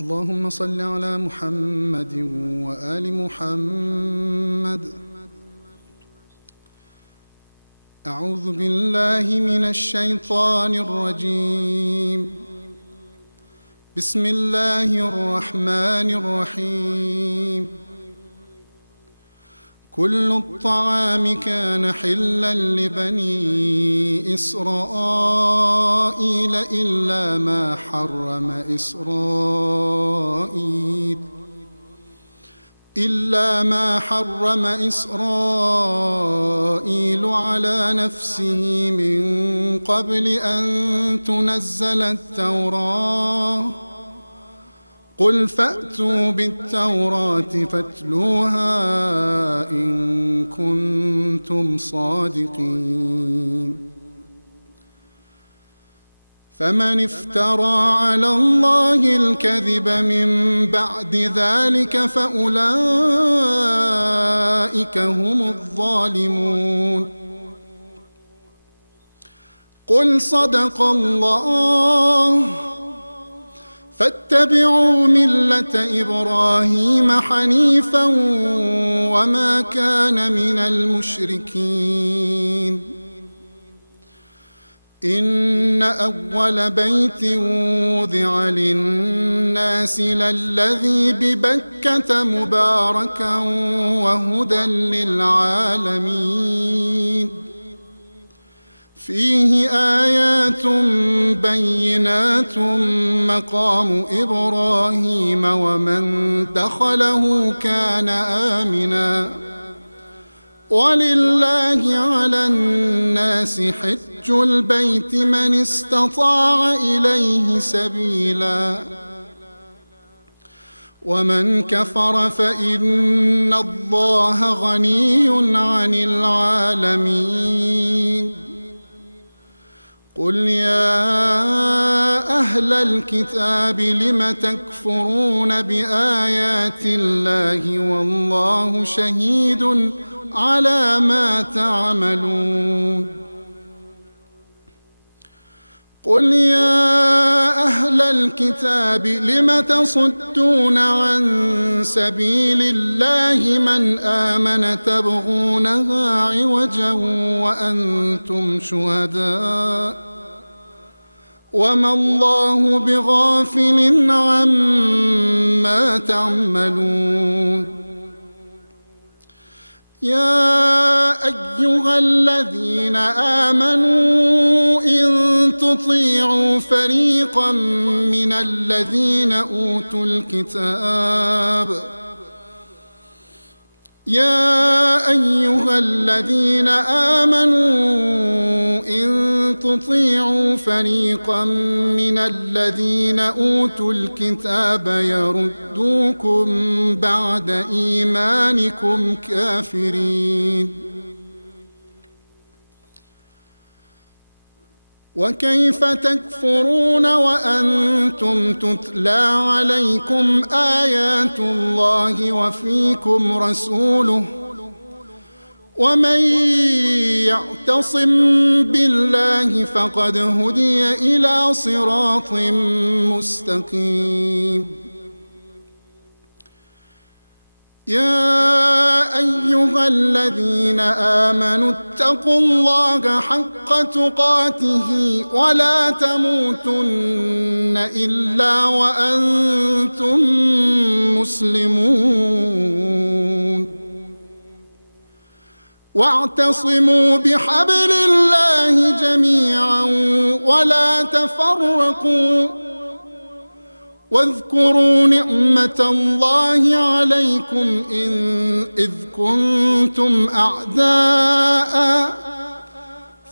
اللهم صل على محمد وآل محمد. أعوذ بالله من الشيطان الرجيم. بسم الله الرحمن الرحيم. كل الطعام كان حلا لبني إسرائيل إلا ما حرم إسرائيل على نفسه من قبل أن تنزل التوراة. قل فأتوا بالتوراة فاتلوها إن كنتم صادقين. فمن افترى على الله الكذب من بعد ذلك فأولئك هم الظالمون. قل صدق الله. فاتبعوا ملة إبراهيم حنيفا وما كان من المشركين. إن أول بيت وضع للناس للذي ببكة مباركا وهدى للعالمين. فيه آيات بينات مقام إبراهيم ومن دخله كان آمنا. ولله على الناس حج البيت من استطاع إليه سبيلا. ومن كفر فإن الله غني عن العالمين. قل يا أهل الكتاب لم تكفرون بآيات الله والله شهيد على ما تعملون. قل يا أهل الكتاب لم تصدون عن سبيل الله من آمن تبغونها عوجا وأنتم شهداء وما الله بغافل عما تعملون. يا أيها الذين آمنوا إن تطيعوا فريقا من الذين أوتوا الكتاب يردوكم بعد إيمانكم كافرين. وكيف تكفرون وأنتم تتلى عليكم آيات الله وفيكم رسوله ومن يعتصم بالله فقد هدي إلى صراط مستقيم. يا أيها الذين آمنوا اتقوا الله حق تقاته ولا تموتن إلا وأنتم مسلمون. واعتصموا بحبل الله جميعا ولا تفرقوا. واذكروا نعمة الله عليكم إذ كنتم أعداء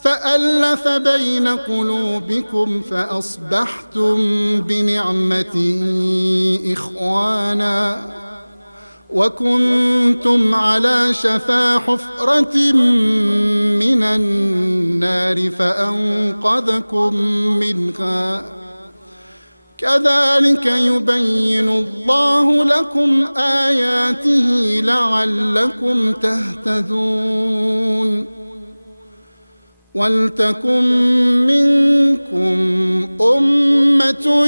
فألف بين قلوبكم فأصبحتم بنعمته إخوانا وكنتم على شفا حفرة من النار فأنقذكم منها. كذلك يبين الله لكم آياته لعلكم تهتدون. ولتكن منكم أمة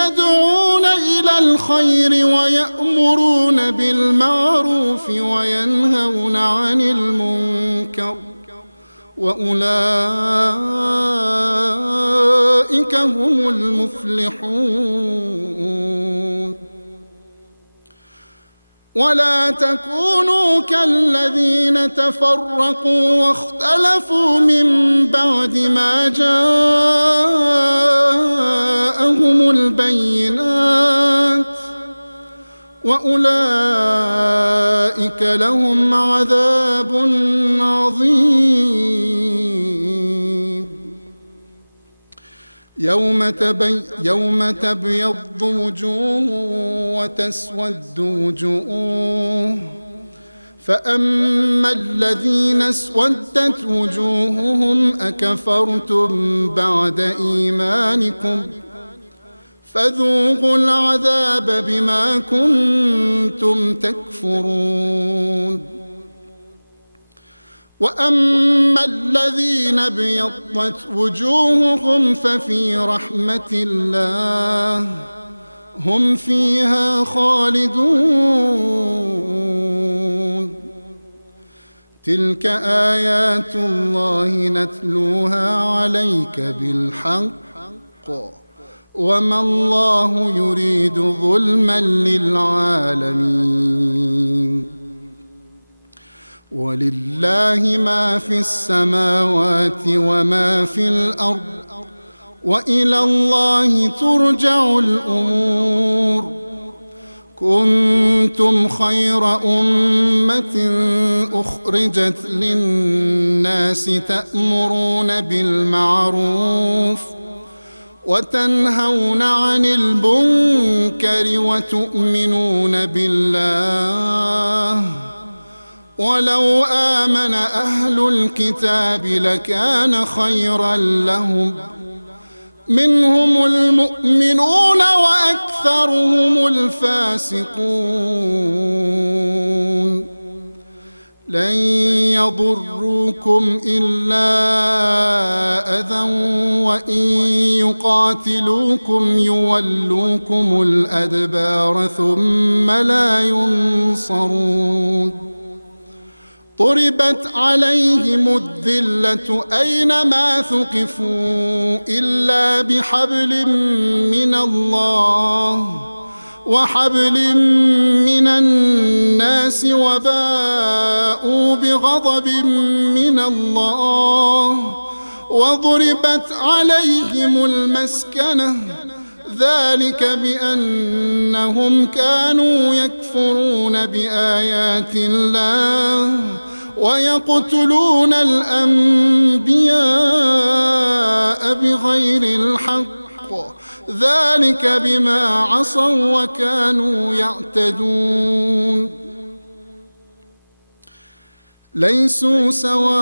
يدعون إلى الخير ويأمرون بالمعروف وينهون عن المنكر وأولئك هم المفلحون. ولا تكونوا كالذين تفرقوا واختلفوا من بعد ما جاءهم البينات وأولئك لهم عذاب عظيم. يوم تبيض وجوه وتسود وجوه، فأما الذين اسودت وجوههم أكفرتم بعد إيمانكم فذوقوا العذاب بما كنتم تكفرون. وأما الذين ابيضت وجوههم ففي رحمة الله هم فيها خالدون. تلك آيات الله نتلوها عليك بالحق وما الله يريد ظلما للعالمين. ولله ما في السماوات وما في الأرض وإلى الله ترجع الأمور. كنتم خير أمة أخرجت للناس تأمرون بالمعروف وتنهون عن المنكر وتؤمنون بالله. ولو آمن أهل الكتاب لكان خيرا لهم، منهم المؤمنون وأكثرهم الفاسقون. لن يضروكم إلا أذى وإن يقاتلوكم يولوكم الأدبار ثم لا ينصرون. ضربت عليهم الذلة أينما ثقفوا إلا بحبل من الله وحبل من الناس وباءوا بغضب من الله وضربت عليهم المسكنة ذلك بأنهم كانوا يكفرون بآيات الله ويقتلون الأنبياء بغير الحق ذلك بما عصوا وكانوا يعتدون. ليسوا سواء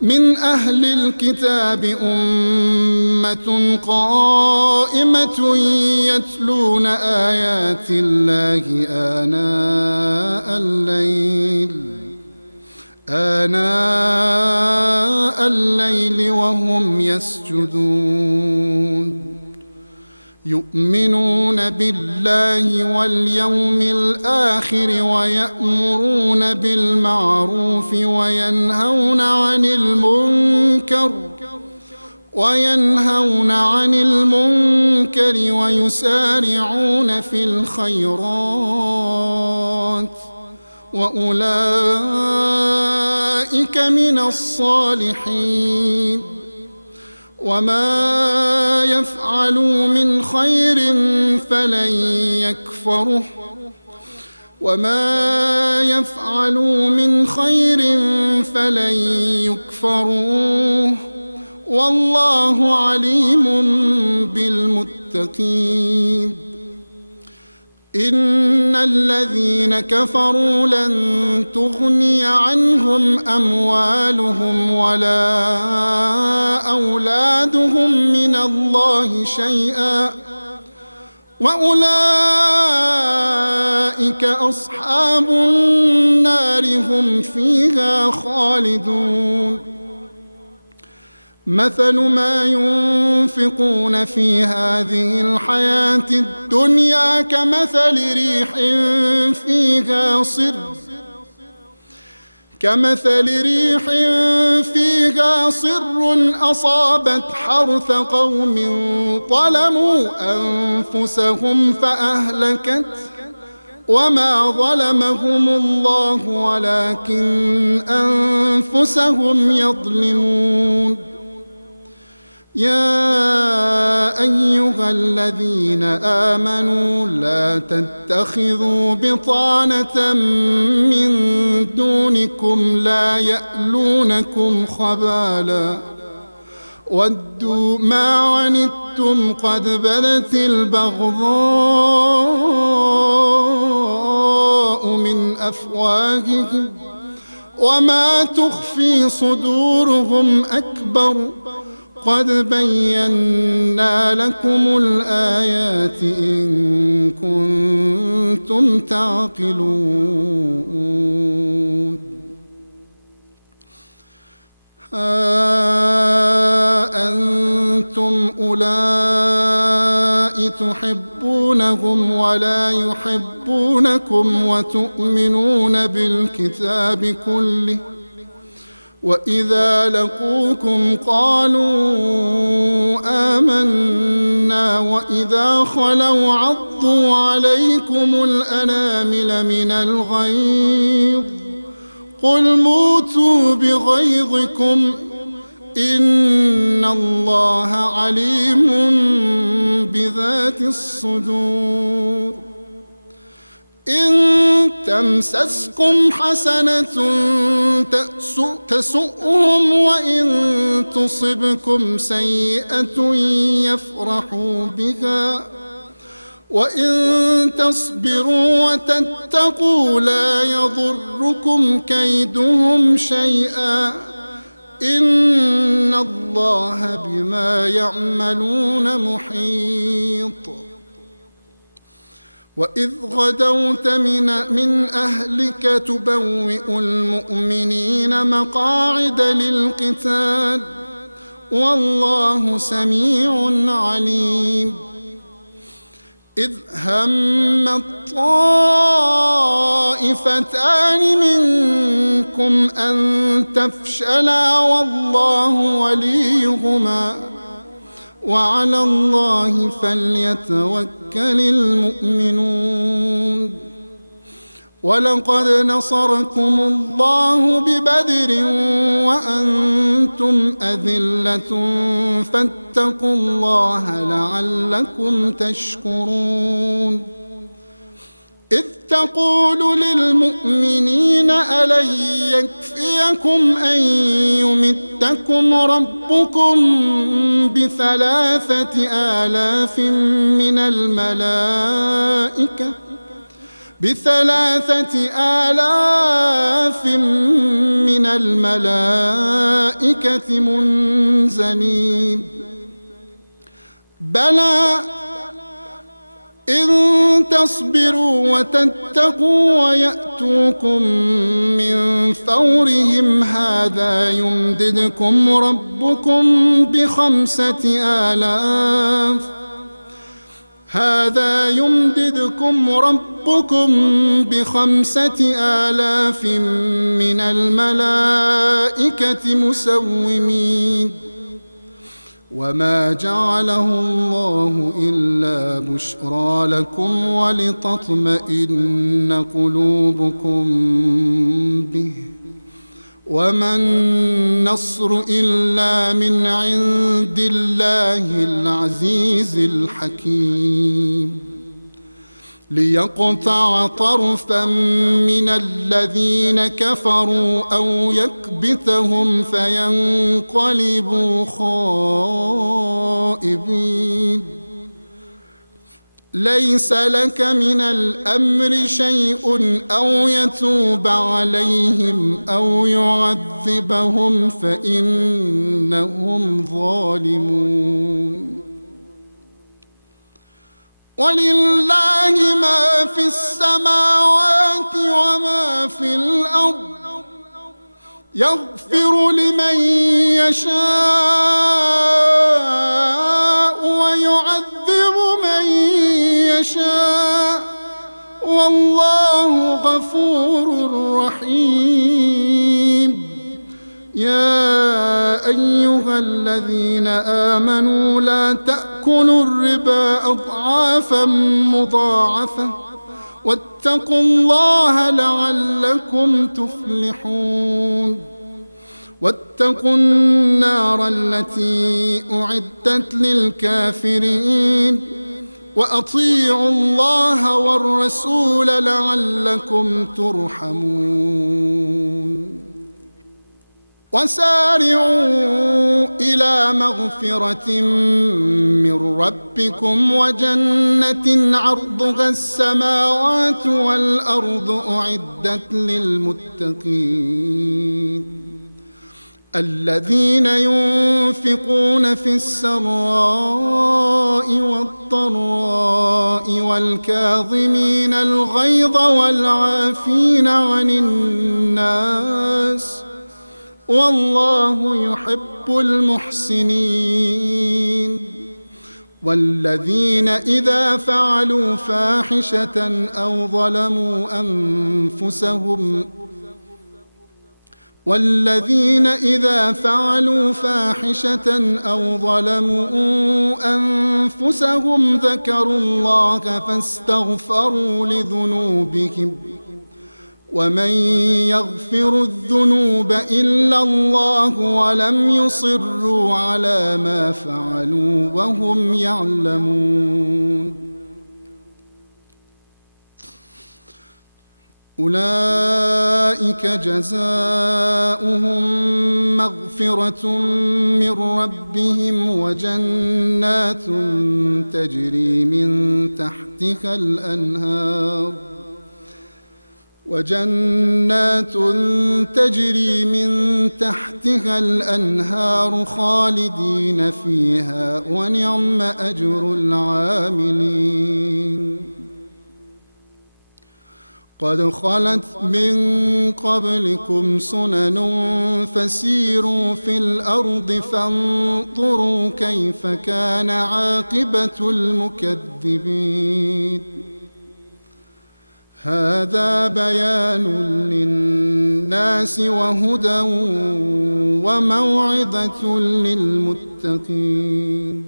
من أهل الكتاب أمة قائمة يتلون آيات الله آناء الليل وهم يسجدون. يؤمنون بالله واليوم الآخر ويأمرون بالمعروف وينهون عن المنكر ويسارعون في الخيرات وأولئك من الصالحين. وما يفعلوا من خير فلن يكفروه والله عليم بالمتقين. إن الذين كفروا لن تغني عنهم أموالهم ولا أولادهم من الله شيئا وأولئك أصحاب النار هم فيها خالدون. مثل ما ينفقون في هذه الحياة الدنيا كمثل ريح فيها صر أصابت حرث قوم ظلموا أنفسهم فأهلكت وما ظلمهم الله ولكن أنفسهم يظلمون. يا أيها الذين آمنوا لا تتخذوا بطانة من دونكم لا يألونكم خبالا ودوا ما عنتم قد بدت البغضاء من أفواههم وما تخفي صدورهم أكبر قد بينا لكم الآيات إن كنتم تعقلون. ها أنتم أولئك تحبونهم ولا يحبونكم وتؤمنون بالكتاب كله وإذا لقوكم قالوا آمنا وإذا خلوا عضوا عليكم الأنامل من الغيظ قل موتوا بغيظكم إن الله عليم بذات الصدور. إن تمسسكم حسنة تسؤهم وإن تصبكم سيئة يفرحوا بها وإن تصبروا وتتقوا لا يضركم كيدهم شيئا إن الله بما يعملون محيط. وإذ غدوت من أهلك تبوئ المؤمنين مقاعد للقتال والله سميع عليم. إذ هم الطائفتان منكم أن تفشلا والله وليهما وعلى الله فليتوكل المؤمنون. ولقد نصركم الله ببدر وأنتم أذلة فاتقوا الله لعلكم تشكرون. إذ تقول للمؤمنين ألن يكفيكم أن يمدكم ربكم ب3,000 من الملائكة منزلين بلى إن تصبروا وتتقوا ويأتوكم من فورهم هذا يمددكم ربكم ب5,000 من الملائكة مسومين. وما جعله الله إلا بشرى لكم ولتطمئن قلوبكم به وما النصر إلا من عند الله العزيز الحكيم. ليقطع طرفا من الذين كفروا أو يكبتهم فينقلبوا خائبين. ليس لك من الأمر شيء أو يتوب عليهم أو يعذبهم فإنهم ظالمون. ولله ما في السماوات وما في الأرض يغفر يغفر لمن يشاء ويعذب من يشاء والله غفور رحيم. يا أيها الذين آمنوا لا تأكلوا الربا أضعافا مضاعفة واتقوا الله لعلكم تفلحون. واتقوا النار التي أعدت للكافرين وأطيعوا الله والرسول لعلكم ترحمون. وسارعوا إلى مغفرة من ربكم وجنة عرضها السماوات والأرض أعدت للمتقين الذين ينفقون في السراء والضراء والكاظمين الغيظ والعافين عن الناس والله يحب المحسنين. والذين إذا فعلوا فاحشة أو ظلموا أنفسهم ذكروا الله فاستغفروا لذنوبهم ومن يغفر الذنوب إلا الله ولم يصروا على ما فعلوا وهم يعلمون. أولئك جزاؤهم مغفرة من ربهم وجنات تجري من تحتها الأنهار خالدين فيها ونعم أجر العاملين. قد خلت من قبلكم سنن فسيروا في الأرض فانظروا كيف كان عاقبة المكذبين. هذا بيان للناس وهدى وموعظة للمتقين.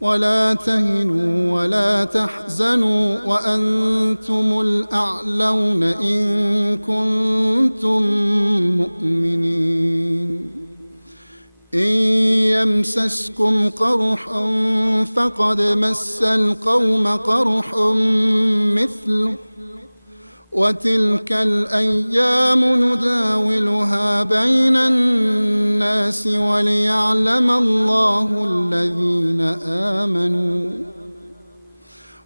ولا تهنوا ولا تحزنوا وأنتم الأعلون إن كنتم مؤمنين. إن يمسسكم قرح فقد مس القوم قرح مثله وتلك الأيام نداولها بين الناس وليعلم الله الذين آمنوا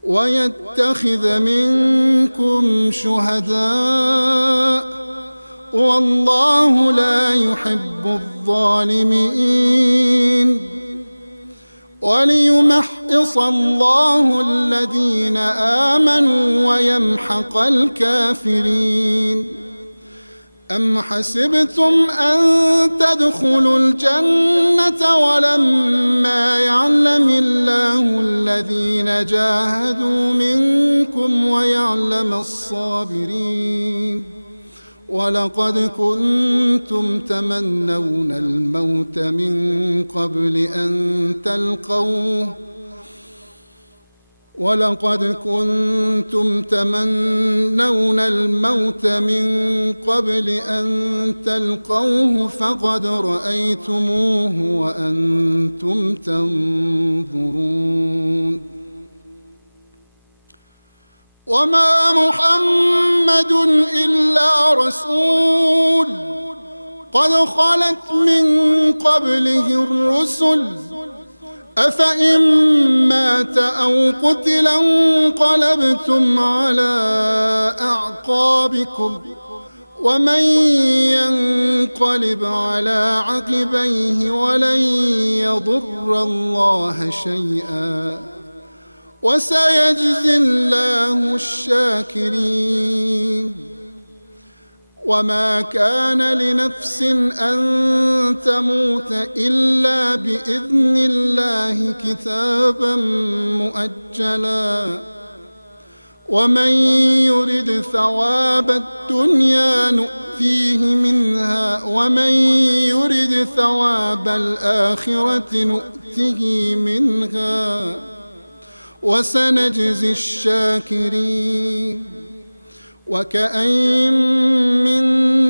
ويتخذ منكم شهداء والله لا يحب الظالمين. وليمحص الله الذين آمنوا ويمحق الكافرين. أم حسبتم أن تدخلوا الجنة ولما يعلم الله الذين جاهدوا منكم ويعلم الصابرين. ولقد كنتم تمنون الموت من قبل أن تلقوه فقد رأيتموه وأنتم تنظرون. وما محمد إلا رسول قد خلت من قبله الرسل أفإن مات أو قتل انقلبتم على أعقابكم ومن ينقلب على عقبيه ولن يضر الله شيئا وسيجزي الله الشاكرين. وما كان لنفس أن تموت إلا بإذن الله كتابا مؤجلا ومن يرد ثواب الدنيا نؤتيه منها ومن يرد ثواب الآخرة نؤته منها وسنجزي الشاكرين وكأين من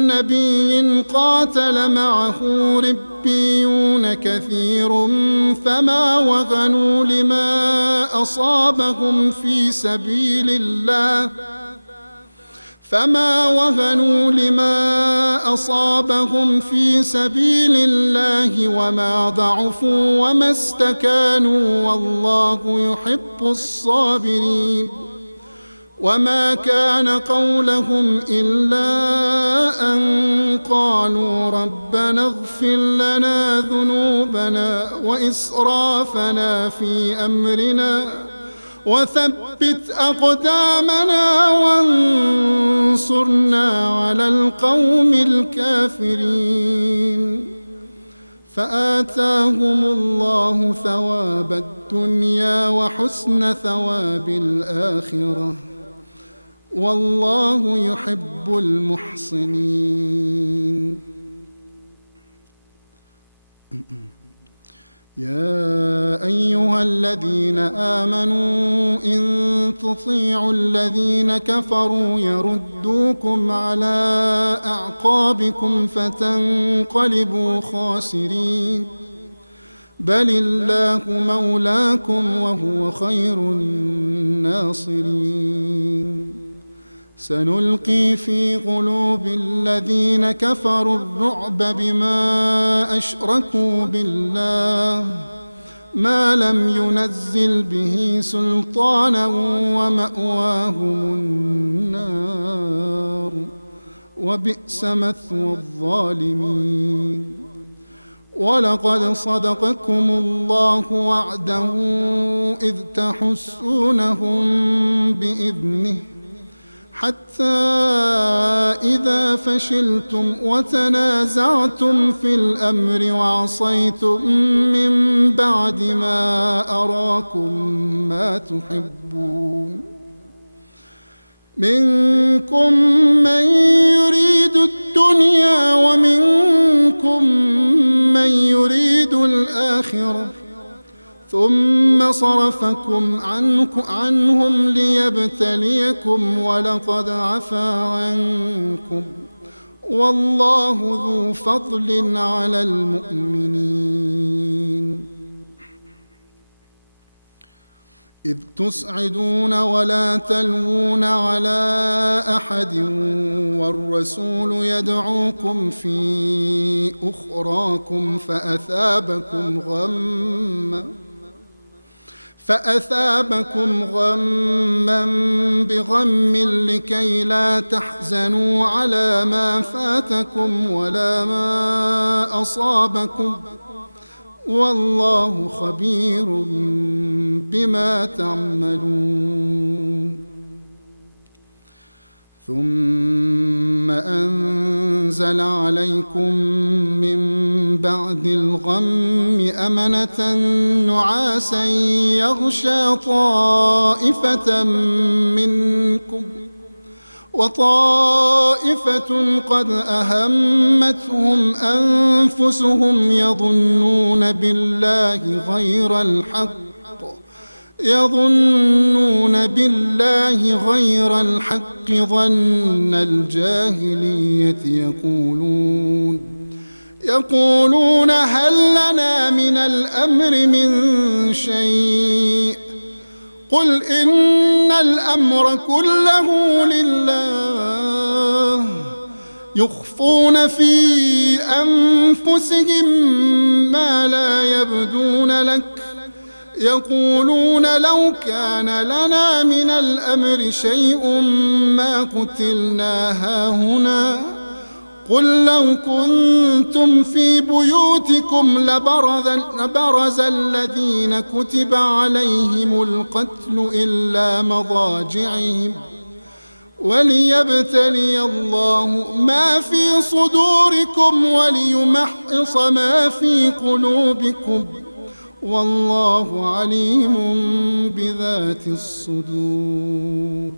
نبي قاتل معه ربيون كثير فما وهنوا لما أصابهم في سبيل الله وما ضعفوا وما استكانوا والله يحب الصابرين وما كان قولهم إلا أن قالوا ربنا اغفر لنا ذنوبنا وإسرافنا في أمرنا وثبت أقدامنا وانصرنا على القوم الكافرين فآتاهم الله ثواب الدنيا وحسن ثواب الآخرة والله يحب المحسنين. يا أيها الذين آمنوا إن تطيعوا الذين كفروا يردوكم على أعقابكم فتنقلبوا خاسرين بل الله مولاكم وهو خير الناصرين. سنلقي في قلوب الذين كفروا الرعب بما أشركوا بالله ما لم ينزل به سلطانا ومأواهم النار وبئس مثوى الظالمين. ولقد صدقكم الله وعده إذ تحسونهم بإذنه حتى إذا فشلتم وتنازعتم في الأمر وعصيتم من بعد ما أراكم ما تحبون منكم من يريد الدنيا ومنكم من يريد الآخرة ثم صرفكم عنهم ليبتليكم ولقد عفا عنكم والله ذو فضل على المؤمنين. إذ تصعدون ولا تلوون على أحد والرسول يدعوكم في أخراكم فأثابكم غما بغم لكي لا تحزنوا على ما فاتكم ولا ما أصابكم والله خبير بما تعملون. ثم أنزل عليكم من بعد الغم أمنة نعاسا يغشى طائفة منكم وطائفة قد أهمتهم أنفسهم يظنون بالله غير الحق ظن الجاهلية يقولون هل لنا من الأمر من شيء قل إن الأمر كله لله يخفون في أنفسهم ما لا يبدون لك يقولون لو كان لنا من الأمر شيء ما قتلنا هاهنا قل لو كنتم في بيوتكم لبرز الذين كتب عليهم القتل إلى مضاجعهم وليبتلي الله ما في صدوركم وليمحص ما في قلوبكم، والله عليم بذات الصدور.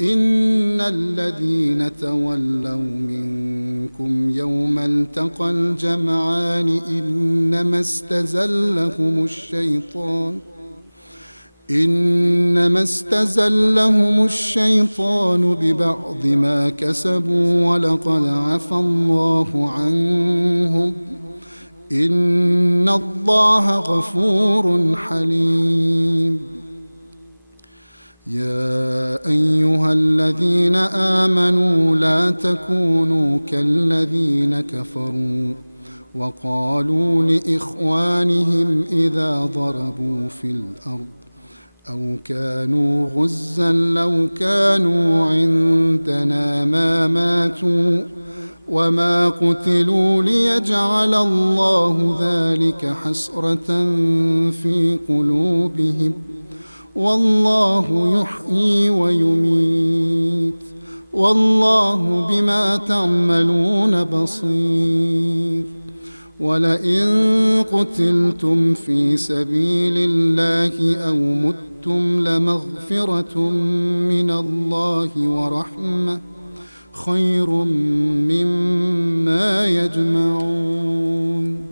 إن الذين تولوا منكم يوم التقى الجمعان إنما استزلهم الشيطان ببعض ما كسبوا ولقد عفى الله عنهم إن الله غفور حليم. يا أيها الذين آمنوا لا تكونوا كالذين كفروا وقالوا لإخوانهم إذا ضربوا في الأرض أو كانوا غزا لو كانوا عندنا ما ماتوا وما قتلوا ليجعل الله ذلك حسرة في قلوبهم، والله يحيي ويميت والله بما تعملون بصير. ولئن قتلتم في سبيل الله أو متم لمغفرة من الله ورحمة خير مما يجمعون.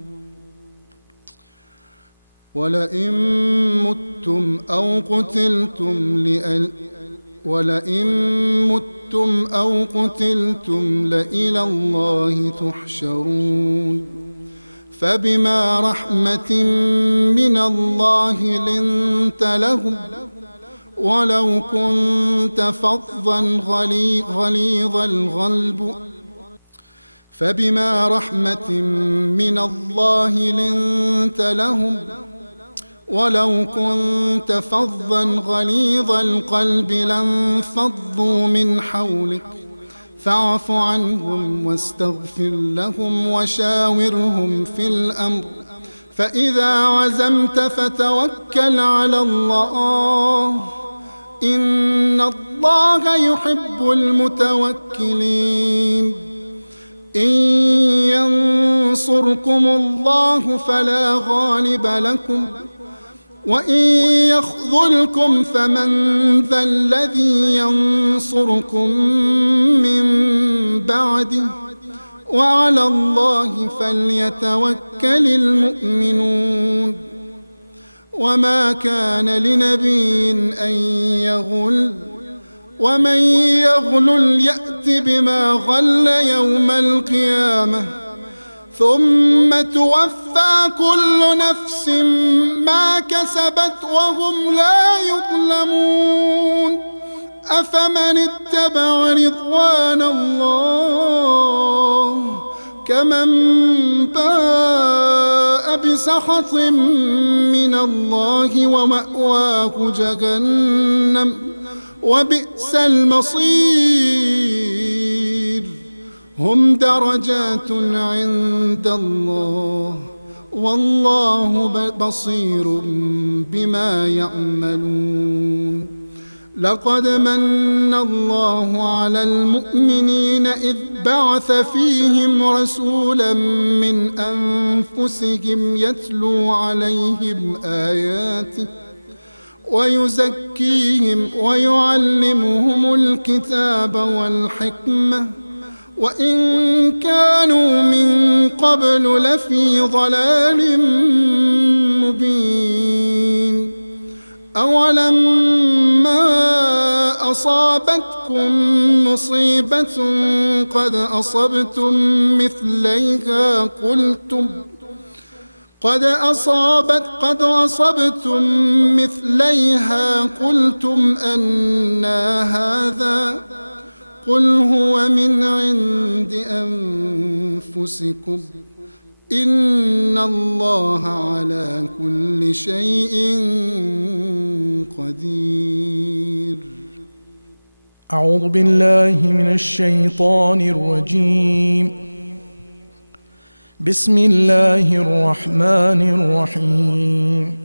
ولئن متم أو قتلتم لإلى الله تحشرون. فبما رحمة من الله لنت لهم ولو كنت فظا غليظ القلب فبما رحمة من الله لنت لهم ولو كنت فظا غليظ القلب لانفضوا من حولك فاعف عنهم واستغفر لهم وشاورهم في الأمر فإذا عزمت فتوكل على الله إن الله يحب المتوكلين. إن ينصركم الله فلا غالب لكم وإن يخذلكم فمن ذا الذي ينصركم من بعده وعلى الله فليتوكل المؤمنون. وما كان لنبي أن يغل ومن يغلل يأت بما غل يوم القيامة ثم توفى كل نفس ما كسبت وهم لا يظلمون. أفمن اتبع رضوان الله كمن باء بسخط من الله ومأواه جهنم وبئس المصير. هم درجات عند الله والله بصير بما يعملون. لقد من الله على المؤمنين إذ بعث فيهم رسولا من أنفسهم يتلو عليهم آياته ويزكيهم ويعلمهم الكتاب والحكمة وإن كانوا من قبل لفي ضلال مبين. أولما أصابتكم مصيبة قد أصبتم مثليها قلتم أنى هذا قل هو من عند أنفسكم إن الله على كل شيء قدير. أعوذ بالله من الشيطان الرجيم. بسم الله الرحمن الرحيم.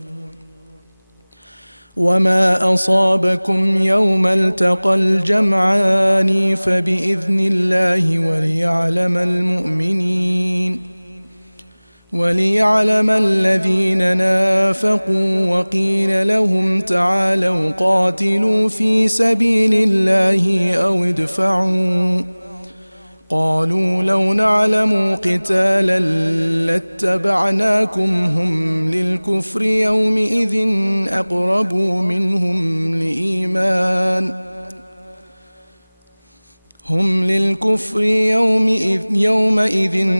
وما أصابكم يوم التقى الجمعان فبإذن الله وليعلم الذين نافقوا وقيل لهم تعالوا قاتلوا في سبيل الله أو ادفعوا قالوا لو نعلم قتالا لاتبعناكم هم للكفر يومئذ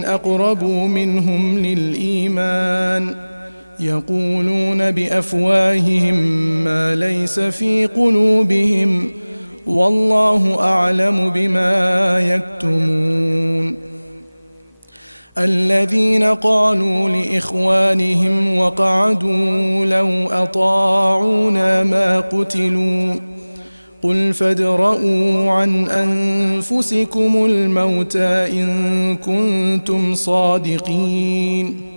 أقربوا منهم للإيمان يقولون بأفواههم ما ليس في قلوبهم والله أعلم بما يكتمون الذين قالوا لإخوانهم وقعدوا لو أطاعونا ما قتلوا قل فادرءوا عن أنفسكم الموت إن كنتم صادقين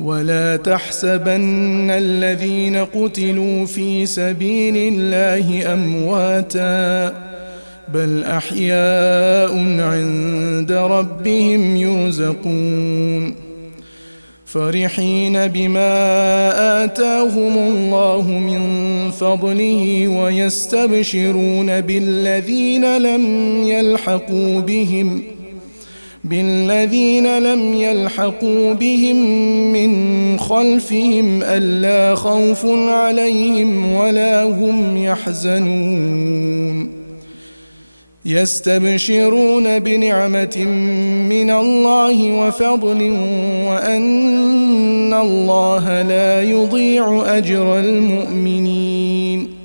ولا تحسبن الذين قتلوا في سبيل الله أمواتا بل أحياء عند ربهم يرزقون فرحين بما آتاهم الله من فضله ويستبشرون بالذين لم يلحقوا بهم من خلفهم ألا خوف عليهم ولا هم يحزنون يستبشرون بنعمة من الله وفضل وأن الله لا يضيع أجر المؤمنين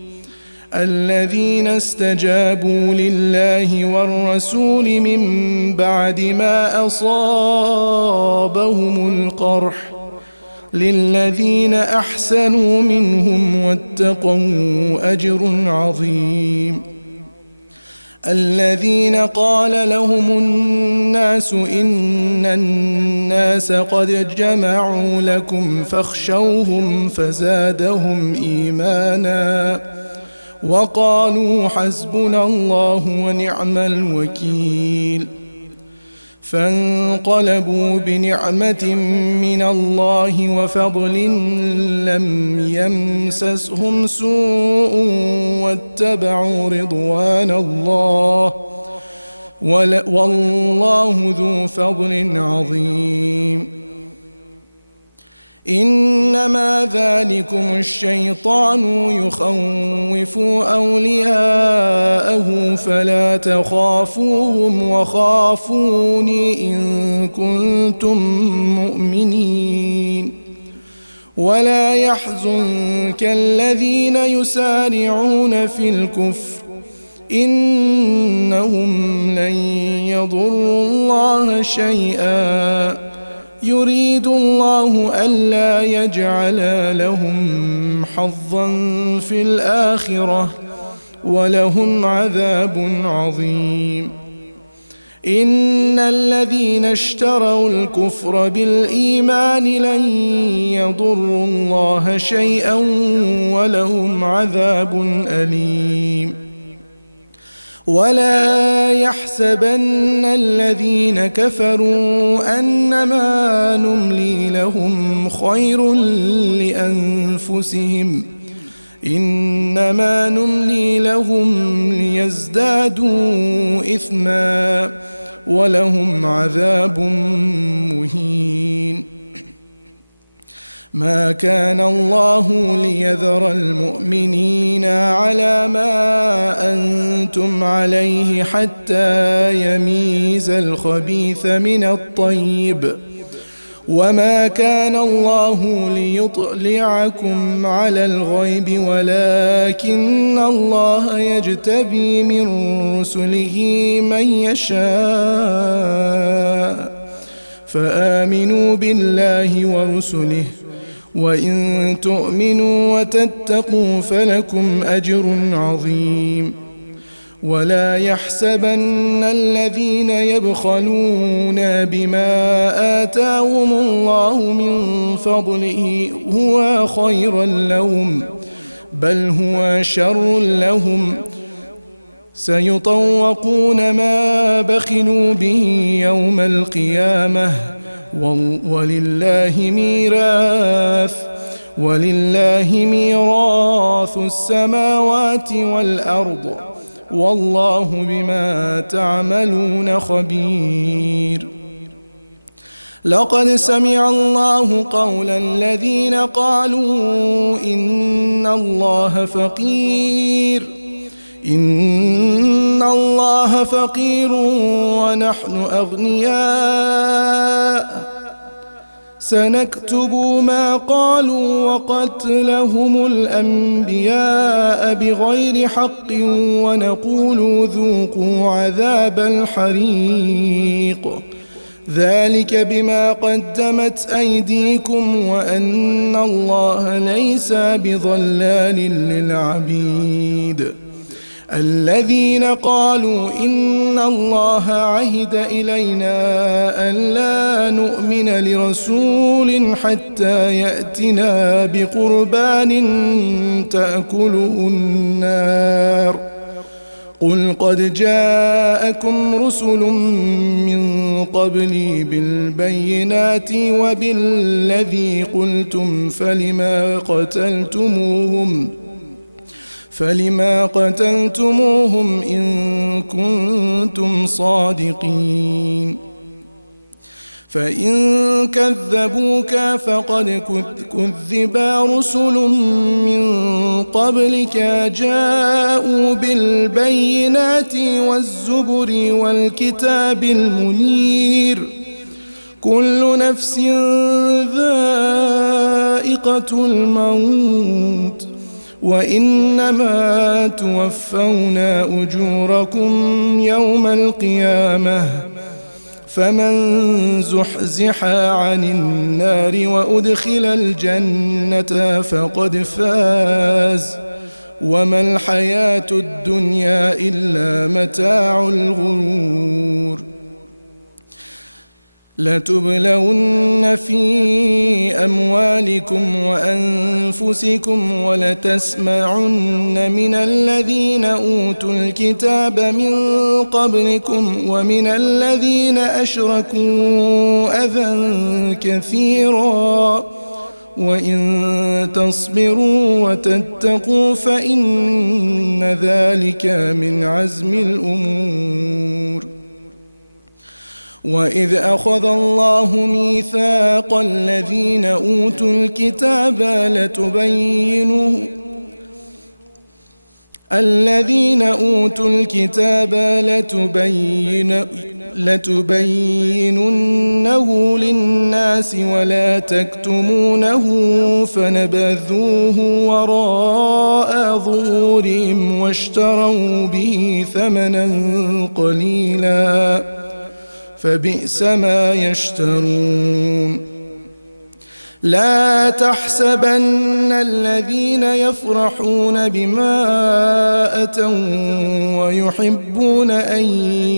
الذين استجابوا لله والرسول من بعد ما أصابهم القرح للذين أحسنوا منهم واتقوا أجر عظيم الذين قال لهم الناس إن الناس قد جمعوا لكم فاخشوهم فزادهم إيمانا وقالوا حسبنا الله ونعم الوكيل فانقلبوا بنعمة من الله وفضل لم يمسسهم سوء واتبعوا رضوان الله والله ذو فضل عظيم إنما ذلكم الشيطان يخوف أولياءه فلا تخافوهم وخافون إن كنتم مؤمنين ولا يحزنك الذين يسارعون في الكفر إنهم لن يضروا الله شيئا يريد الله ألا يجعل لهم حظا في الآخرة ولهم عذاب عظيم إن الذين اشتروا الكفر بالإيمان لن يضروا الله شيئا ولهم عذاب أليم ولا يحسبن الذين كفروا أنما نملي لهم خير لأنفسهم إنما نملي لهم ليزدادوا إثما ولهم عذاب مهين ما كان الله ليذر المؤمنين على ما أنتم عليه حتى يميز الخبيث من الطيب وما كان الله ليطلعكم على الغيب ولكن الله يجتبي من رسله من يشاء فآمنوا بالله ورسله وإن تؤمنوا وتتقوا فلكم أجر عظيم ولا يحسبن الذين يبخلون بما آتاهم الله من فضله هو خيرا لهم بل هو شر لهم سيطوقون ما بخلوا به يوم القيامة ولله ميراث السماوات والأرض والله بما تعملون خبير. لقد سمع الله قول الذين قالوا إن الله فقير ونحن أغنياء سنكتب ما قالوا وقتلهم الأنبياء بغير حق ونقول ذوقوا عذاب الحريق ذلك بما قدمت أيديكم وأن الله ليس بظلال للعبيد. الذين قالوا إن الله عهد إلينا ألا نؤمن لرسول حتى يأتنا بقربان تأكله النار قل قد جاءكم رسل من قبلي بالبينات وبالذي قلتم فلما قتلتموهم إن كنتم صادقين فإن كذبوك فقد كذبا رسل من قبلك جاءوا بالبينات والزبر والكتاب المنير كل نفس ذائقة الموت وإنما توفون أجوركم يوم القيامة فمن زحزح عن النار وأدخل الجنة فقد فاز وما الحياة الدنيا إلا متاع الغرور. لتبلون في أموالكم وأنفسكم ولتسمعن من الذين أوتوا الكتاب من قبلكم ومن الذين أشركوا أذى كثيرا وإن تصبروا وتتقوا فإن ذلك من عزم الأمور. وإذ أخذ الله ميثاق الذين أوتوا الكتاب لتبيننه للناس ولا تكتمونه فنبذوه وراء ظهورهم واشتروا به ثمنا قليلا فبئس ما يشترون. لا تحسبن الذين يفرحون بما أتوا ويحبون أن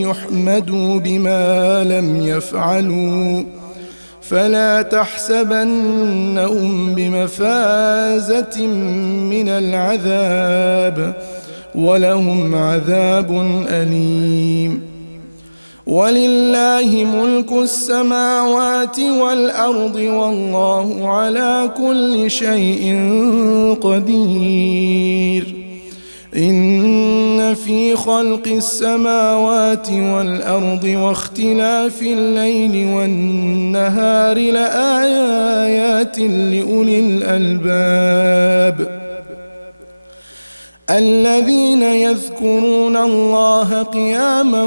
يحمدوا بما لم يفعلوا فلا تحسبنهم بمفازة من العذاب ولهم عذاب أليم. ولله ملك السماوات والأرض والله على كل شيء قدير. إن في خلق السماوات والأرض واختلاف الليل والنهار لآيات لأولي الألباب الذين يذكرون الله قياما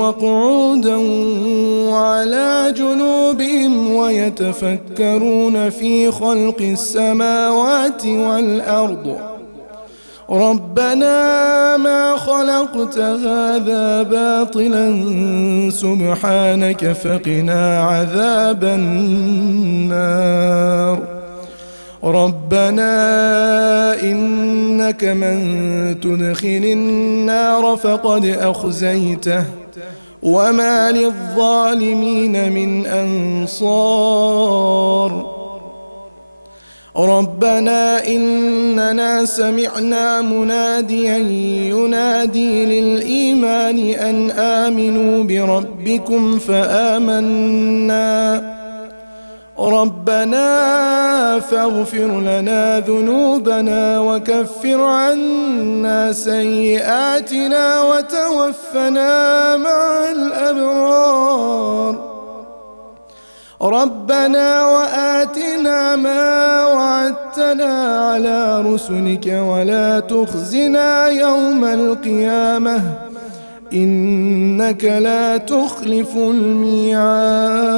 وقعودا وعلى جنوبهم ويتفكرون في خلق السماوات والأرض ربنا ما خلقت هذا باطلا سبحانك فقنا عذاب النار. ربنا إنك من تدخل النار فقد أخزيته وما للظالمين من أنصار. ربنا إننا سمعنا مناديا ينادي للإيمان أن آمنوا بربكم فآمنا ربنا فاغفر لنا ذنوبنا وكفر عنا سيئاتنا وتوفنا مع الأبرار ربنا وآتنا ما وعدتنا على رسلك ولا تخزنا يوم القيامة إنك لا تخلف الميعاد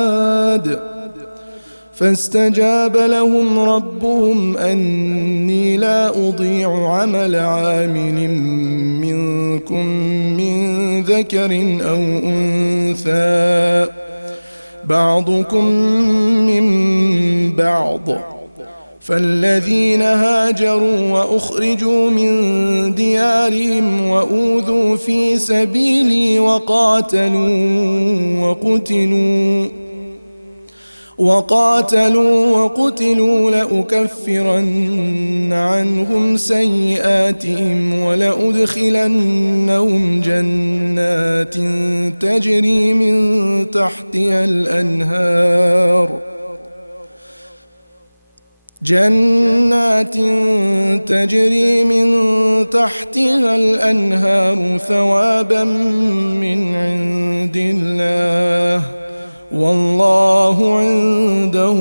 فاستجاب لهم ربهم أني لا أضيع عمل عامل منكم من ذكر أو أنثى بعضكم من بعض فالذين هاجروا وأخرجوا من ديارهم وأوذوا في سبيلي وقاتلوا لأكفرن عنهم سيئاتهم ولأدخلنهم جنات تجري من تحتها الأنهار ثوابا من عند الله والله عنده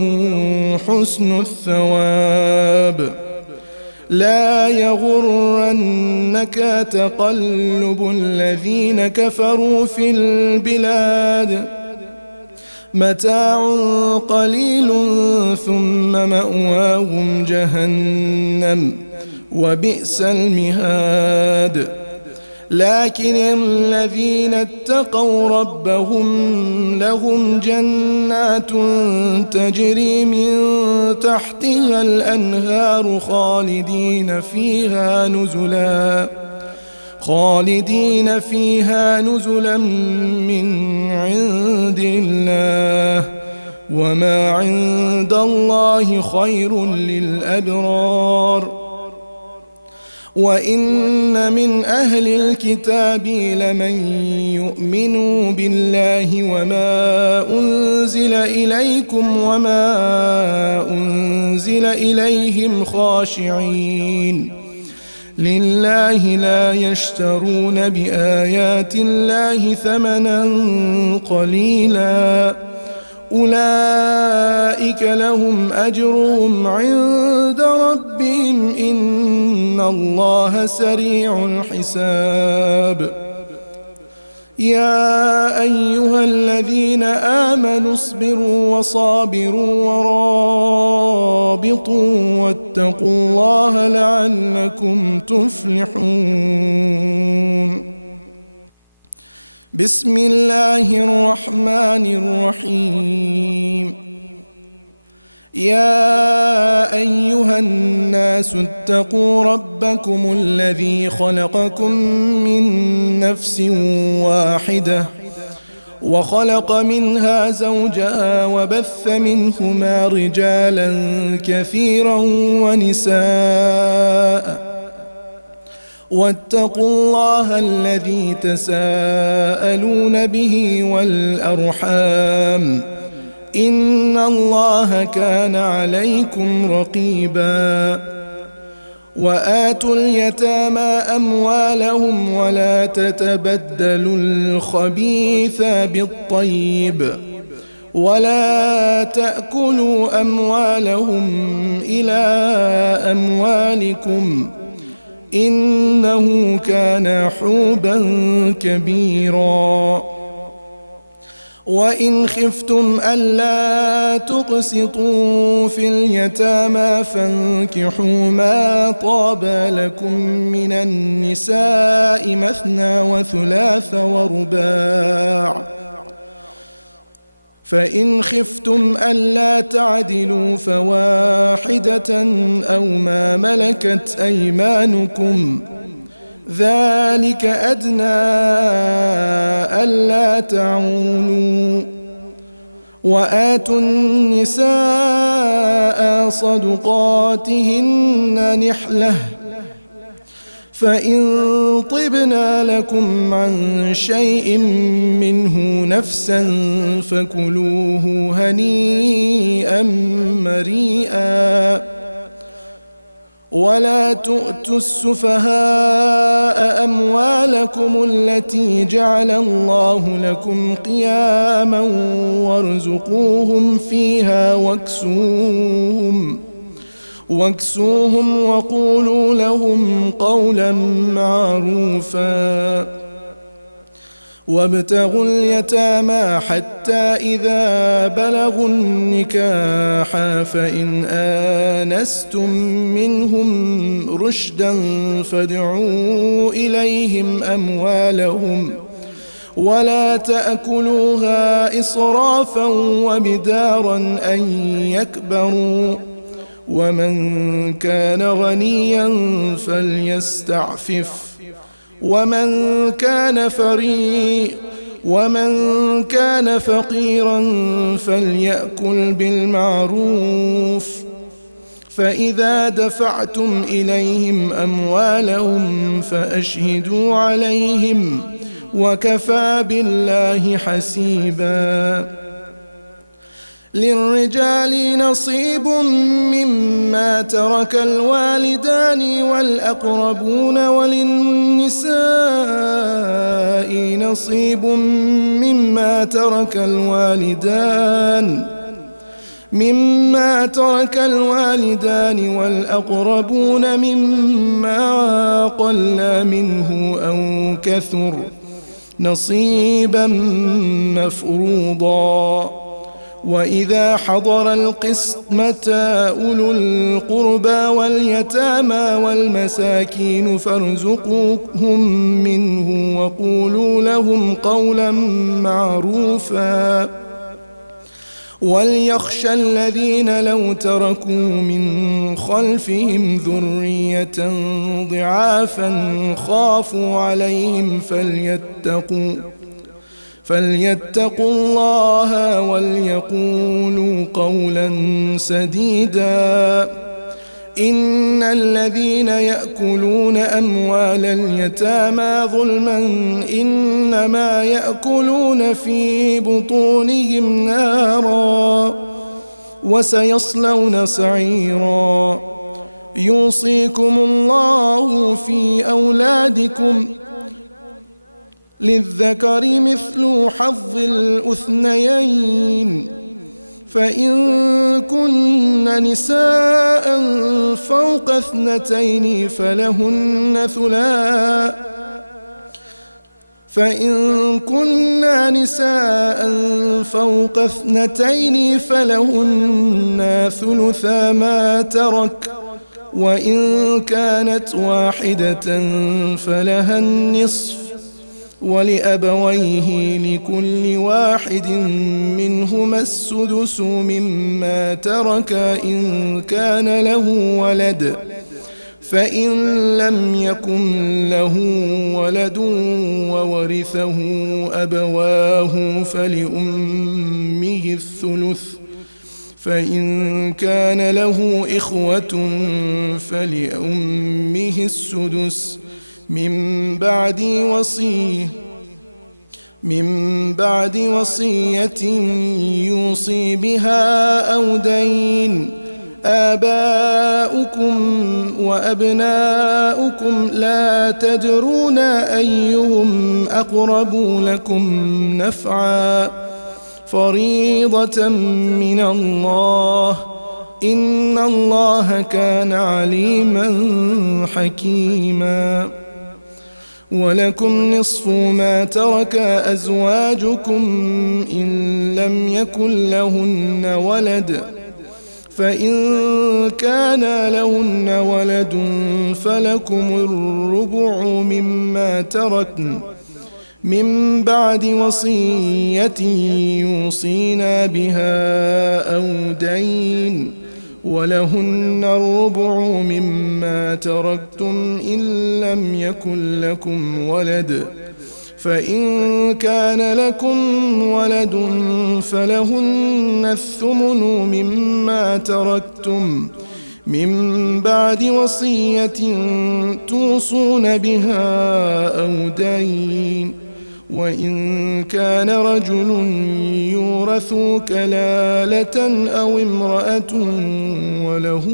حسن الثواب لا يغرنك تقلب الذين كفروا في البلاد متاع قليل ثم مأواهم جهنم وبئس المهاد لكن الذين اتقوا ربهم لهم جنات تجري من تحتها الأنهار خالدين فيها نزلا من عند الله وما عند الله خير للأبرار وإن من أهل الكتاب لمن يؤمن بالله وما أنزل إليكم وما أنزل إليهم خاشعين لله لا يشترون بآيات الله ثمنا قليلا أولئك لهم أجرهم عند ربهم إن الله سريع الحساب يا أيها الذين آمنوا اصبروا وصابروا ورابطوا واتقوا الله لعلكم تفلحون بسم الله الرحمن الرحيم يا أيها الناس اتقوا ربكم الذي خلقكم من نفس واحدة وخلق منها زوجها وبث منهما رجالا كثيرا ونساء واتقوا الله الذي تساءلون به والأرحام إن الله كان عليكم رقيبا وآتوا اليتامى أموالهم ولا تتبدلوا الخبيث بالطيب ولا تأكلوا أموالهم إلى أموالكم إنه كان حوبا كبيرا وإن خفتم ألا تقسطوا في اليتامى فانكحوا ما طاب لكم من النساء مثنى وثلاث ورباع فإن خفتم ألا تعدلوا فواحدة أو ما ملكت أيمانكم ذلك أدنى ألا تعولوا وآتوا النساء النساء صدقاتهن نحلة فإن طبن لكم عن شيء منه نفسا فكلوه هنيئا مريئا ولا تؤتوا السفهاء أموالكم التي جعل الله لكم قياما وارزقوهم فيها واكسوهم وقولوا لهم قولا معروفا وابتغوا اليتامى حتى إذا بلغوا النكاح فإن آنستم منهم رشدا فادعوا إليهم أموالهم ولا تأكلوها إسرافا وبدارا أن يكبروا ومن كان غنيا فليستعفف ومن كان فقيرا فليأكل بالمعروف فإذا دفعتم إليهم أموالهم فأشهدوا عليهم وكفى بالله حسيبا للرجال نصيب مما ترك الوالدان والأقربون وللنساء نصيب مما ترك الوالدان والأقربون مما قل منه أو كثر نصيبا مفروضا وإذا حضر القسمة أولو القربى واليتامى والمساكين فارزقوهم منه وقولوا لهم قولا معروفا وليخشى الذين لو تركوا من خلفهم ذرية ضعافا خافوا عليهم فليتقوا الله وليقولوا قولا سديدا إن الذين يأكلون أموال اليتامى ظلما إنما يأكلون في بطونهم نارا وسيصلون سعيرا يوصيكم الله في أولادكم للذكر مثل حظ الأنثيين فإن كن نساء فوق اثنتين فلهن ثلثا ما ترك وإن كانت واحدة فلها النصف ولأبويه لكل واحد منهما السدس مما ترك إن كان له ولد فإن لم يكن له ولد وورثه أبواه فلأمه الثلث فإن كان له إخوة فلأمه السدس من بعد وصية يوصي بها أو دين آباؤكم وأبناؤكم لا تدرون أيهم أقرب لكم نفعا فريضة من الله إن الله كان عليما حكيما ولكم نصف ما ترك أزواجكم إن لم يكن لهن ولد فإن كان لهن ولد فلكم الربع مما تركن من بعد وصية يوصينا بها أو دين ولهن الربع مما تركتم إن لم يكن لكم ولد فإن كان لكم ولد فلهن الثمن مما تركتم من بعد وصية توصون بها أو دين. وإن كان رجل يورث كلالة أو امرأة وله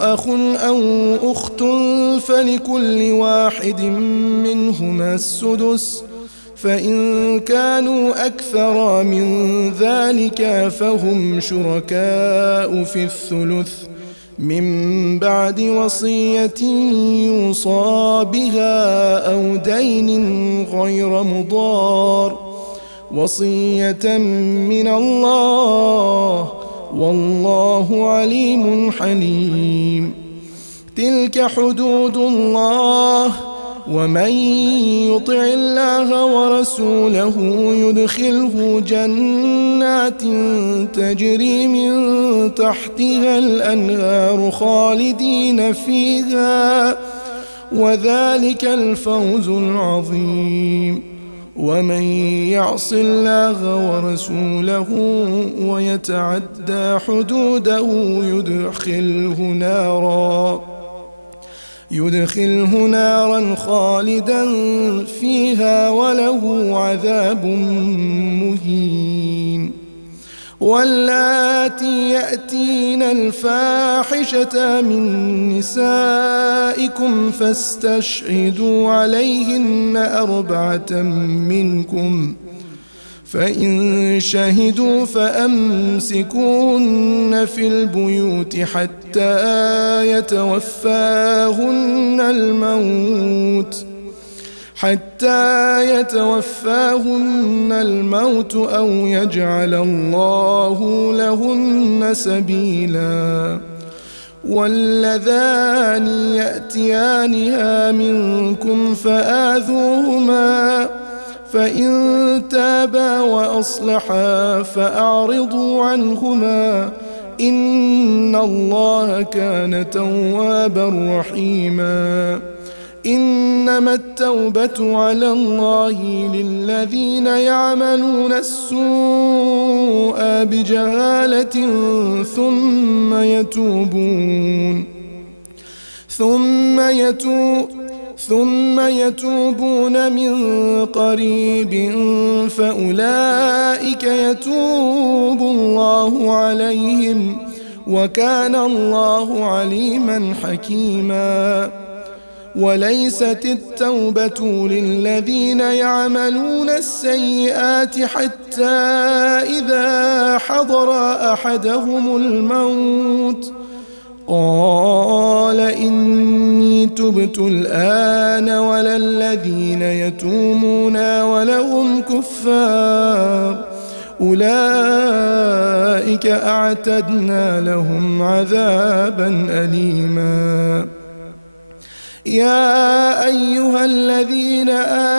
أخ أو أخت فلكل واحد منهما السدس، فإن كانوا أكثر من ذلك فهم شركاء في الثلث من بعد وصية يوصى بها أو دين غير مضار، وصية من الله والله عليم حليم. تلك حدود الله، ومن يطع الله ورسوله يدخله جنات تجري من تحتها الأنهار خالدين فيها، وذلك الفوز العظيم. ومن يعص الله ورسوله ويتعدى حدوده يدخله نارا خالدا فيها وله عذاب مهين. واللاتي يأتين الفاحشة من نسائكم فاستشهدوا عليهن 4 منكم، فإن شهدوا فأمسكوهن في البيوت حتى يتوفاهن الموت أو يجعل الله لهن سبيلا. واللذان يأتيانها منكم فآذوهما، فإن تابا وأصلحا فأعرضوا عنهما، إن الله كان توابا رحيما. إنما التوبة على الله للذين يعملون السوء بجهالة ثم يتوبون من قريب فأولئك يتوب الله عليهم، وكان الله عليما حكيما. وليست التوبة للذين يعملون السيئات حتى إذا حضر أحدهم الموت قال إني تبت الآن، ولا الذين يتومون ولهم كفار أولئك أعتدنا لهم عذابا أليما. يا أيها الذين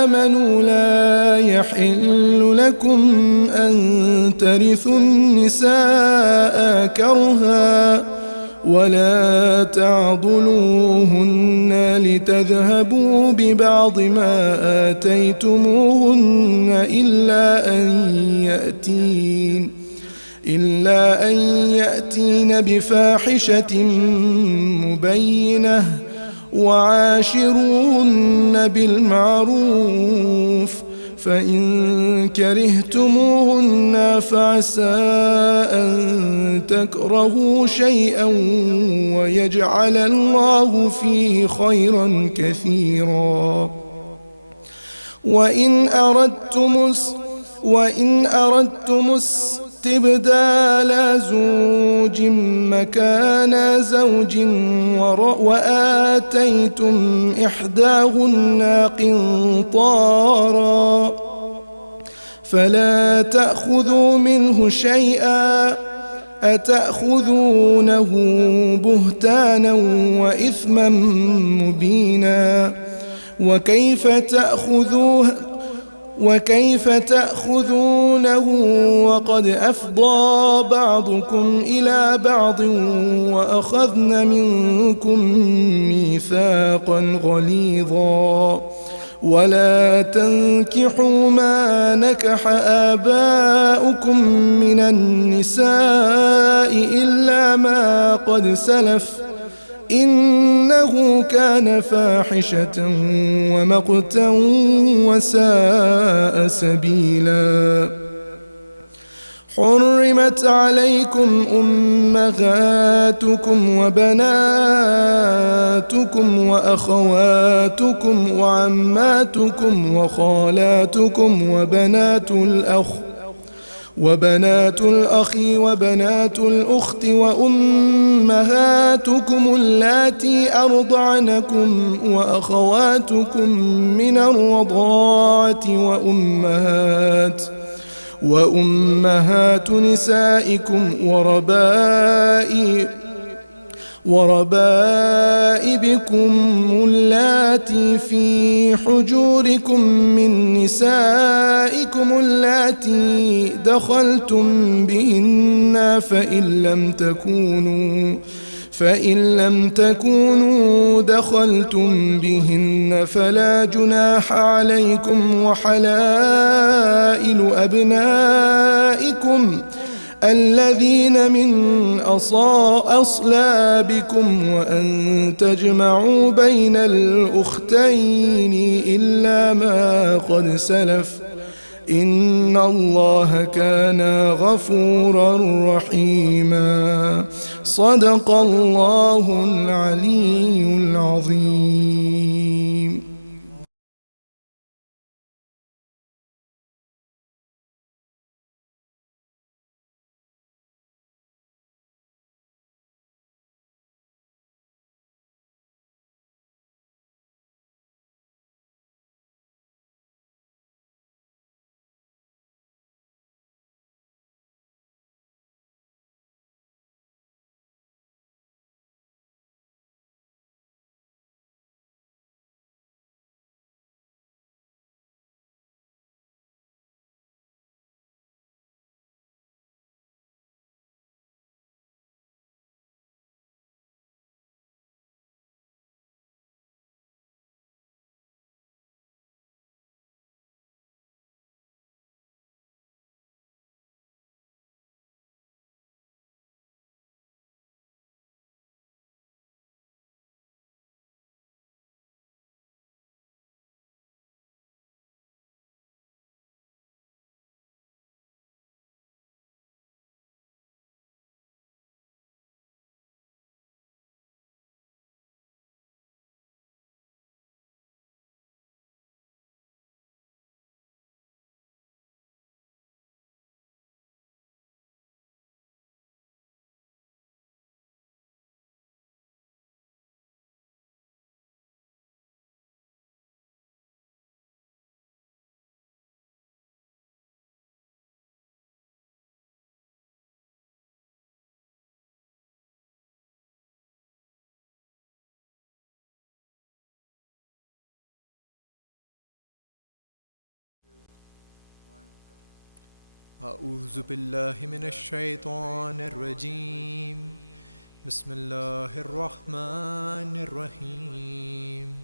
آمنوا لا يحل لكم أن ترثوا النساء كرها ولا تعضلوهن لتذهبوا ببعض ما آتيتموهن إلا أن يأتين بفاحشة مبينة وعاشروهن بالمعروف، فإن كرهتموهن فعسى أن تكرهوا شيئا ويجعل الله فيه خيرا كثيرا. وإن أردتم استبدال زوج مكان زوج وآتيتم إحداهن قنطارا فلا تأخذوا منه شيئا، أتأخذونه بهتانا وإثما مبينا. وكيف تأخذونه وقد أفضى بعضكم إلى بعض وأخذن منكم ميثاقا غليظا ولا تنكحوا ما نكح آباؤكم من النساء إلا ما قد سلف إنه كان فاحشة ومقتا وساء سبيلا. حرمت عليكم أمهاتكم وبناتكم وأخواتكم وعماتكم وخالاتكم وبنات الأخ وبنات الأخت وأمهاتكم اللاتي أرضعنكم وأخواتكم من الرضاعة وأمهات نسائكم وربائبكم اللاتي في حجوركم من نسائكم اللاتي دخلتم بهن فإن لم تكونوا دخلتم بهن فلا جناح عليكم وحلائل أبنائكم الذين من أصلابكم وأن تجمعوا بين الأختين إلا ما قد سلف إن الله كان غفورا رحيما. صدق الله العلي العظيم. أعوذ بالله من الشيطان الرجيم. بسم الله الرحمن الرحيم.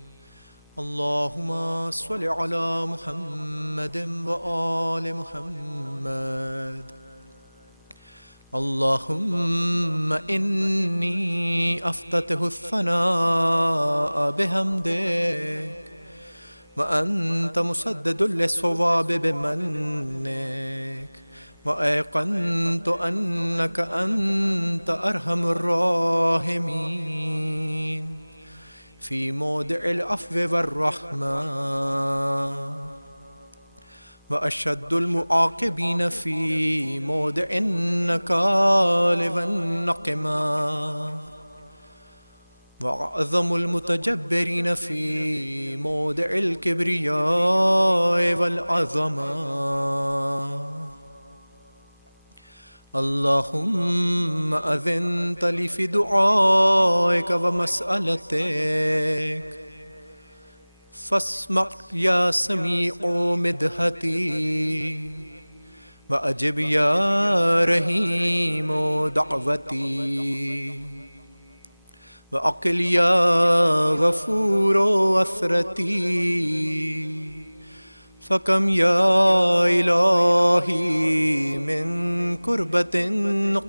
اللهم صل على محمد وآل محمد. اللهم إني أفتتح الثناء بحمدك وأنت مسدد للصواب بمنك وأيقنت أنك أنت أرحم الراحمين في موضع العفو والرحمة وأشد المعاقبين في موضع النكال والنقمة وأعظم المتجبرين في موضع الكبرياء والعظمة. اللهم أذنت لي في دعائك ومسألتك فاسمع يا سميع مدحتي وأجب يا رحيم دعوتي وأقل يا غفور أثرتي فكم يا إلهي من كربة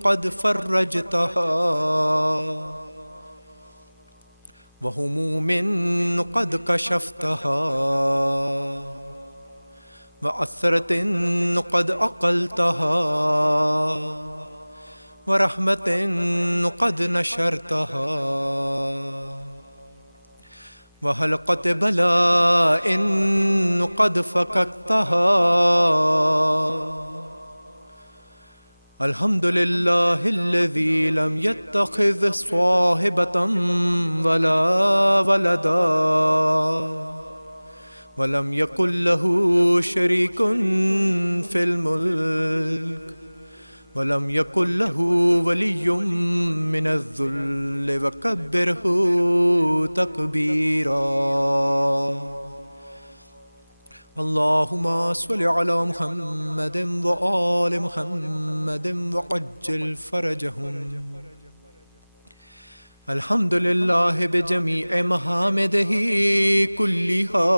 قد فرجتها وهموم قد كشفتها وعثرة قد أقلتها ورحمة قد نشرتها وحلقة بلاء قد فككتها الحمد لله الذي لم يتخذ صاحبة ولا ولدا ولم يكن له شريك في الملك ولم يكن له ولي من الذل وكبره تكبيرا اللهم صل على محمد وآل محمد وعجل فرجهم الحمد لله بجميع محامده كلها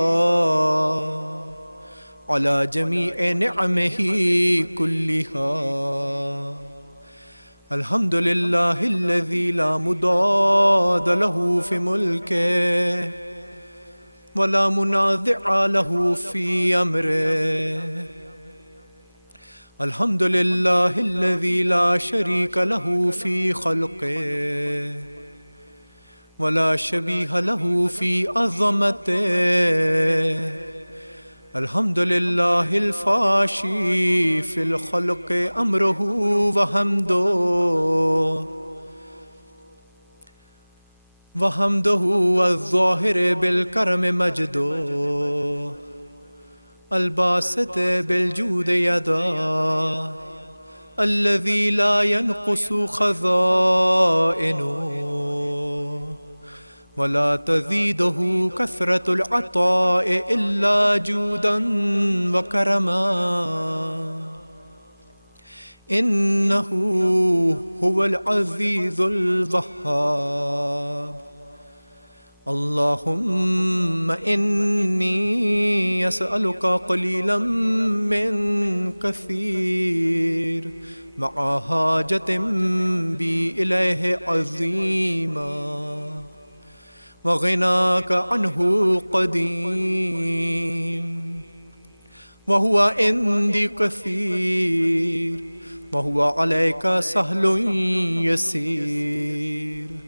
على جميع نعمه كلها الحمد لله الذي لا مضاد له في ملكه ولا منازع له في أمره الحمد لله الذي لا شريك له في خلقه ولا شبيه له في عظمته الحمد لله الفاشي في الخلق أمره وحمده الظاهر بالكرم مجده الباسط بالجود يدا الذي لا ينقص خزائنه ولا تزيده كثرة العطاء إلا جودا وكرما إنه هو العزيز الوهاب اللهم إني أسألك قليلا من كثير مع حاجة بي إليه عظيما وغناك عنه قديم وهو عندي كثير وهو عليك سهل يسير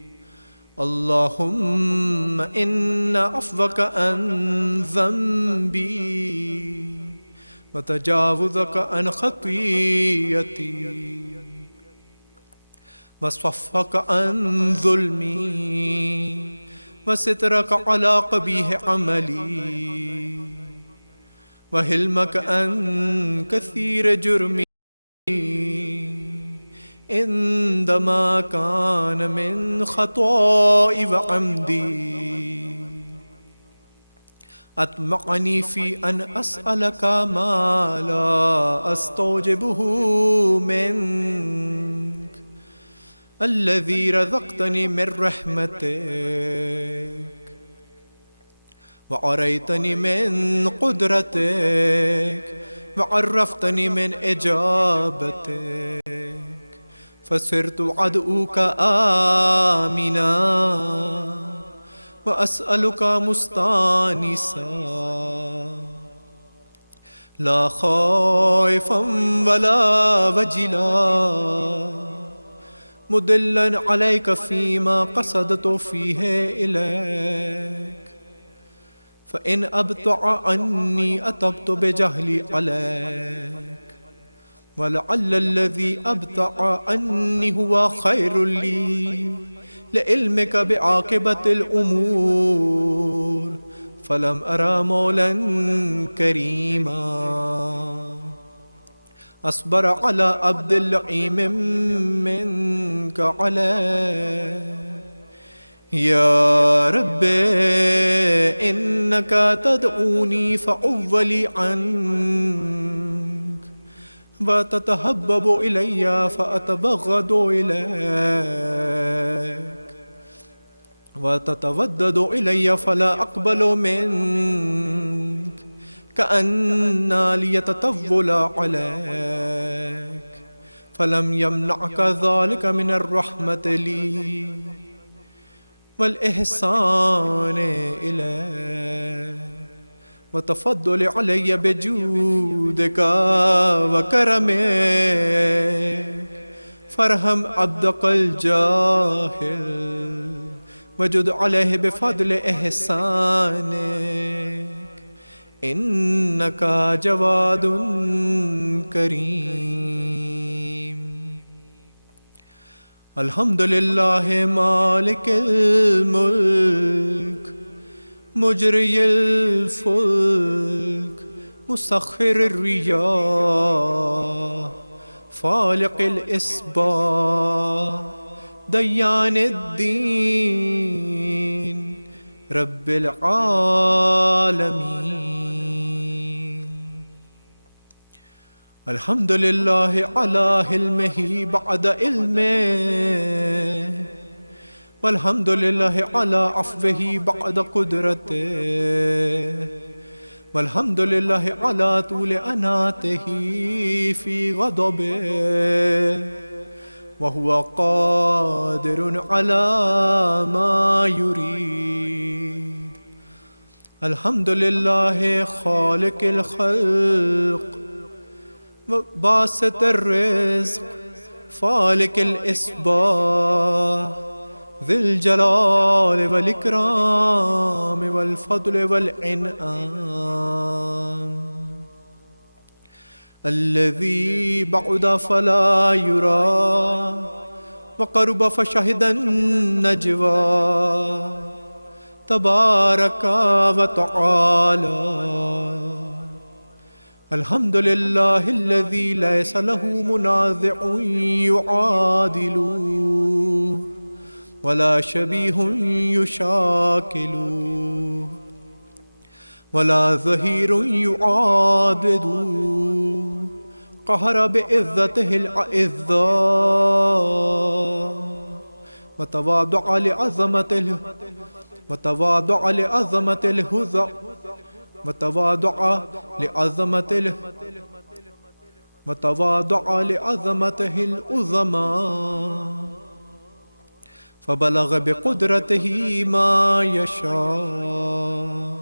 اللهم إن عفوك عن ذنبي وتجاوزك عن خطيئتي وصفك عن ظلمي وسترك على قبيح عملي وحلمك عن كثير جرمي عندما كان من خطائي وعمدي أطمعني في أن أسألك ما لا أستوجبه منك الذي رزقتني من رحمتك وعريتني من قدرتك وعرفتني من إجابتك فصرت عدوك آمنا وأسألك مستانسا لا خائفا ولا وجلا مدلا عليك فيما قصدت فيه إليك فإن أبطأ عني أتبت بجهلي عليك ولعل الذي أبطأ عني هو خير لي لعلمك بعاقبة الأمور فلم أرى مولا كريما أصبر على عبد اللئيم منك عليه يا رب إنك تدعوني فأولي عنك وتتحبب إلي فأتبغض إليك وتتودد إلي فلا أقبل منك كأن ليتطول عليك فلم يمنعك ذلك من الرحمة لي والإحسان إليه وتفضل علي بجودك وكرمك فارحم عبدك الجاهل وجد عليه بفضل إحسانك إنك جواد كريم. الحمد لله مالك الملك مجري الفلك مسخر الرياح فالق الإصباح ديان الدين رب العالمين. الحمد لله على حلمه بعد علمه والحمد لله على عفوه بعد قدرته والحمد لله على طول أناته في غضبه وهو قادر على ما يريد. الحمد لله خالق الخلق باسط الرزق فالق الإصباح ذي الجلال والإكرام والفضل والإنعام الذي بعد فلا يرى وقرب فشهد النجوى تبارك وتعالى. الحمد لله الذي ليس له منازع يعادله ولا شبيه يشاكله ولا ظهير يعاضده قهر بعزته الأعزاء وتواضع لعظمته الهزأ وتواضع لعظمته العظماء فبلغ بقدرته ما يشاء.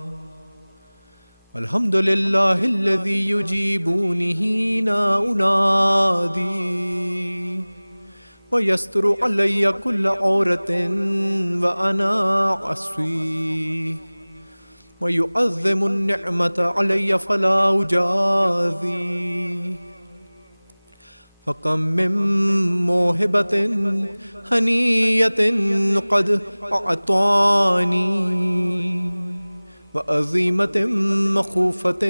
الحمد لله الذي يجيبني حين أنادي ويستر علي كل عورة وأنا أصفي ويعظم النعمة علي فلا أجازي. فكم من موهبة هنية قد أعطاني وعظيمة مخوفة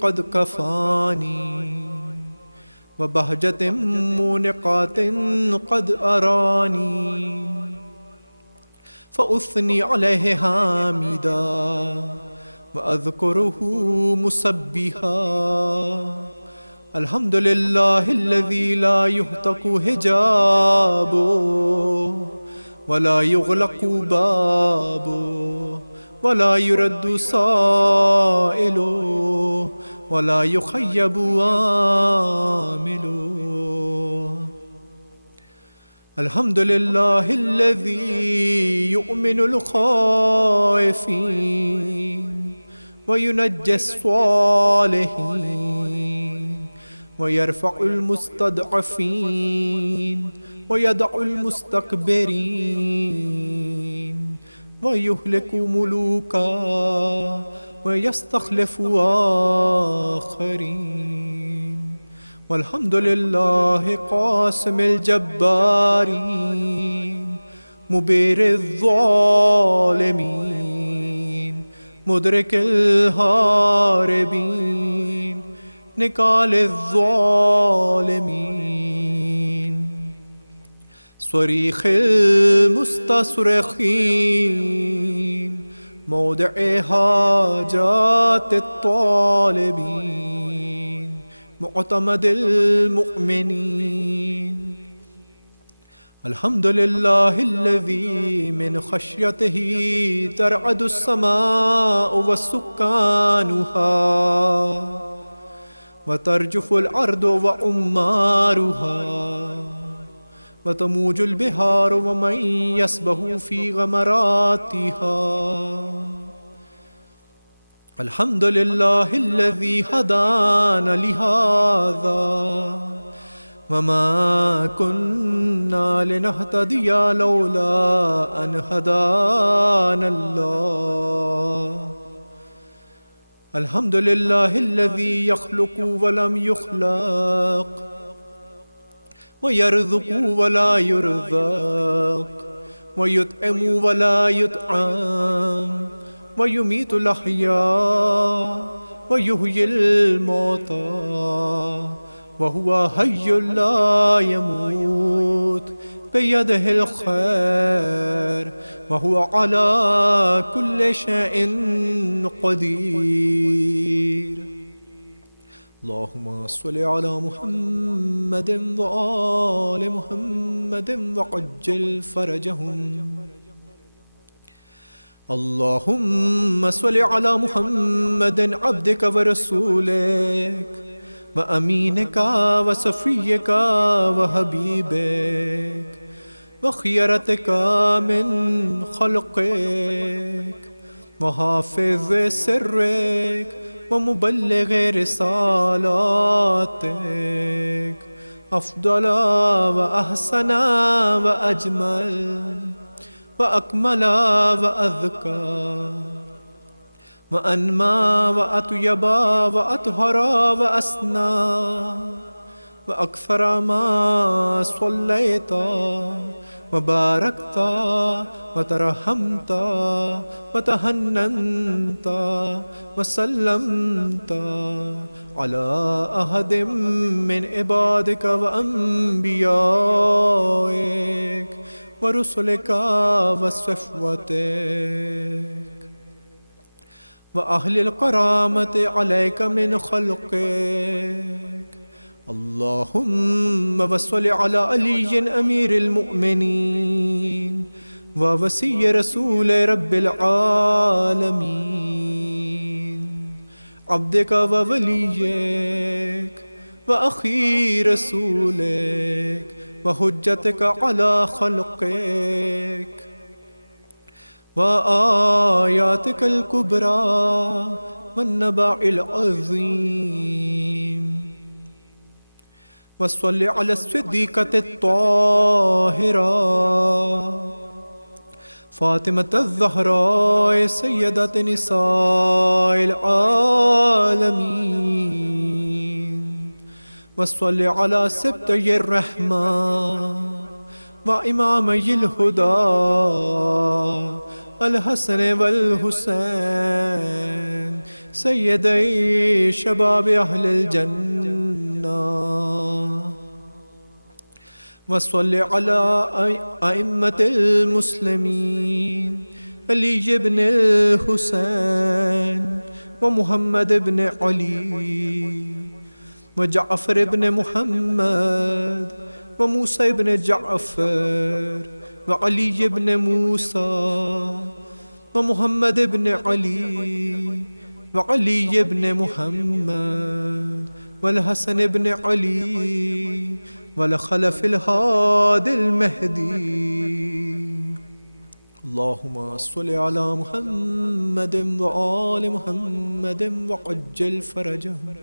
قد كفاني وبهجة مونقات قد أراني فأثني عليه حامدا وأذكره مسبحا. الحمد لله الذي لا يهتك حجابه ولا يغلق بابه ولا يرد سائله ولا يخيب عامله. الحمد لله الذي يؤمن الخائفين وينجي الصالحين ويرفع المستضعفين ويدع المستكبرين ويهلك ملوكا ويستخلف آخرين. والحمد لله قاسم الجبارين مبير الظالمين مدرك الهاربين نكال الظالمين. صريخ المستصرخين موضع حاجات الطالبين معتمد المؤمنين الحمد لله الذي من خشيته ترعد السماء وسكانها وترجف الأرض وعمارها وتموج البحار ومن يسبح في غمراتها الحمد لله الذي هدانا لهذا وما كنا لنهتدي لولا أن هدانا الله الحمد لله الذي يخلق ولم يخلق ويرزق ولا يرزق ويطعم ولا يطعم ويميت الأحياء ويحيي الموتى وهو حي لا يموت بيده الخير وهو على كل شيء قدير اللهم صل على محمد وآل محمد وعجل فرجهم اللهم صل على محمد عبدك ورسولك وأمينك وصفيك وحبيبك وخيرتك من خلقك وحافظ سرك ومبلغ رسالاتك أفضل وأحسن وأجمل وأكمل وأذكى وأنمى وأطيب وأطهر وأسنى وأكثر ما صليت وباركت وترحمت وتهننت وسلمت على أحد من عبادك وأنبيائك ورسلك وصفوتك وأهل الكرامة عليك من خلقك اللهم صل على علي أمير المؤمنين ووصي رسول رب العالمين عبدك ووليك وأخي رسولك وحجتك على خلقك وآياتك الكبرى والنبع العظيم وصل على الصديقة الطاهرة فاطمة الزهراء سيدة نساء العالمين وصل على سبتي الرحمة وإمامي الهدى الحسن والحسين سيدي شباب أهل الجنة وصل على أئمة المسلمين علي بن الحسين ومحمد بن علي وجعفر بن محمد وموسى بن جعفر وعلي بن موسى ومحمد بن علي وعلي بن محمد والحسن بن علي والخلف الهادي المهدي اللهم صل على محمد وآل محمد وعجل فرجهم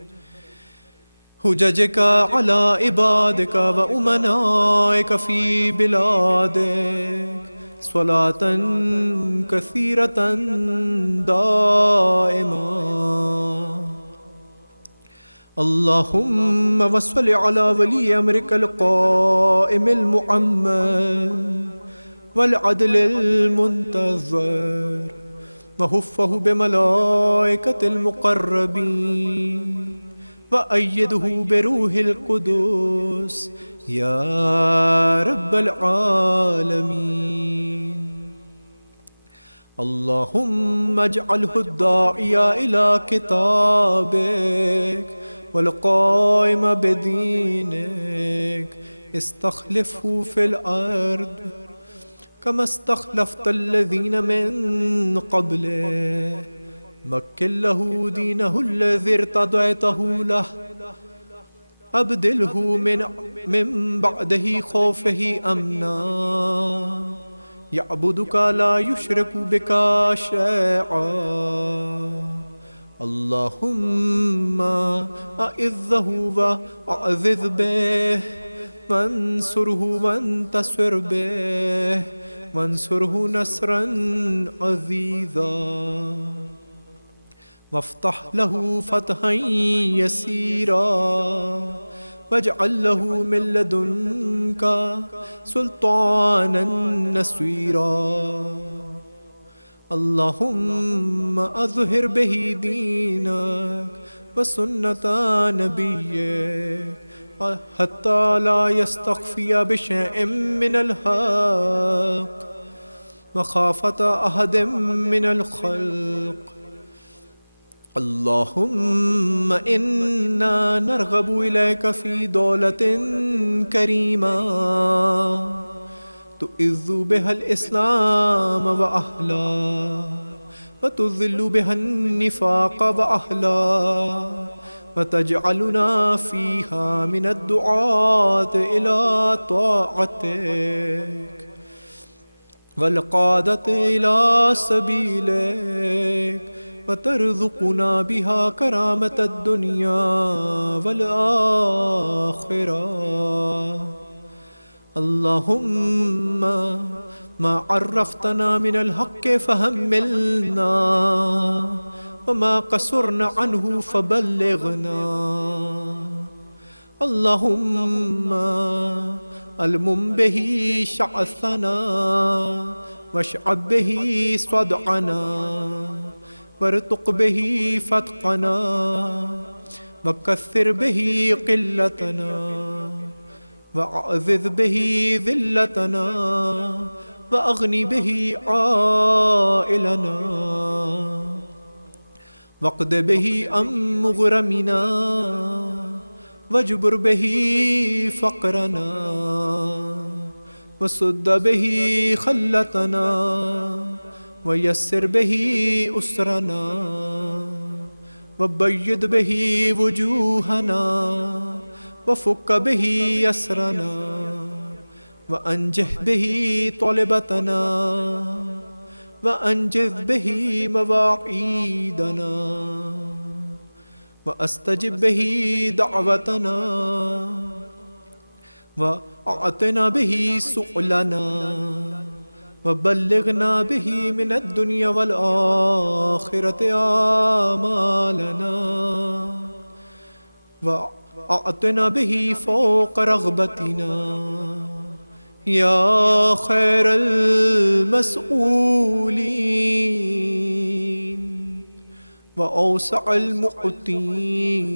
حججك على عبادك وأمنائك في بلادك صلاة كثيرة دائمة اللهم صل على ولي أمرك القائم المؤمن والعدل المنتظر وحفه بملائكة المقربين وأيده بروح القدس या रब्बल आलमीन। अल्लाहुम्मा अजअलहु दाइया इला किताबिक वल क़ाइम बिदीनिक इस्तख़लिफ़हु फ़िल अर्द कमा इस्तख़लफ़तल्लज़ीन मिन क़ब्लिह मक्किन लहु दीनहु अल्लज़ी इर्तदयतहु लहु अब्दिलहु मिन बअदिही ख़ौफ़िही अमना यअबुदुका ला युश्रिकु बिका शैआ। अल्लाहुम्मा अइज़्ज़हु व अअज़िज़ बिह वंसुरहु वंतसिर बिह वंसुरहु नस्रन अज़ीज़ा वफ्तह लहु फ़तहन यसीरा वजअल लहु मिन लदुन्का सुल्तानन नस्वीरा। अल्लाहुम्मा अज़हिर बिही दीनक व सुन्नता नबिय्यक हत्ता ला यस्तख़फ़िया बिशैइन मिनल हक़ मख़ाफ़ता अहदिन मिनल ख़ल्क़। अल्लाहुम्मा इन्ना नरग़बु इलैका फ़ी दौलतिन करीमा तुइज़्ज़ु बिहल इस्लाम व अहला व तुज़िल्लु बिहन निफ़ाक़ व अहला व तजअलुना फ़ीहा मिनद दुआत इला ताअतिक वल क़ादत इला सबीलिक व तरज़ुक़ुना बिहा करामतद दुनिया वल आख़िरा। अल्लाहुम्मा मा अर्रफ़तना मिनल हक़्क़ि फ़हम्मिलना व मा क़सुरना अन्हु फ़बल्लिग़ना। अल्लाहुम्मा अलमुम बिही शअसना वशअब बिही सदअना वरतुक़ बिही फ़तक़ना वकस्सिर बिही क़िल्लतना वअज़िज़ बिही ज़िल्लतना वअग़नि बिही आइलना वक़्द बिही अम मुग़रमिना वजबुर बिही फ़क़रना वसुद्द बिही ख़ल्लतना वयस्सिर बिही उसरना वबय्यिद बिही वजूहना वफ़ुक्क बिही यसरना वअंजिह बिही तलबतना वअंजिज़ बिही मवाक़ीदना वअस्तजिब बिही दअवतना वअअतिना बिही सुअलना वबल्लिग़ना बिही मिनद दुनिया वल आख़िरति आमालना वअअतिना बिही फ़ौक़ रग़बतिना या ख़ैरल मसऊलीन व औसअल मुअतीन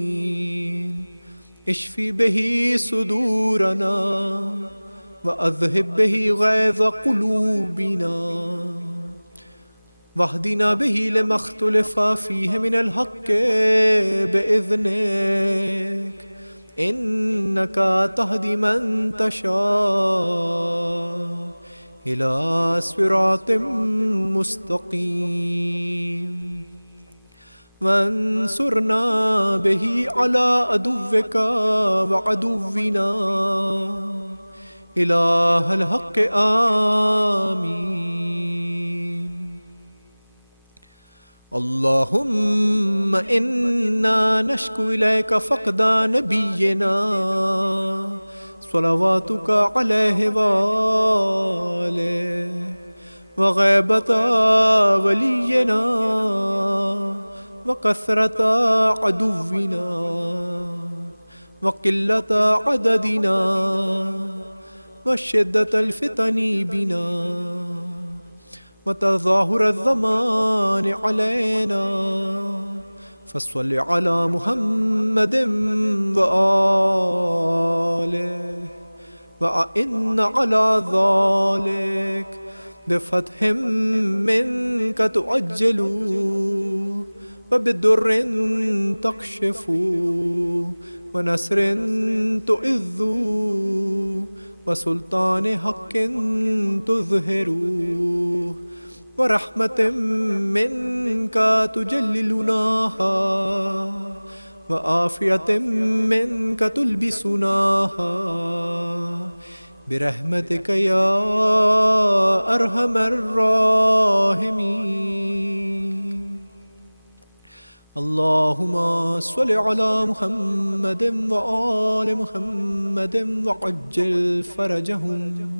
इश्फ़ी बिही सुदूरना व अज़हिब बिही ग़ैज़ क़ुलूबिना वहदिना बिही लिमा इख़्तुलिफ़ा फ़ीहि मिनल हक़्क़ि बिइज़निक इन्नका तहदी मन तशा इला सिरातिम मुस्तक़ीम वंसुरना बिही अला अदुव्विका व अदुव्विना इलाहल हक़्क़ि आमीन। अल्लाहुम्मा इन्ना नश्कु इलैका फ़क़दा नबिय्यिना स्वलवातुका अलैहि वालिहि व ग़ैबता वलिय्यिना व कसरता अदुव्विना व क़िल्लता अददिना व शिद्दतल फ़ितनी बिना व तज़ाहुर ज़मान अलैना फ़स्वल्लि अला मुहम्मदिन व आलिहि وإن على ذلك بفتح منك تعجل وبدر تكشف ونصر تؤذ وسلطان حق تظهر ورحمة منك تجللناها وعافية منك تلبسناها برحمتك يا أرحم الراحمين. اللهم صل على محمد وآل محمد وعجل فرجهم.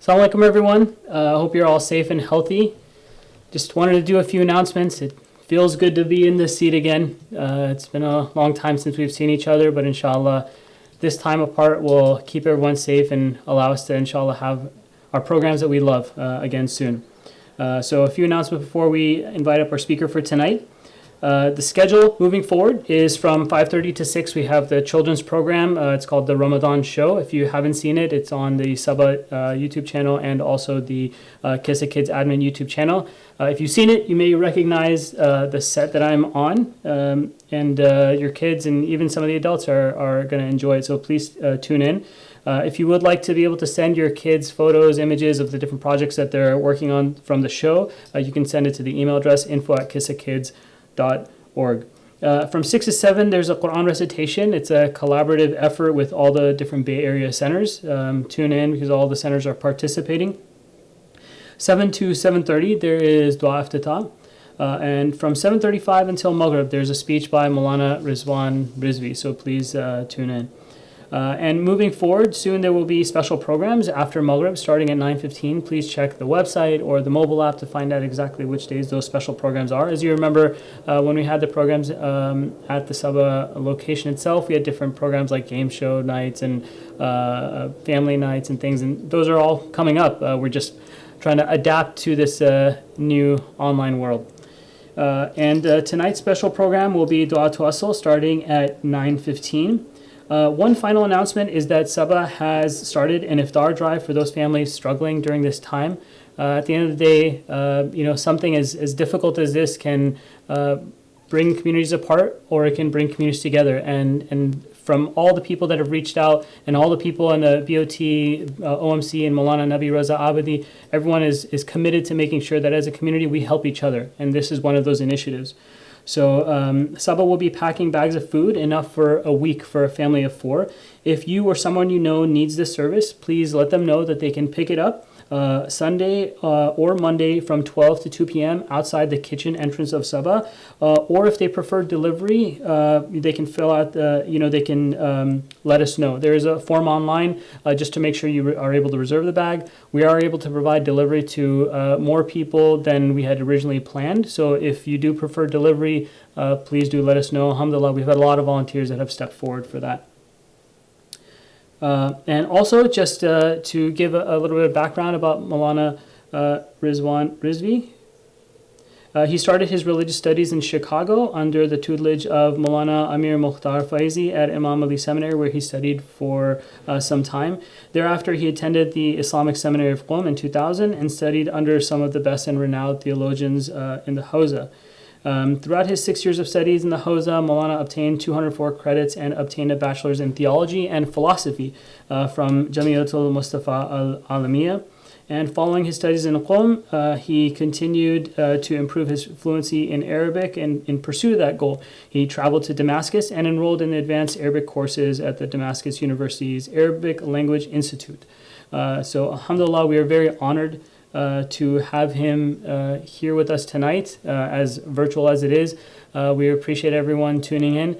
Assalamu alaikum everyone. I hope you're all safe and healthy. Just wanted to do a few announcements. It feels good to be in this seat again. It's been a long time since we've seen each other, but inshallah this time apart will keep everyone safe and allow us to inshallah have our programs that we love again soon. So a few announcements before we invite up our speaker for tonight. The schedule moving forward is from 5:30 to 6. We have the children's program. It's called the Ramadan Show. If you haven't seen it, it's on the Saba YouTube channel and also the Kissa Kids admin YouTube channel. If you've seen it, you may recognize the set that I'm on, and your kids and even some of the adults are going to enjoy it. So please tune in. If you would like to be able to send your kids photos, images of the different projects that they're working on from the show, you can send it to the email address info@kissakids.org. From 6 to 7, there's a Quran recitation. It's a collaborative effort with all the different Bay Area centers. Tune in because all the centers are participating. 7 to 7:30, there is Dua Iftitah. And from 7:35 until Maghrib, there's a speech by Moulana Rizwan Rizvi. So please tune in. And moving forward, soon there will be special programs after Maghrib starting at 9:15. Please check the website or the mobile app to find out exactly which days those special programs are. As you remember, when we had the programs at the Saba location itself, we had different programs like game show nights and family nights and things, and those are all coming up. We're just trying to adapt to this new online world. And tonight's special program will be Dua Tawasul starting at 9:15. One final announcement is that Saba has started an iftar drive for those families struggling during this time. At the end of the day, something as difficult as this can bring communities apart, or it can bring communities together. And from all the people that have reached out and all the people in the BOT, OMC, and Moulana Nabi Raza Abadi, everyone is committed to making sure that as a community we help each other. And this is one of those initiatives. So Saba will be packing bags of food, enough for a week for a family of 4. If you or someone you know needs this service, please let them know that they can pick it up Sunday or Monday from 12 to 2 p.m. outside the kitchen entrance of Saba. Or if they prefer delivery, they can fill out, they can let us know. There is a form online just to make sure you are able to reserve the bag. We are able to provide delivery to more people than we had originally planned. So if you do prefer delivery, please do let us know. Alhamdulillah, we've had a lot of volunteers that have stepped forward for that. And also, just to give a little bit of background about Moulana Rizwan Rizvi. He started his religious studies in Chicago under the tutelage of Moulana Amir Mukhtar Faizi at Imam Ali Seminary, where he studied for some time. Thereafter, he attended the Islamic Seminary of Qom in 2000 and studied under some of the best and renowned theologians in the Hawza. Throughout his 6 years of studies in the Hawza, Moulana obtained 204 credits and obtained a bachelor's in theology and philosophy from Jamiatul Mustafa al-Alamiya. And following his studies in Qom, he continued to improve his fluency in Arabic, and in pursuit of that goal, he traveled to Damascus and enrolled in the advanced Arabic courses at the Damascus University's Arabic Language Institute. So, alhamdulillah, we are very honored to have him here with us tonight, as virtual as it is. We appreciate everyone tuning in.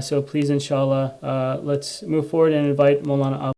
So please, inshallah, let's move forward and invite Moulana up.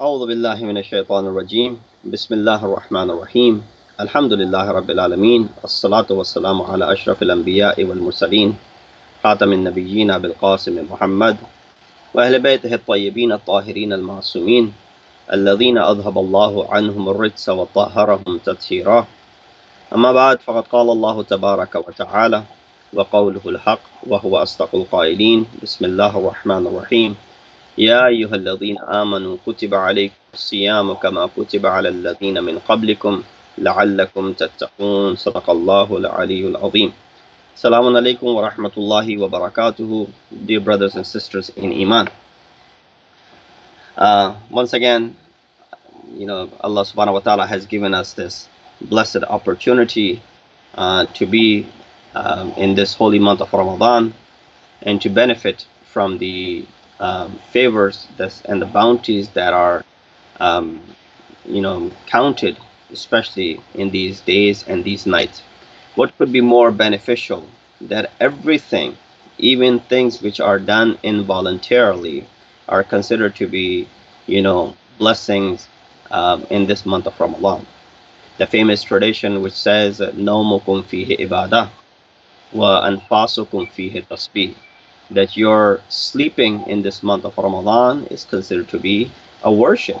أعوذ بالله من الشيطان الرجيم بسم الله الرحمن الرحيم الحمد لله رب العالمين الصلاة والسلام على أشرف الأنبياء والمرسلين خاتم النبيين بالقاسم محمد وأهل بيته الطيبين الطاهرين المعصومين الذين أذهب الله عنهم الرجس وطهرهم تطهيرا أما بعد فقد قال الله تبارك وتعالى وقوله الحق وهو أصدق القائلين بسم الله الرحمن الرحيم يا أيها الذين آمنوا كتب عليكم الصيام كما كتب على الذين من قبلكم لعلكم تتقون صدق الله العلي العظيم. Assalamu alaikum wa rahmatullahi wa barakatuhu, dear brothers and sisters in Iman. Once again, Allah subhanahu wa ta'ala has given us this blessed opportunity to be in this holy month of Ramadan and to benefit from the favors and the bounties that are counted, especially in these days and these nights. What could be more beneficial that everything, even things which are done involuntarily, are considered to be, blessings in this month of Ramadan. The famous tradition which says, "Nawmukum fihi ibadah, wa anfasukum fihi tasbih," that your sleeping in this month of Ramadan is considered to be a worship.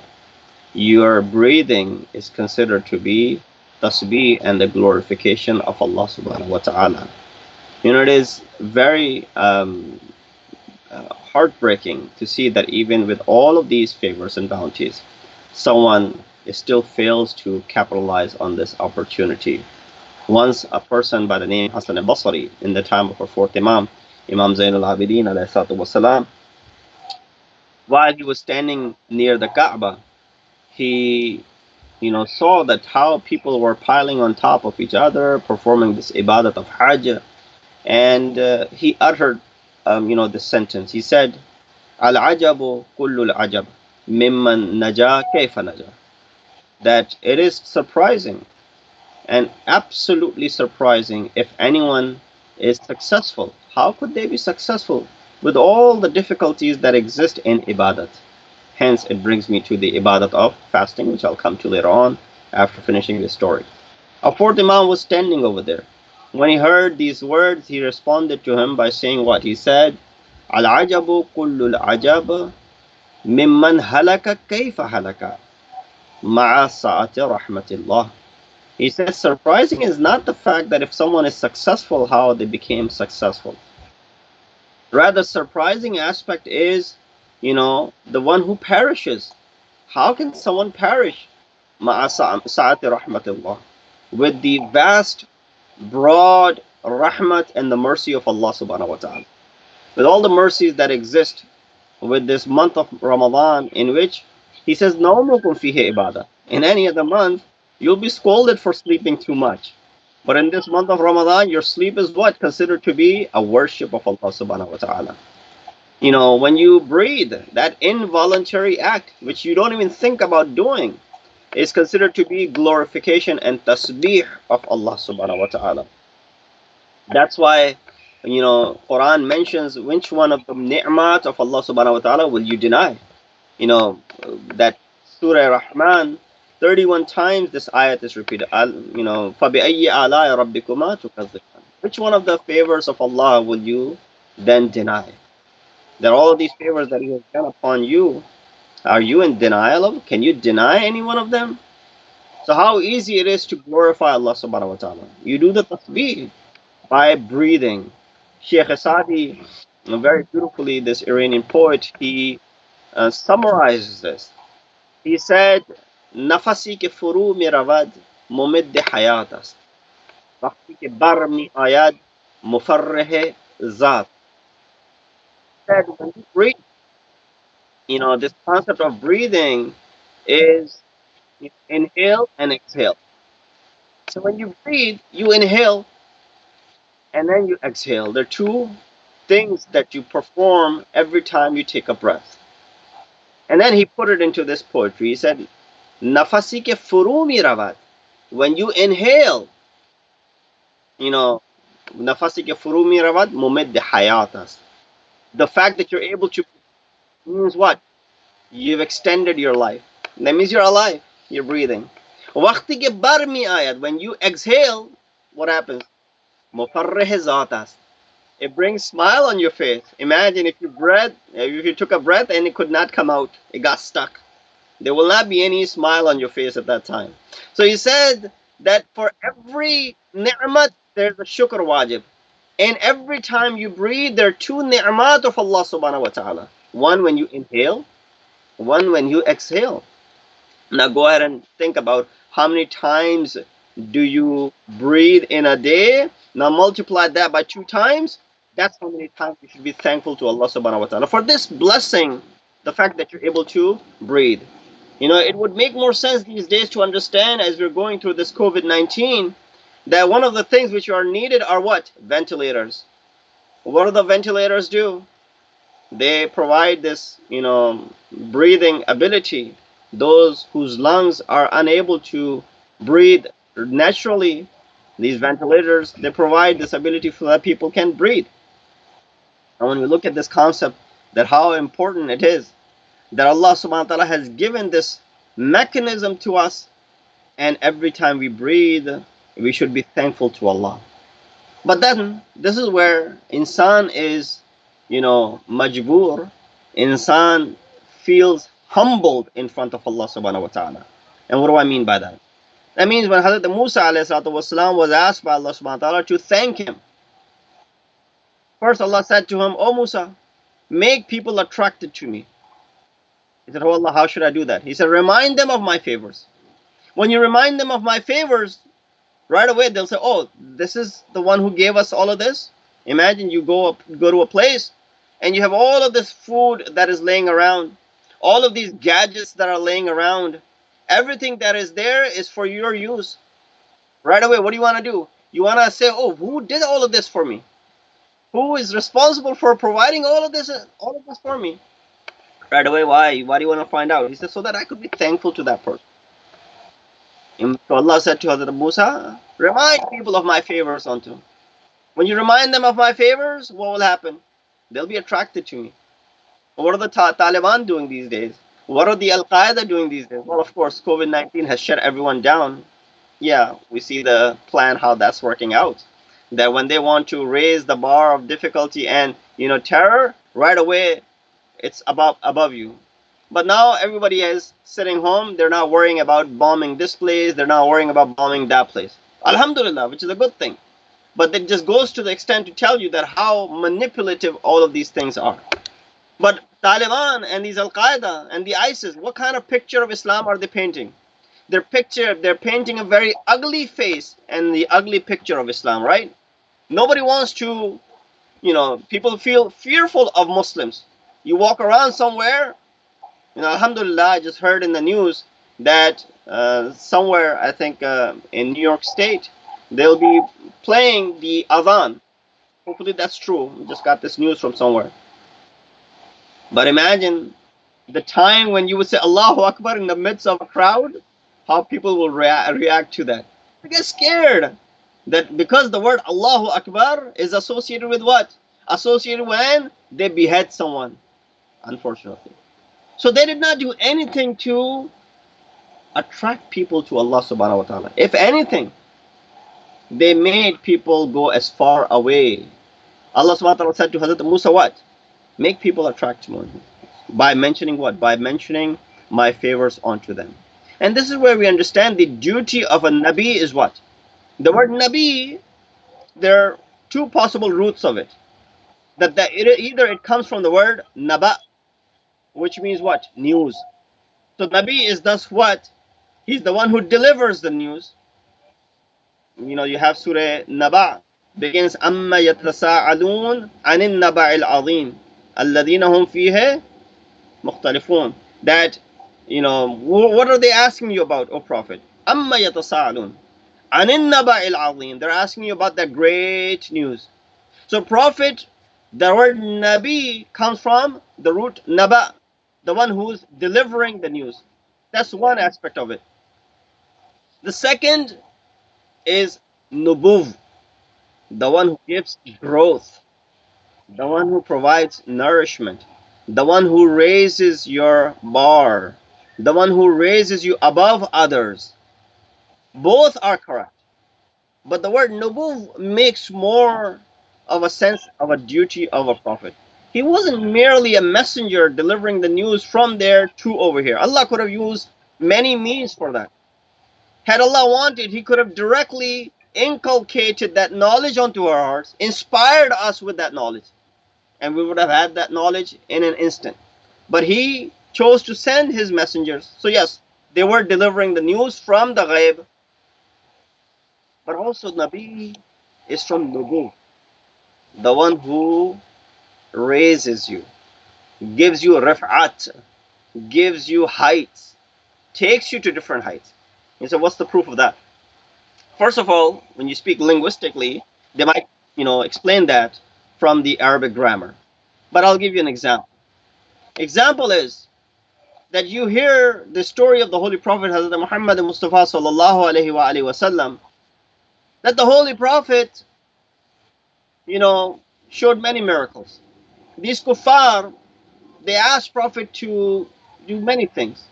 Your breathing is considered to be tasbih and the glorification of Allah subhanahu wa ta'ala. It is very heartbreaking to see that even with all of these favors and bounties, someone still fails to capitalize on this opportunity. Once a person by the name Hassan al-Basri, in the time of our fourth Imam Zain al-Abidin alayhi salatu wasalam, while he was standing near the Kaaba, he saw that how people were piling on top of each other, performing this ibadat of Hajj, and he uttered this sentence. He said, "Al-ajabu kullu al-ajab mimman naja kayfa naja," that it is surprising and absolutely surprising if anyone is successful. How could they be successful with all the difficulties that exist in ibadat? Hence, it brings me to the ibadat of fasting, which I'll come to later on after finishing this story. A fourth Imam was standing over there. When he heard these words, he responded to him by saying what? He said, "Al-ajabu kullu al-ajab mimman halaka kayfa halaka ma'a sa'ati rahmatillah." He says, surprising is not the fact that if someone is successful, how they became successful. Rather, surprising aspect is, the one who perishes. How can someone perish? Ma'a sa'ati rahmatillah, with the vast, broad rahmat and the mercy of Allah subhanahu wa ta'ala. With all the mercies that exist with this month of Ramadan, in which He says, "Nawmukum fihi ibadah." In any other month, you'll be scolded for sleeping too much. But in this month of Ramadan, your sleep is what? Considered to be a worship of Allah subhanahu wa ta'ala. When you breathe, that involuntary act, which you don't even think about doing, is considered to be glorification and tasbih of Allah subhanahu wa ta'ala. That's why, Quran mentions which one of the ni'mat of Allah subhanahu wa ta'ala will you deny. That Surah Rahman, 31 times this ayat is repeated. فَبِأَيِّ آلَاءِ رَبِّكُمَا تُكَذِّبَانِ. Which one of the favors of Allah will you then deny? That all of these favors that He has done upon you, are you in denial of? Can you deny any one of them? So how easy it is to glorify Allah subhanahu wa ta'ala. You do the tasbih by breathing. Sheikh Asadi, very beautifully, this Iranian poet, he summarizes this. He said, "Nafasi ke furu mi ravad mumid hayat ast. Waqti ke bar mi ayad mufarreh zat." He said, when you breathe, this concept of breathing is inhale and exhale. So when you breathe, you inhale and then you exhale. There are two things that you perform every time you take a breath. And then he put it into this poetry. He said, "Nafasi ke furumi ravat." When you inhale, nafasi ke furumi ravat mumid hayatas. The fact that you're able to means what? You've extended your life. That means you're alive. You're breathing. Waqti ke barmi ayat. When you exhale, what happens? Mufarreh zatas. It brings smile on your face. Imagine if you took a breath and it could not come out. It got stuck. There will not be any smile on your face at that time. So he said that for every ni'mat, there's a shukr wajib. And every time you breathe, there are two ni'mat of Allah subhanahu wa ta'ala. One when you inhale, one when you exhale. Now go ahead and think about how many times do you breathe in a day. Now multiply that by 2 times. That's how many times you should be thankful to Allah subhanahu wa ta'ala for this blessing, the fact that you're able to breathe. It would make more sense these days to understand, as we're going through this COVID-19, that one of the things which are needed are what? Ventilators. What do the ventilators do? They provide this, breathing ability. Those whose lungs are unable to breathe naturally, these ventilators, they provide this ability so that people can breathe. And when we look at this concept, that how important it is that Allah subhanahu wa ta'ala has given this mechanism to us, and every time we breathe, we should be thankful to Allah. But then, this is where insan is, majboor. Insan feels humbled in front of Allah subhanahu wa ta'ala. And what do I mean by that? That means when Hazrat Musa alayhi salatu wasalam was asked by Allah subhanahu wa ta'ala to thank him, first Allah said to him, "O Musa, make people attracted to me." He said, "Oh Allah, how should I do that?" He said, "Remind them of my favors." When you remind them of my favors, right away they'll say, "Oh, this is the one who gave us all of this." Imagine you go to a place and you have all of this food that is laying around, all of these gadgets that are laying around. Everything that is there is for your use. Right away, what do you want to do? You want to say, "Oh, who did all of this for me? Who is responsible for providing all of this for me?" Right away, why? Why do you want to find out? He says, "So that I could be thankful to that person." And so Allah said to Hazrat Musa, "Remind people of my favors unto." When you remind them of my favors, what will happen? They'll be attracted to me. What are the Taliban doing these days? What are the Al-Qaeda doing these days? Well, of course, COVID-19 has shut everyone down. Yeah, we see the plan, how that's working out. That when they want to raise the bar of difficulty and, terror, right away, it's above you. But now everybody is sitting home. They're not worrying about bombing this place. They're not worrying about bombing that place. Alhamdulillah, which is a good thing. But it just goes to the extent to tell you that how manipulative all of these things are. But Taliban and these Al-Qaeda and the ISIS, what kind of picture of Islam are they painting? They're painting a very ugly face and the ugly picture of Islam, right? Nobody wants to, people feel fearful of Muslims. You walk around somewhere Alhamdulillah, I just heard in the news that somewhere, I think in New York State, they'll be playing the adhan. Hopefully that's true. We just got this news from somewhere. But imagine the time when you would say Allahu Akbar in the midst of a crowd, how people will react to that. They get scared. That because the word Allahu Akbar is associated with what? Associated when they behead someone, unfortunately. So they did not do anything to attract people to Allah subhanahu wa ta'ala. If anything, they made people go as far away. Allah subhanahu wa ta'ala said to Hazrat Musa what? Make people attract to me. By mentioning what? By mentioning my favors onto them. And this is where we understand the duty of a Nabi is what? The word Nabi, there are two possible roots of it. That either it comes from the word Naba, which means what? News. So Nabi is thus what? He's the one who delivers the news. You have Surah Naba begins Amma yatasa'alun anin naba'il azim alladhina hum fihi mukhtalifun. That what are they asking you about, O Prophet? Amma yatasa'alun anin naba'il azim. They're asking you about that great news. So Prophet, the word Nabi comes from the root Naba, the one who's delivering the news. That's one aspect of it. The second is Nubuv, the one who gives growth, the one who provides nourishment, the one who raises your bar, the one who raises you above others. Both are correct. But the word Nubuv makes more of a sense of a duty of a prophet. He wasn't merely a messenger delivering the news from there to over here. Allah could have used many means for that. Had Allah wanted, He could have directly inculcated that knowledge onto our hearts, inspired us with that knowledge, and we would have had that knowledge in an instant. But He chose to send His messengers. So yes, they were delivering the news from the ghaib, but also Nabi is from Nubu, the one who raises you, gives you rif'at, gives you heights, takes you to different heights. And so what's the proof of that? First of all, when you speak linguistically, they might, explain that from the Arabic grammar. But I'll give you an example. Example is that you hear the story of the Holy Prophet Hazrat Muhammad Mustafa sallallahu alaihi wasallam, that the Holy Prophet, showed many miracles. These kuffar, they asked Prophet to do many things.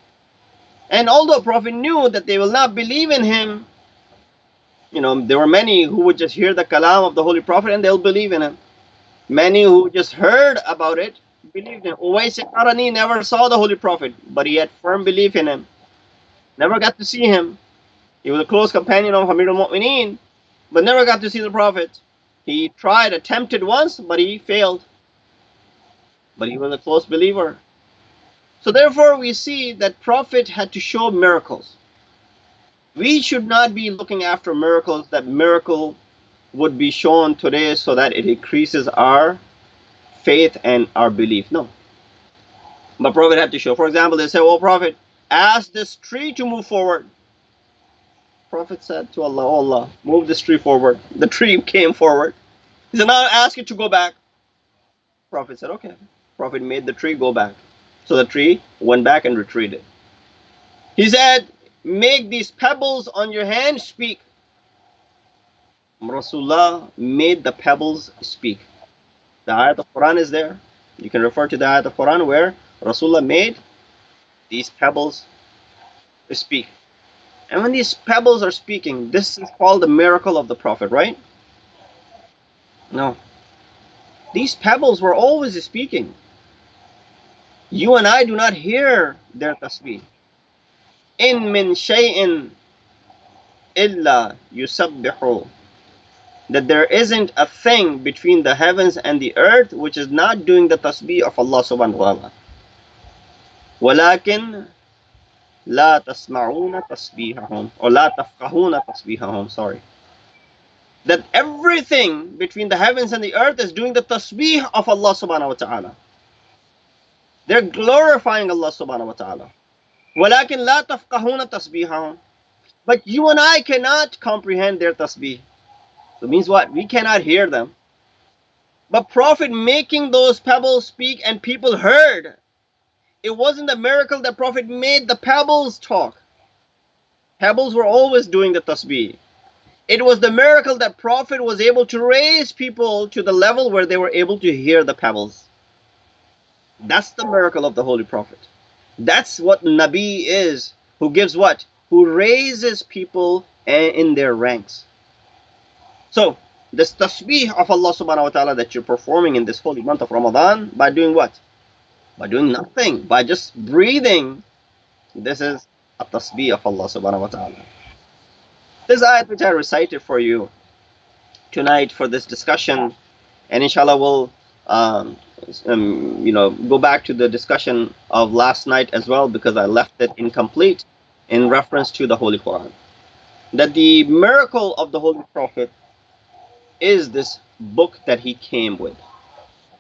And although Prophet knew that they will not believe in him, there were many who would just hear the kalam of the Holy Prophet and they'll believe in him. Many who just heard about it believed in him. Uwais al-Qarani never saw the Holy Prophet, but he had firm belief in him. Never got to see him. He was a close companion of Amir al-Mu'mineen, but never got to see the Prophet. He attempted once, but he failed. But he was a close believer. So therefore we see that Prophet had to show miracles. We should not be looking after miracles, that miracle would be shown today so that it increases our faith and our belief. No. But Prophet had to show. For example, they say, "Oh Prophet, ask this tree to move forward." Prophet said to Allah, "Oh Allah, move this tree forward." The tree came forward. He said, "Now ask it to go back." Prophet said, "Okay." Prophet made the tree go back. So the tree went back and retreated. He said, "Make these pebbles on your hand speak." Rasulullah made the pebbles speak. The ayat of Quran is there. You can refer to the ayat of Quran where Rasulullah made these pebbles speak. And when these pebbles are speaking, this is called the miracle of the Prophet, right? No. These pebbles were always speaking. You and I do not hear their tasbih. In min shay'in illa yusabbihu. That there isn't a thing between the heavens and the earth which is not doing the tasbih of Allah subhanahu wa ta'ala. Walakin la tasma'una tasbihahum, or la tafqahuna tasbihahum, sorry. That everything between the heavens and the earth is doing the tasbih of Allah subhanahu wa ta'ala. They're glorifying Allah subhanahu wa ta'ala. وَلَكِنْ لَا تَفْقَهُونَ تَسْبِيحَهُمْ. But you and I cannot comprehend their tasbih. So it means what? We cannot hear them. But Prophet making those pebbles speak and people heard. It wasn't a miracle that Prophet made the pebbles talk. Pebbles were always doing the tasbih. It was the miracle that Prophet was able to raise people to the level where they were able to hear the pebbles. That's the miracle of the Holy Prophet. That's what Nabi is, who gives what? Who raises people in their ranks. So, this tasbih of Allah subhanahu wa ta'ala that you're performing in this holy month of Ramadan, by doing what? By doing nothing, by just breathing. This is a tasbih of Allah subhanahu wa ta'ala. This ayat which I recited for you tonight for this discussion, and inshallah we'll go back to the discussion of last night as well, because I left it incomplete in reference to the Holy Quran. That the miracle of the Holy Prophet is this book that he came with,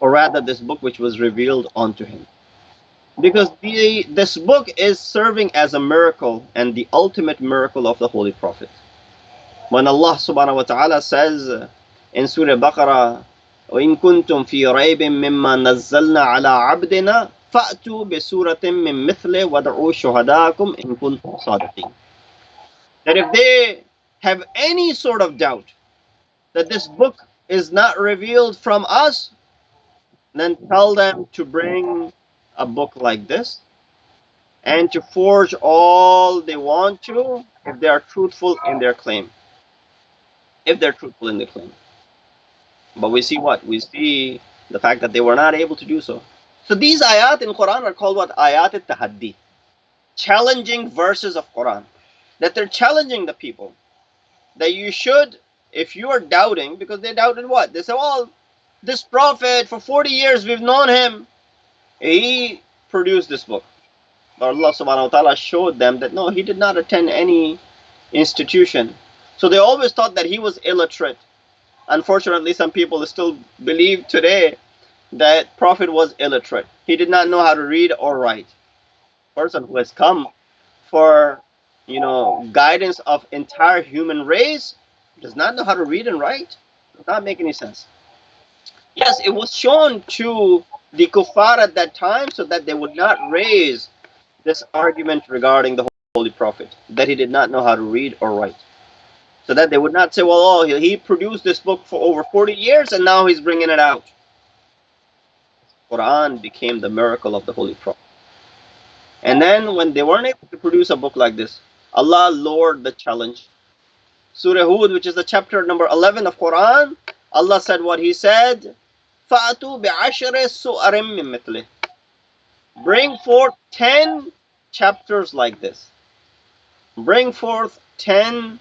or rather this book which was revealed unto him. Because this book is serving as a miracle and the ultimate miracle of the Holy Prophet. When Allah subhanahu wa ta'ala says in Surah Baqarah, وَإِن كُنتُمْ فِي رَيْبٍ مِّمَّا نَزَّلْنَا عَلَىٰ عَبْدِنَا فَأْتُوا بِسُورَةٍ مِّن مِّثْلِهِ وَادْعُوا شُهَدَاءَكُمْ إِن كُنتُمْ صَادِقِينَ. That if they have any sort of doubt that this book is not revealed from us, then tell them to bring a book like this and to forge all they want to if they are truthful in their claim. If they're truthful in their claim. But we see what? We see the fact that they were not able to do so. So these ayat in Quran are called what? Ayat al-Tahaddi. Challenging verses of Quran. That they're challenging the people. That you should, if you are doubting, because they doubted what? They said, well, this prophet, for 40 years we've known him. He produced this book. But Allah subhanahu wa ta'ala showed them that no, he did not attend any institution. So they always thought that he was illiterate. Unfortunately, some people still believe today that Prophet was illiterate. He did not know how to read or write. Person who has come for, guidance of entire human race does not know how to read and write. Does not make any sense. Yes, it was shown to the kuffar at that time so that they would not raise this argument regarding the Holy Prophet, that he did not know how to read or write. So that they would not say, well, he produced this book for over 40 years and now he's bringing it out. Quran became the miracle of the Holy Prophet. And then when they weren't able to produce a book like this, Allah lowered the challenge. Surah Hud, which is the chapter number 11 of Quran, Allah said what he said, فَأَتُوا بِعَشْرِ سُؤَرٍ مِّن مِثْلِهِ. Bring forth 10 chapters like this. Bring forth 10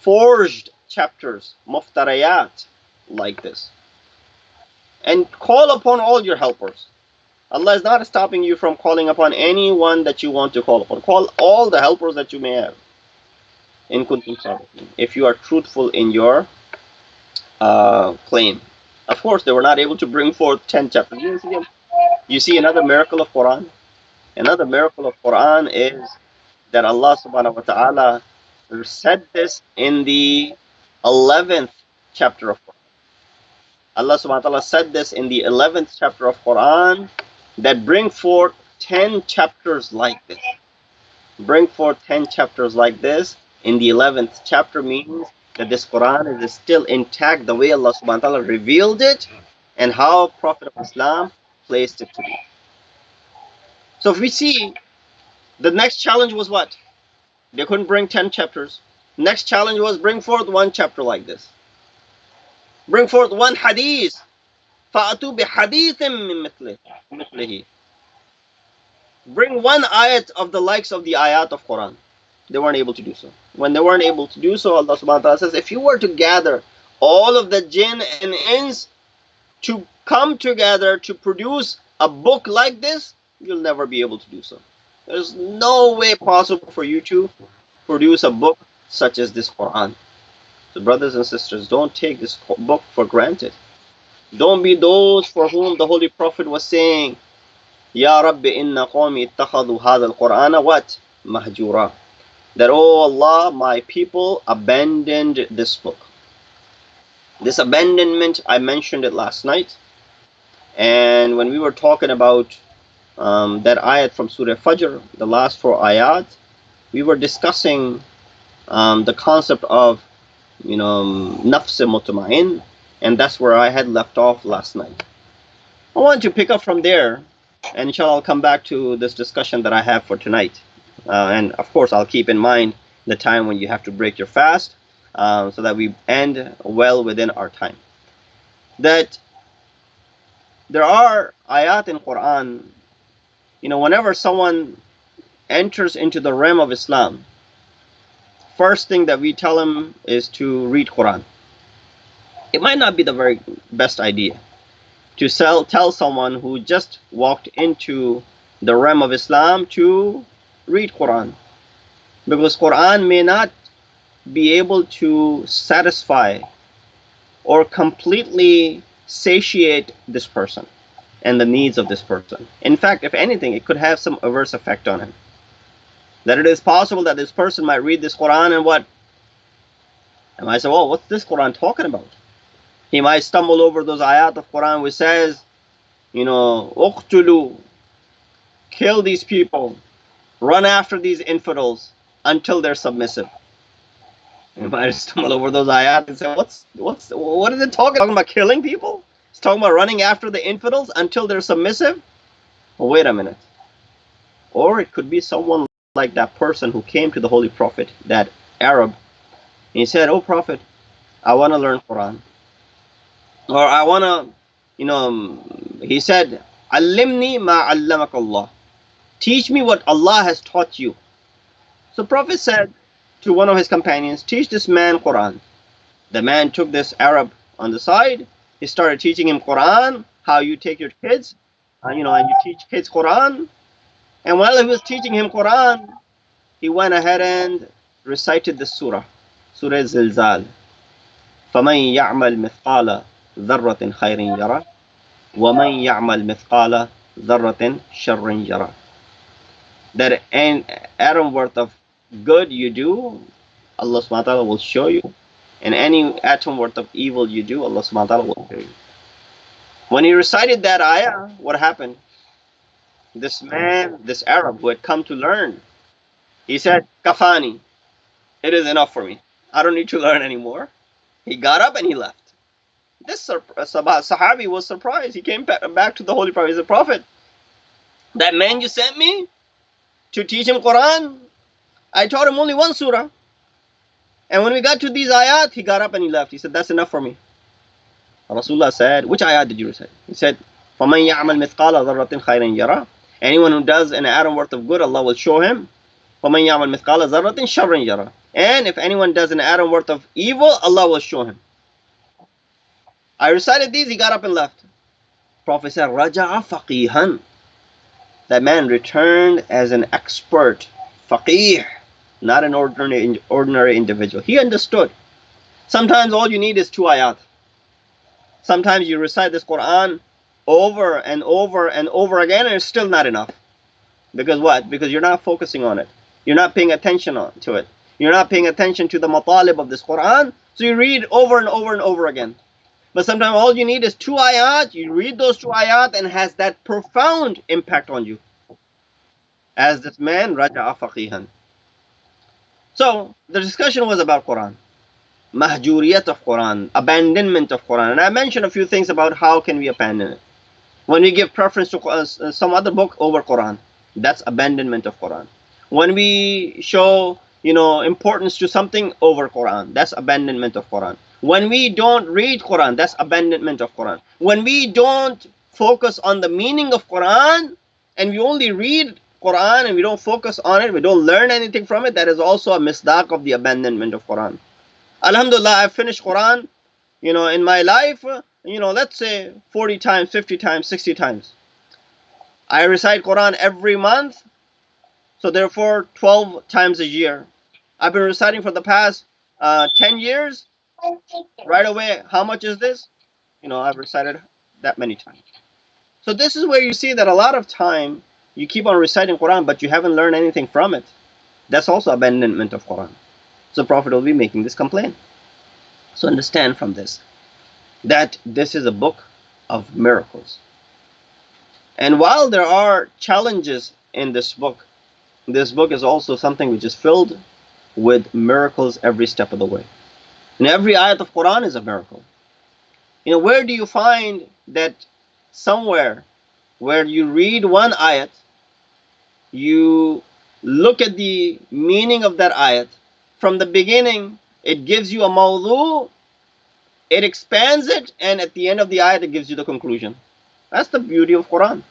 forged chapters, muftarayat, like this. And call upon all your helpers. Allah is not stopping you from calling upon anyone that you want to call upon. Call all the helpers that you may have. In kuntum sadiqin, if you are truthful in your claim. Of course, they were not able to bring forth 10 chapters. You see another miracle of Quran? Another miracle of Quran is that Allah subhanahu wa ta'ala said this in the 11th chapter of Quran. Allah subhanahu wa ta'ala said this in the 11th chapter of Quran, that bring forth 10 chapters like this. Bring forth 10 chapters like this in the 11th chapter means that this Quran is still intact the way Allah subhanahu wa ta'ala revealed it and how Prophet of Islam placed it to be. So if we see, the next challenge was what? They couldn't bring 10 chapters. Next challenge was bring forth one chapter like this. Bring forth one hadith. فَأَتُوا بِحَدِيثٍ مِّن مِثْلِهِ. Bring one ayat of the likes of the ayat of Quran. They weren't able to do so. When they weren't able to do so, Allah subhanahu wa ta'ala says, if you were to gather all of the jinn and ins to come together to produce a book like this, you'll never be able to do so. There's no way possible for you to produce a book such as this Quran. So brothers and sisters, don't take this book for granted. Don't be those for whom the Holy Prophet was saying Ya Rabbi inna qawmi ittakhadhu hadha al-Qur'ana what? Mahjura. That, oh Allah, my people abandoned this book. This abandonment, I mentioned it last night. And when we were talking about that ayat from Surah Fajr, the last 4 ayat, we were discussing the concept of, nafs mutma'in, and that's where I had left off last night. I want to pick up from there, and inshallah I'll come back to this discussion that I have for tonight. And of course, I'll keep in mind the time when you have to break your fast, so that we end well within our time. That there are ayat in Quran, whenever someone enters into the realm of Islam, first thing that we tell him is to read Quran. It might not be the very best idea to tell someone who just walked into the realm of Islam to read Quran, because Quran may not be able to satisfy or completely satiate this person and the needs of this person. In fact, if anything, it could have some adverse effect on him. That it is possible that this person might read this Quran and what? And might say, well, what's this Quran talking about? He might stumble over those ayat of Quran which says, uqtulu, kill these people, run after these infidels until they're submissive. You might stumble over those ayat and say, what is it talking about? Killing people? It's talking about running after the infidels until they're submissive? Well, wait a minute. Or it could be someone like that person who came to the Holy Prophet, that Arab, and he said, oh Prophet, I want to learn Quran. Or I want to, he said, Allimni ma allamak Allah. Teach me what Allah has taught you. So Prophet said to one of his companions, teach this man Quran. The man took this Arab on the side. He started teaching him Quran, how you take your kids, and you teach kids Quran. And while he was teaching him Quran, he went ahead and recited the surah, Surah Zilzal. فَمَنْ يَعْمَلْ مِثْقَالَ ذَرَّةٍ خَيْرٍ يَرَى وَمَنْ يَعْمَلْ مِثْقَالَ ذَرَّةٍ شَرٍ يَرَى. That an atom worth of good you do, Allah subhanahu wa ta'ala will show you. And any atom worth of evil you do, Allah subhanahu wa ta'ala will show you. When he recited that ayah, what happened? This man, this Arab who had come to learn, he said, Kafani, it is enough for me. I don't need to learn anymore. He got up and he left. This Sahabi was surprised. He came back to the Holy Prophet. He said, Prophet, that man you sent me to teach him Quran, I taught him only one surah. And when we got to these ayat, he got up and he left. He said, that's enough for me. Rasulullah said, which ayat did you recite? He said, فَمَنْ يَعْمَلْ مِثْقَالَ ذَرَّةٍ خَيْرٍ يَرَى. Anyone who does an atom worth of good, Allah will show him. وَمَنْ يَعْمَلْ مِثْقَالَ ذَرَّةٍ شَرٍ يَرَى. And if anyone does an atom worth of evil, Allah will show him. I recited these, he got up and left. Prophet said, رَجَعَ فَقِيهًا. That man returned as an expert, faqih, not an ordinary individual. He understood. Sometimes all you need is 2 ayat. Sometimes you recite this Quran over and over and over again, and it's still not enough. Because what? Because you're not focusing on it. You're not paying attention to it. You're not paying attention to the matalib of this Quran, so you read over and over and over again. But sometimes all you need is 2 ayat. You read those 2 ayat and it has that profound impact on you. As this man, Raja'a faqihan. So the discussion was about Quran. Mahjuriyat of Quran, abandonment of Quran. And I mentioned a few things about how can we abandon it. When we give preference to some other book over Quran, that's abandonment of Quran. When we show, importance to something over Quran, that's abandonment of Quran. When we don't read Quran, that's abandonment of Quran. When we don't focus on the meaning of Quran and we only read Quran and we don't focus on it, we don't learn anything from it, that is also a misdaq of the abandonment of Quran. Alhamdulillah, I finished Quran, in my life, let's say 40 times, 50 times, 60 times. I recite Quran every month, so therefore 12 times a year. I've been reciting for the past 10 years. Right away, how much is this? I've recited that many times. So this is where you see that a lot of time you keep on reciting Quran, but you haven't learned anything from it. That's also abandonment of Quran. So the Prophet will be making this complaint. So understand from this that this is a book of miracles. And while there are challenges in this book is also something which is filled with miracles every step of the way. And every ayat of Quran is a miracle. Where do you find that somewhere where you read one ayat, you look at the meaning of that ayat, from the beginning it gives you a mawdu, it expands it, and at the end of the ayat it gives you the conclusion. That's the beauty of Quran.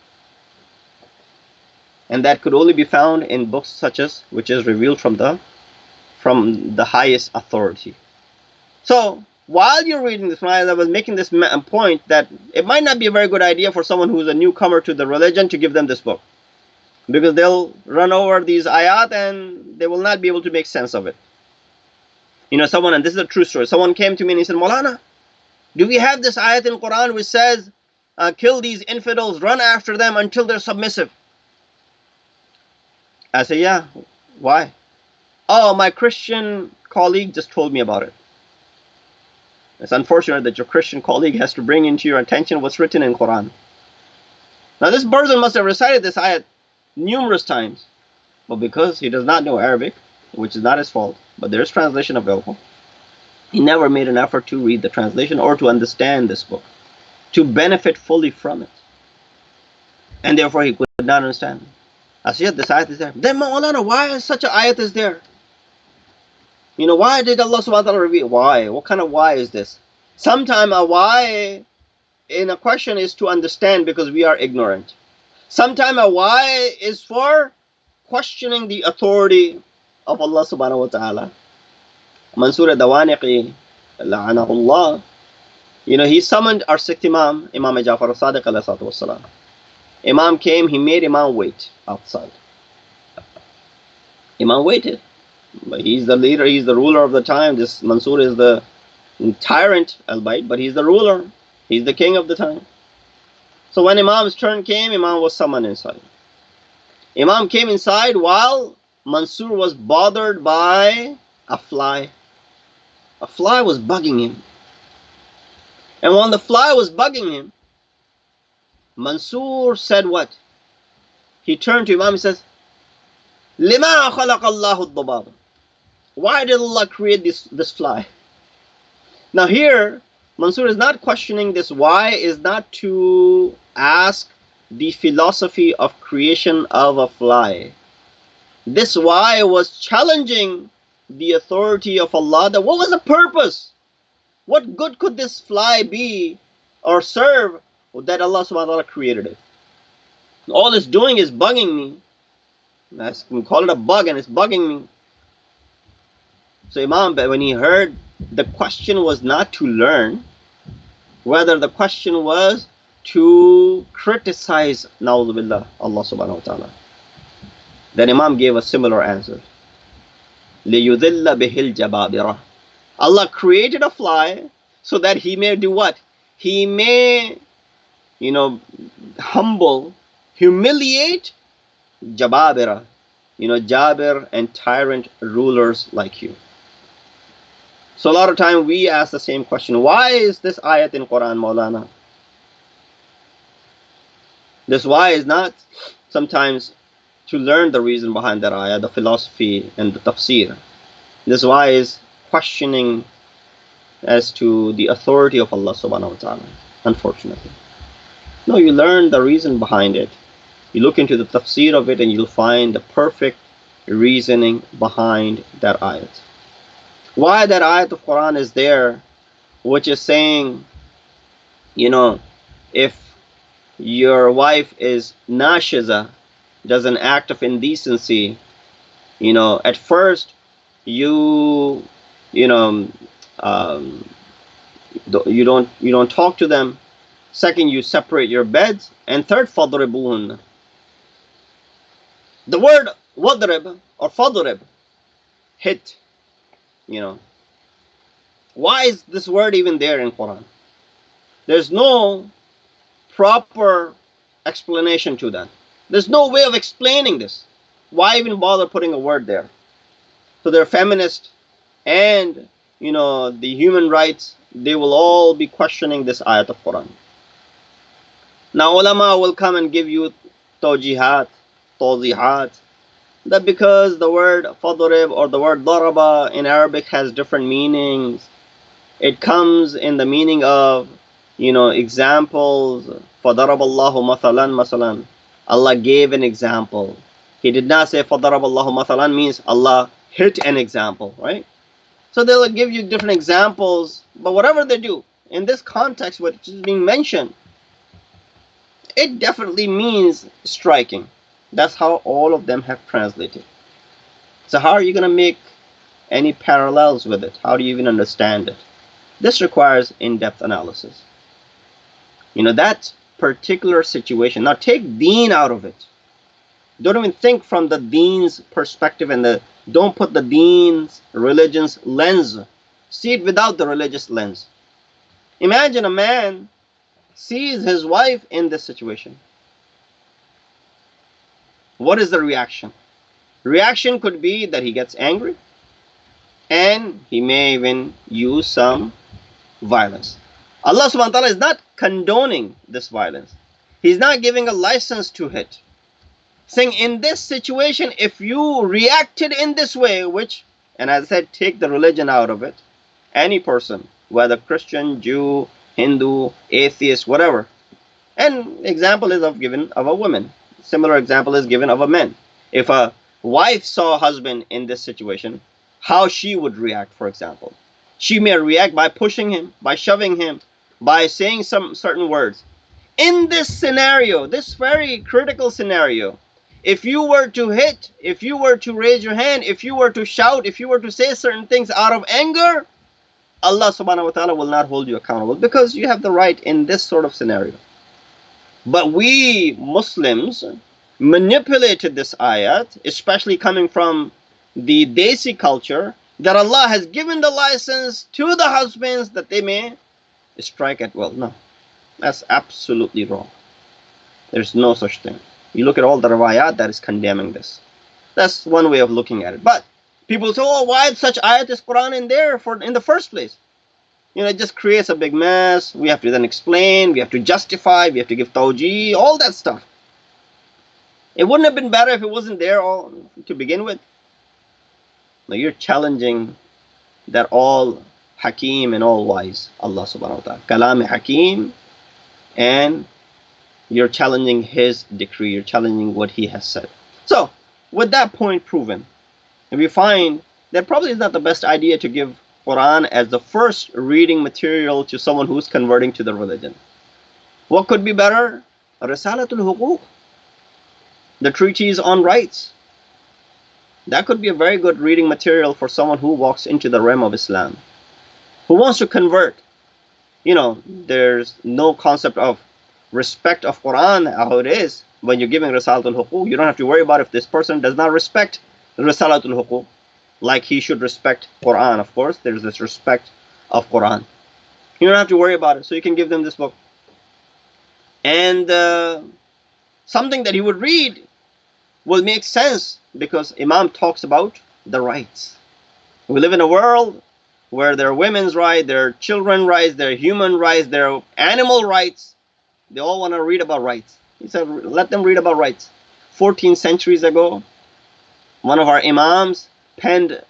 And that could only be found in books such as, which is revealed from the highest authority. So while you're reading this, I was making this point that it might not be a very good idea for someone who's a newcomer to the religion to give them this book, because they'll run over these ayat and they will not be able to make sense of it. Someone, and this is a true story, someone came to me and he said, Moulana, do we have this ayat in Quran which says, kill these infidels, run after them until they're submissive? I said, yeah, why? Oh, my Christian colleague just told me about it. It's unfortunate that your Christian colleague has to bring into your attention what's written in Quran. Now this person must have recited this ayat numerous times, but because he does not know Arabic, which is not his fault, but there is translation available, he never made an effort to read the translation or to understand this book, to benefit fully from it. And therefore he could not understand. I said, yeah, this ayat is there. Then Moulana, why is such an ayat is there? Why did Allah subhanahu wa ta'ala reveal? Why? What kind of why is this? Sometimes a why in a question is to understand because we are ignorant. Sometimes a why is for questioning the authority of Allah subhanahu wa ta'ala. Mansur Dawaniqi, la'anahullah, he summoned our sixth Imam, Imam Jafar al-Sadiq alayhi salatu wassalam. Imam came, he made Imam wait outside. Imam waited. But he's the leader, he's the ruler of the time. This Mansur is the tyrant, albeit, but he's the ruler. He's the king of the time. So when Imam's turn came, Imam was summoned inside. Imam came inside while Mansur was bothered by a fly. A fly was bugging him. And when the fly was bugging him, Mansur said what? He turned to Imam and says, لِمَا خَلَقَ اللَّهُ الضَّبَابَ. Why did Allah create this fly? Now here, Mansur is not questioning this. Why is not to ask the philosophy of creation of a fly. This why was challenging the authority of Allah. That what was the purpose? What good could this fly be or serve that Allah subhanahu wa ta'ala created it? All it's doing is bugging me. I can call it a bug, and it's bugging me. So Imam, when he heard the question was not to learn, whether the question was to criticize, na'udhu billah, Allah subhanahu wa ta'ala, then Imam gave a similar answer. لِيُذِلَّ بِهِ الْجَبَابِرَةِ. Allah created a fly so that He may do what? He may, humiliate Jababira, Jabir and tyrant rulers like you. So a lot of time we ask the same question. Why is this ayat in Quran, Moulana? This why is not sometimes to learn the reason behind that ayah, the philosophy and the tafsir. This why is questioning as to the authority of Allah subhanahu wa ta'ala, unfortunately. No, you learn the reason behind it. You look into the tafsir of it and you'll find the perfect reasoning behind that ayat. Why that ayat of Quran is there, which is saying, if your wife is nashiza, does an act of indecency, at first you don't talk to them. Second, you separate your beds, and third, fadribuhun. The word wadrib or fadrib, hit. Why is this word even there in Quran? There's no proper explanation to that. There's no way of explaining this. Why even bother putting a word there? So they're feminist, and the human rights, they will all be questioning this ayat of Quran. Now ulama will come and give you tawjihat, tawzihat, that because the word fadrib or the word daraba in Arabic has different meanings. It comes in the meaning of, examples. Fadaraballahu mathalan masalan. Allah gave an example. He did not say Fadaraballahu mathalan means Allah hit an example, right? So they'll give you different examples, but whatever they do, in this context, what is being mentioned, it definitely means striking. That's how all of them have translated. So how are you going to make any parallels with it? How do you even understand it? This requires in-depth analysis. That particular situation. Now take deen out of it. Don't even think from the deen's perspective, and don't put the deen's religion's lens. See it without the religious lens. Imagine a man sees his wife in this situation. What is the reaction? Reaction could be that he gets angry, and he may even use some violence. Allah subhanahu wa ta'ala is not condoning this violence. He's not giving a license to hit. Saying in this situation, if you reacted in this way, which, and as I said, take the religion out of it, any person, whether Christian, Jew, Hindu, atheist, whatever. And example is given of a woman. Similar example is given of a man. If a wife saw a husband in this situation, how she would react, for example. She may react by pushing him, by shoving him, by saying some certain words. In this scenario, this very critical scenario, if you were to hit, if you were to raise your hand, if you were to shout, if you were to say certain things out of anger, Allah subhanahu wa ta'ala will not hold you accountable, because you have the right in this sort of scenario. But we Muslims manipulated this ayat, especially coming from the Desi culture, that Allah has given the license to the husbands that they may strike at will. No, that's absolutely wrong. There's no such thing. You look at all the riwayat that is condemning this. That's one way of looking at it. But people say, oh, why is such ayat is Quran in there in the first place? It just creates a big mess. We have to then explain, we have to justify, we have to give tawjih, all that stuff. It wouldn't have been better if it wasn't there to begin with. Now you're challenging that all Hakim and all wise, Allah subhanahu wa ta'ala. Kalam Hakim, and you're challenging his decree, you're challenging what he has said. So, with that point proven, we find that probably is not the best idea to give Quran as the first reading material to someone who's converting to the religion. What could be better? Risalatul Huquq, the treatise on rights. That could be a very good reading material for someone who walks into the realm of Islam, who wants to convert. There's no concept of respect of Quran, how it is. When you're giving Risalatul Huquq, you don't have to worry about if this person does not respect Risalatul Huquq, like he should respect Quran. Of course, there's this respect of Quran. You don't have to worry about it, so you can give them this book. And something that he would read will make sense, because Imam talks about the rights. We live in a world where there are women's rights, there are children's rights, there are human rights, there are animal rights. They all want to read about rights. He said, let them read about rights. 14 centuries ago, one of our Imams penned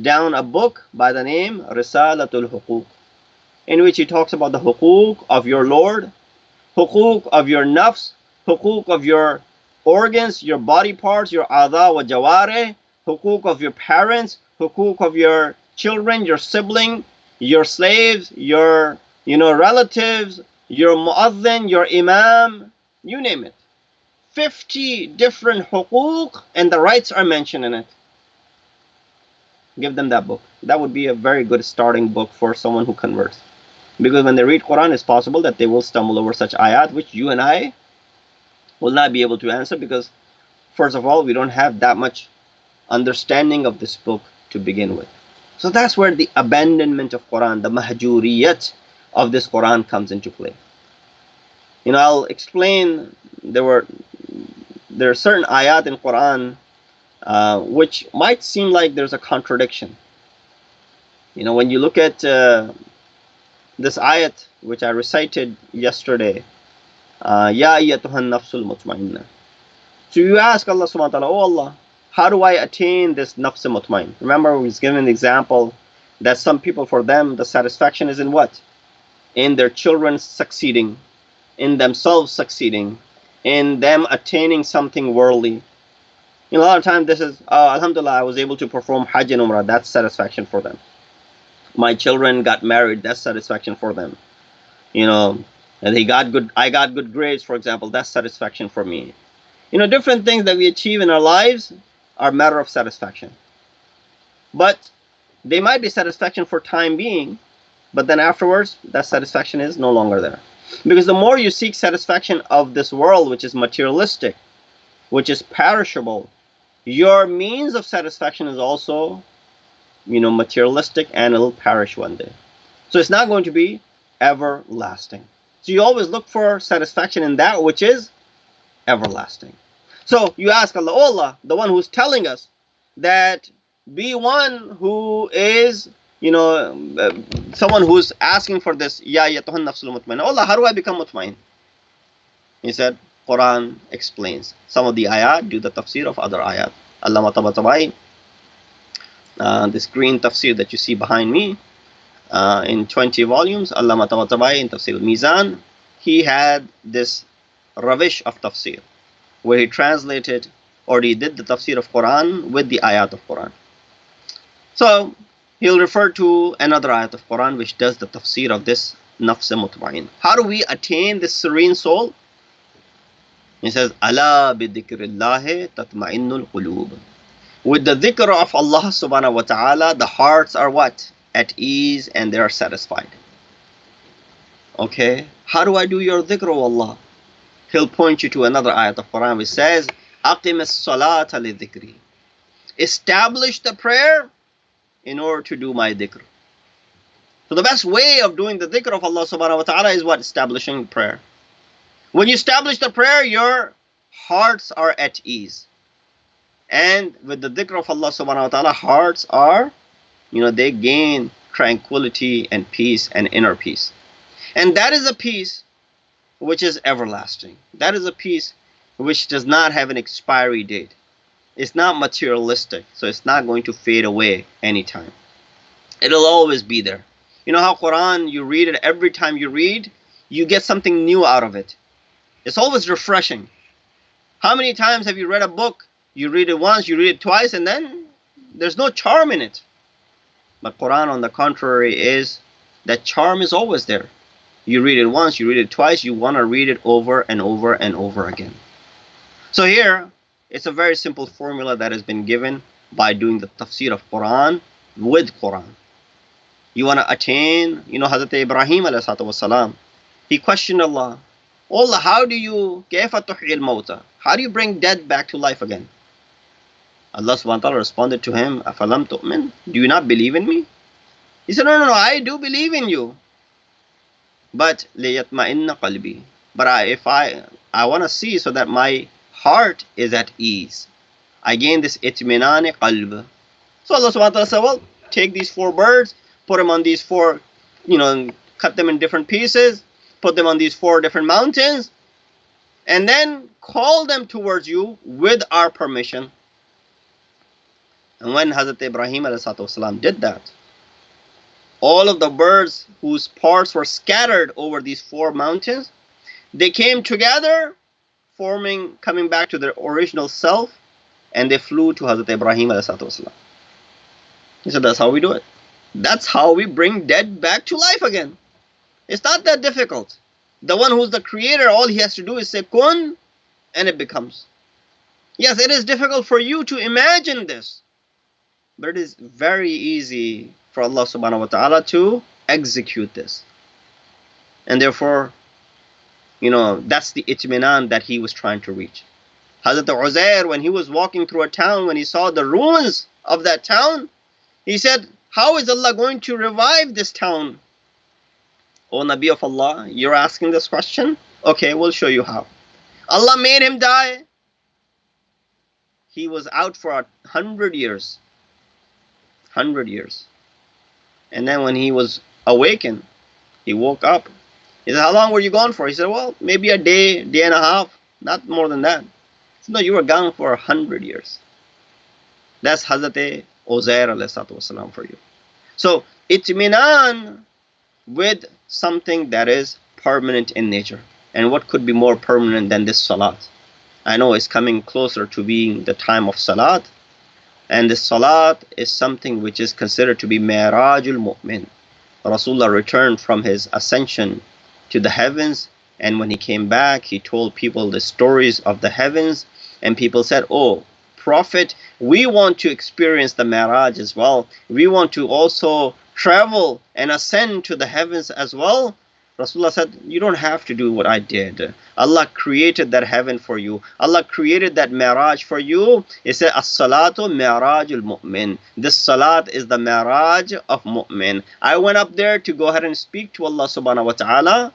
down a book by the name Risalatul Huquq, in which he talks about the huquq of your Lord, huquq of your nafs, huquq of your organs, your body parts, your adha wa jawareh, huquq of your parents, huquq of your children, your sibling, your slaves, your relatives, your muazzin, your imam, you name it. 50 different huquq, and the rights are mentioned in it. Give them that book. That would be a very good starting book for someone who converts. Because when they read Quran, it's possible that they will stumble over such ayat which you and I will not be able to answer, because first of all, we don't have that much understanding of this book to begin with. So that's where the abandonment of Quran, the mahjuriyat of this Quran comes into play. I'll explain there are certain ayat in Quran which might seem like there's a contradiction. When you look at this ayat which I recited yesterday, Ya ayyatuhan nafsul mutmainna. So you ask Allah subhanahu wa ta'ala, oh Allah, how do I attain this nafs mutmain? Remember, we was given an example that some people, for them, the satisfaction is in what? In their children succeeding, in themselves succeeding, in them attaining something worldly. A lot of times this is, alhamdulillah, I was able to perform Hajj and Umrah, that's satisfaction for them. My children got married, that's satisfaction for them. And I got good grades, for example, that's satisfaction for me. Different things that we achieve in our lives are matter of satisfaction. But they might be satisfaction for time being, but then afterwards, that satisfaction is no longer there. Because the more you seek satisfaction of this world, which is materialistic, which is perishable, your means of satisfaction is also, materialistic, and it'll perish one day. So it's not going to be everlasting. So you always look for satisfaction in that which is everlasting. So you ask Allah, oh Allah, the one who's telling us that be one who is, someone who's asking for this, Ya ayyatuhan nafsul mutmain. Allah, how do I become mutmain? He said, Quran explains. Some of the ayat do the tafsir of other ayat. Allama Tabatabai, this green tafsir that you see behind me, in 20 volumes, Allama Tabatabai in Tafsir al-Mizan, he had this ravish of tafsir, where he translated, or he did the tafsir of Quran with the ayat of Quran. So he'll refer to another ayat of Quran which does the tafsir of this nafs mutma'in. How do we attain this serene soul? He says, Ala bi dhikrillahi tatma'innul qulub. With the dhikr of Allah subhanahu wa ta'ala, the hearts are what? At ease, and they are satisfied. Okay, how do I do your dhikr, O Allah? He'll point you to another ayat of Quran which says, Aqim as-salata li dhikri. Establish the prayer in order to do my dhikr. So the best way of doing the dhikr of Allah subhanahu wa ta'ala is what? Establishing prayer. When you establish the prayer, your hearts are at ease. And with the dhikr of Allah subhanahu wa ta'ala, hearts are, they gain tranquility and peace and inner peace. And that is a peace which is everlasting. That is a peace which does not have an expiry date. It's not materialistic, so it's not going to fade away anytime. It'll always be there. You know how Quran, you read it, every time you read, you get something new out of it. It's always refreshing. How many times have you read a book? You read it once, you read it twice, and then there's no charm in it. But Quran, on the contrary, is that charm is always there. You read it once, you read it twice, you want to read it over and over and over again. So here, it's a very simple formula that has been given by doing the tafsir of Quran with Quran. You want to attain, Hazrat Ibrahim alayhi salatu wasalam, he questioned Allah, Allah, how do you, كيف تحيي الموتى? How do you bring dead back to life again? Allah subhanahu wa ta'ala responded to him, أَفَلَمْ تُؤْمِنْ? Do you not believe in me? He said, no, I do believe in you. But لِيَطْمَئِنَّ قَلْبِي. But I want to see so that my heart is at ease. I gain this itminan qalb. So Allah subhanahu wa ta'ala said, well, take these 4 birds, put them on these 4, cut them in different pieces, put them on these 4 different mountains, and then call them towards you with our permission. And when Hazrat Ibrahim ﷺ did that, all of the birds whose parts were scattered over these 4 mountains, they came together, coming back to their original self, and they flew to Hazrat Ibrahim ﷺ. He said, that's how we do it. That's how we bring dead back to life again. It's not that difficult. The one who's the creator, all he has to do is say kun, and it becomes. Yes, it is difficult for you to imagine this, but it is very easy for Allah subhanahu wa ta'ala to execute this. And therefore, that's the itminan that he was trying to reach. Hazrat Uzair, when he was walking through a town, when he saw the ruins of that town, he said, how is Allah going to revive this town? O Nabi of Allah, you're asking this question? Okay, we'll show you how. Allah made him die. He was out for 100 years. 100 years. And then when he was awakened, he woke up. He said, how long were you gone for? He said, well, maybe a day, day and a half, not more than that. He said, no, you were gone for 100 years. That's Hazrat Uzair alayhi for you. So, itminan with something that is permanent in nature. And what could be more permanent than this salat? I know it's coming closer to being the time of salat. And the salat is something which is considered to be Mi'rajul Mu'min. Rasulullah returned from his ascension to the heavens, and when he came back, he told people the stories of the heavens, and people said, oh, Prophet, we want to experience the Mi'raj as well. We want to also travel and ascend to the heavens as well. Rasulullah said, you don't have to do what I did. Allah created that heaven for you. Allah created that Mi'raj for you. He said, As-salatu Mi'rajul Mu'min. This salat is the Mi'raj of Mu'min. I went up there to go ahead and speak to Allah subhanahu wa ta'ala.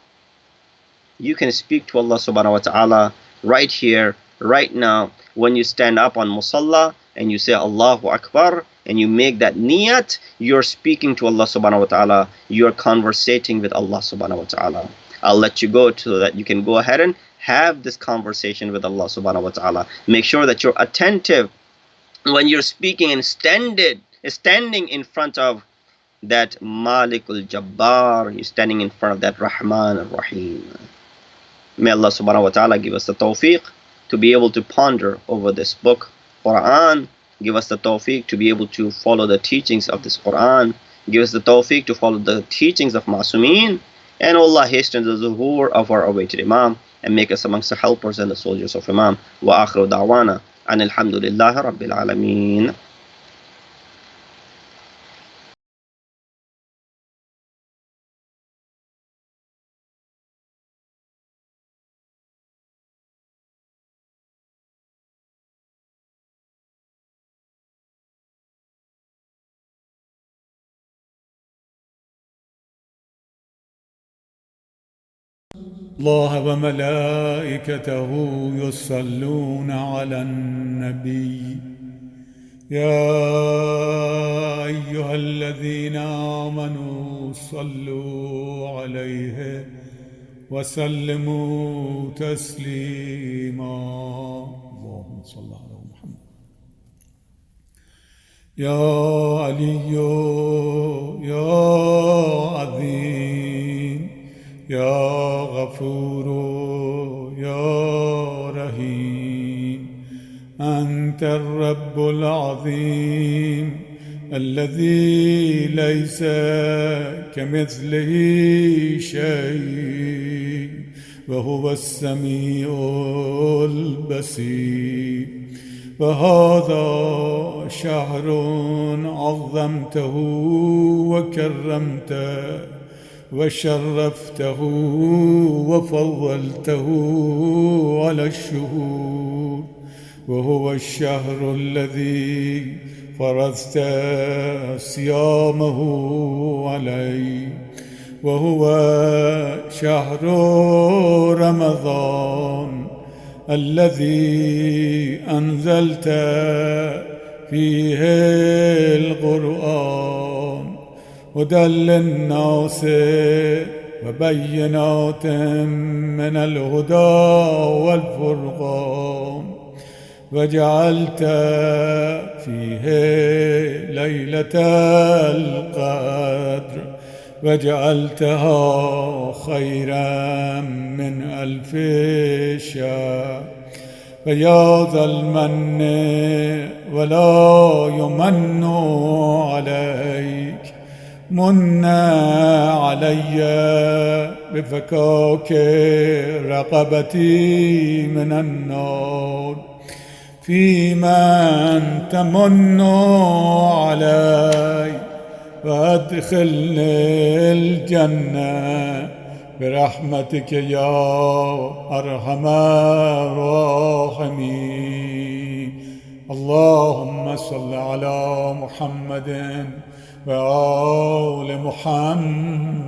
You can speak to Allah subhanahu wa ta'ala right here, right now. When you stand up on Musalla and you say Allahu Akbar and you make that niyat, you're speaking to Allah subhanahu wa ta'ala. You're conversating with Allah subhanahu wa ta'ala. I'll let you go so that you can go ahead and have this conversation with Allah subhanahu wa ta'ala. Make sure that you're attentive when you're speaking and standing in front of that Malikul Jabbar. You're standing in front of that Rahman ar-Rahim. May Allah subhanahu wa ta'ala give us the tawfiq to be able to ponder over this book, Quran. Give us the tawfiq to be able to follow the teachings of this Quran. Give us the tawfiq to follow the teachings of Ma'sumin. And Allah hasten the zuhur of our awaited Imam and make us amongst the helpers and the soldiers of Imam. Wa akhiru da'wana an alhamdulillahi rabbil alameen. الله وملائكته يصلون على النبي يا أيها الذين آمنوا صلوا عليه وسلموا تسليما اللهم صل على محمد يا علي يا عظيم يا غفور يا رحيم أنت الرب العظيم الذي ليس كمثله شيء وهو السميع البصير وهذا شهر عظمته وكرمته وشرفته وفضلته على الشهور وهو الشهر الذي فرضت صيامه عليه وهو شهر رمضان الذي أنزلت فيه القرآن هدى للناس وبينات من الهدى والفرقان وجعلت فيه ليلة القدر وجعلتها خيرا من 1000 شهر فيا ذا المن ولا يمن عليك من علي بفكاك رقبتي من النار في من تمن علي وادخلني الجنة برحمتك يا أرحم الراحمين اللهم صل على محمد وآل محمد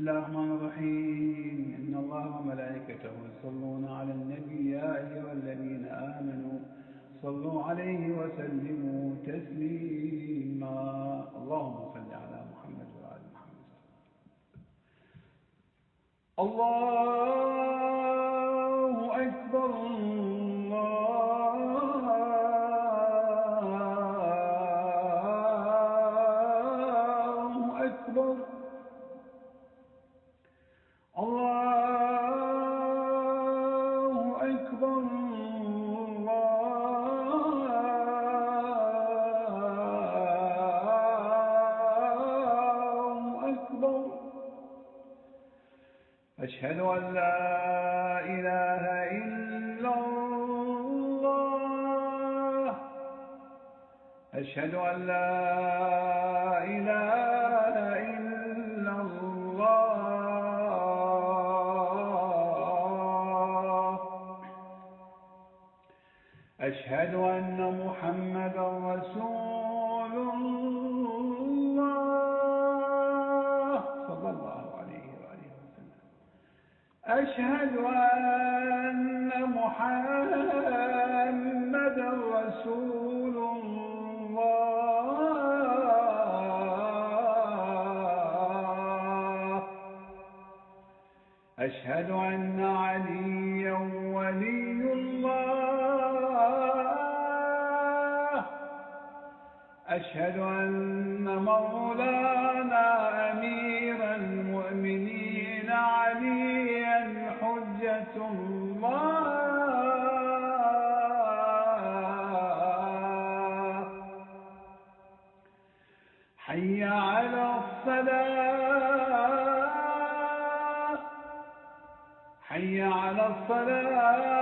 الله الرحمن الرحيم. إن الله وملائكته يصلون على النبي يا أيها الذين آمنوا صلوا عليه وسلموا تسليما. اللهم صل على محمد وآل محمد. الله أكبر. الله أكبر. الله أكبر. الله أكبر. أشهد أن لا إله إلا الله. أشهد أن لا إله إلا الله. أشهد أن محمدا رسول الله صلى الله عليه وآله وسلم. أشهد أن محمدا رسول الله. أشهد أن عليا ولي الله. أشهد أن مولانا أمير المؤمنين عليا حجة الله. حي على الصلاة. حي على الصلاة.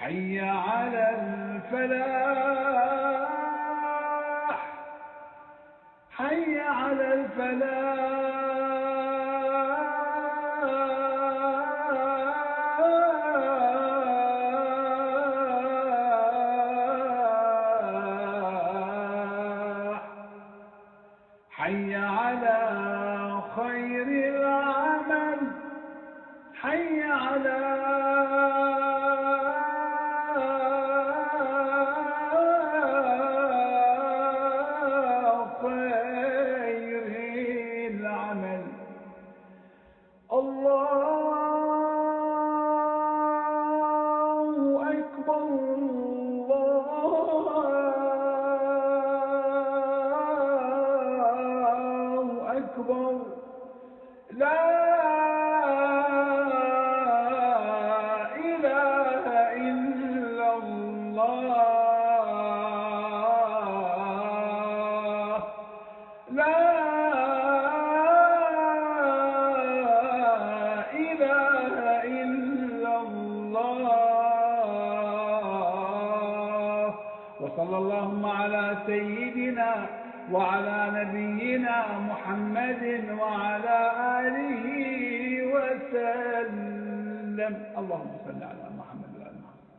حي على الفلاح. حي على الفلاح. حي على خير العمل. حي على خير العمل. الله أكبر. الله أكبر. لا إله إلا الله. لا إله إلا الله. وصلى اللهم على سيدنا وعلى نبينا محمد وعلى آله وسلم. اللهم صل على محمد وعلى محمد.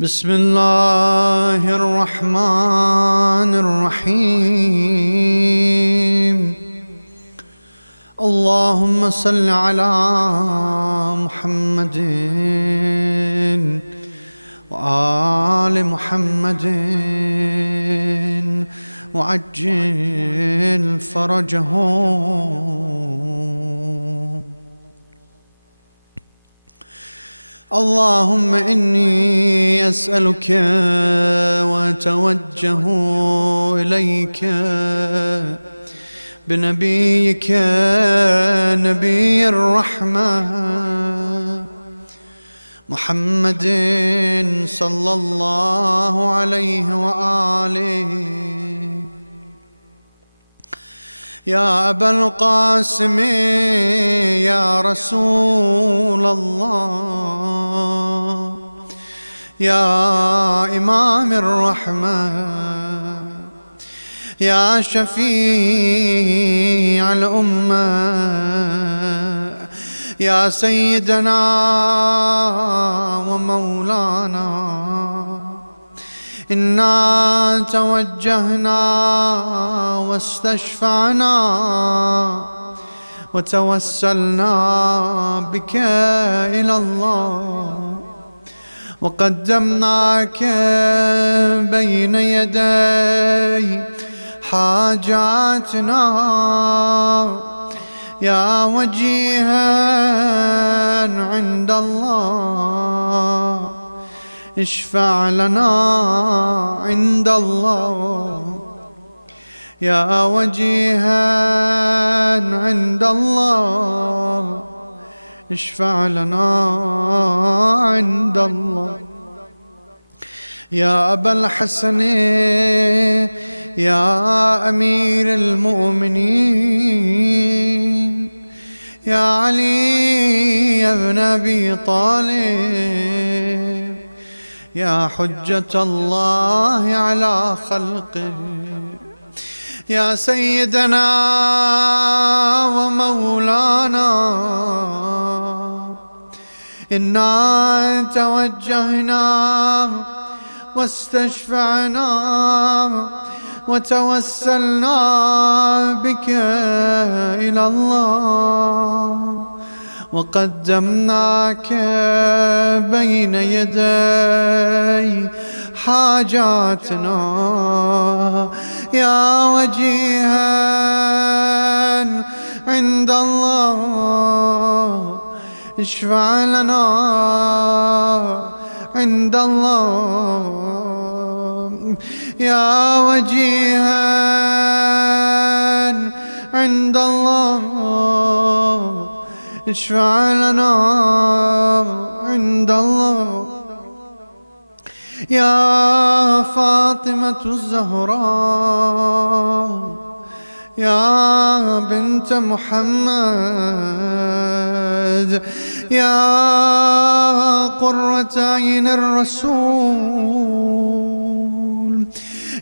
بسم الله الرحمن الرحيم. اللهم صل على محمد وآل محمد وعجل فرجهم. اللهم إني أسألك وأتوجه إليك بنبيك نبي الرحمة محمد صلى الله عليه وآله. يا أبا القاسم يا رسول الله، يا إمام الرحمة، يا شفيع الأمة، يا سيدنا ومولانا، إنا توجهنا واستشفعنا وتوسلنا بك إلى الله، وقدمناك بين يدي حاجاتنا يا وجيها عند الله، اشفع لنا عند الله. يا وجيها عند الله، اشفع لنا عند الله. يا أبا الحسن يا أمير المؤمنين، يا علي يا ابن أبي طالب، يا حجة الله على خلقه، يا سيدنا ومولانا، إنا توجهنا واستشفعنا وتوسلنا بك إلى الله، وقدمناك بين يدي حاجاتنا يا وجيها عند الله، اشفع لنا عند الله. يا وجيها عند الله، اشفع لنا عند الله. يا فاطمة الزهراء يا بنت محمد، يا قرة عين الرسول،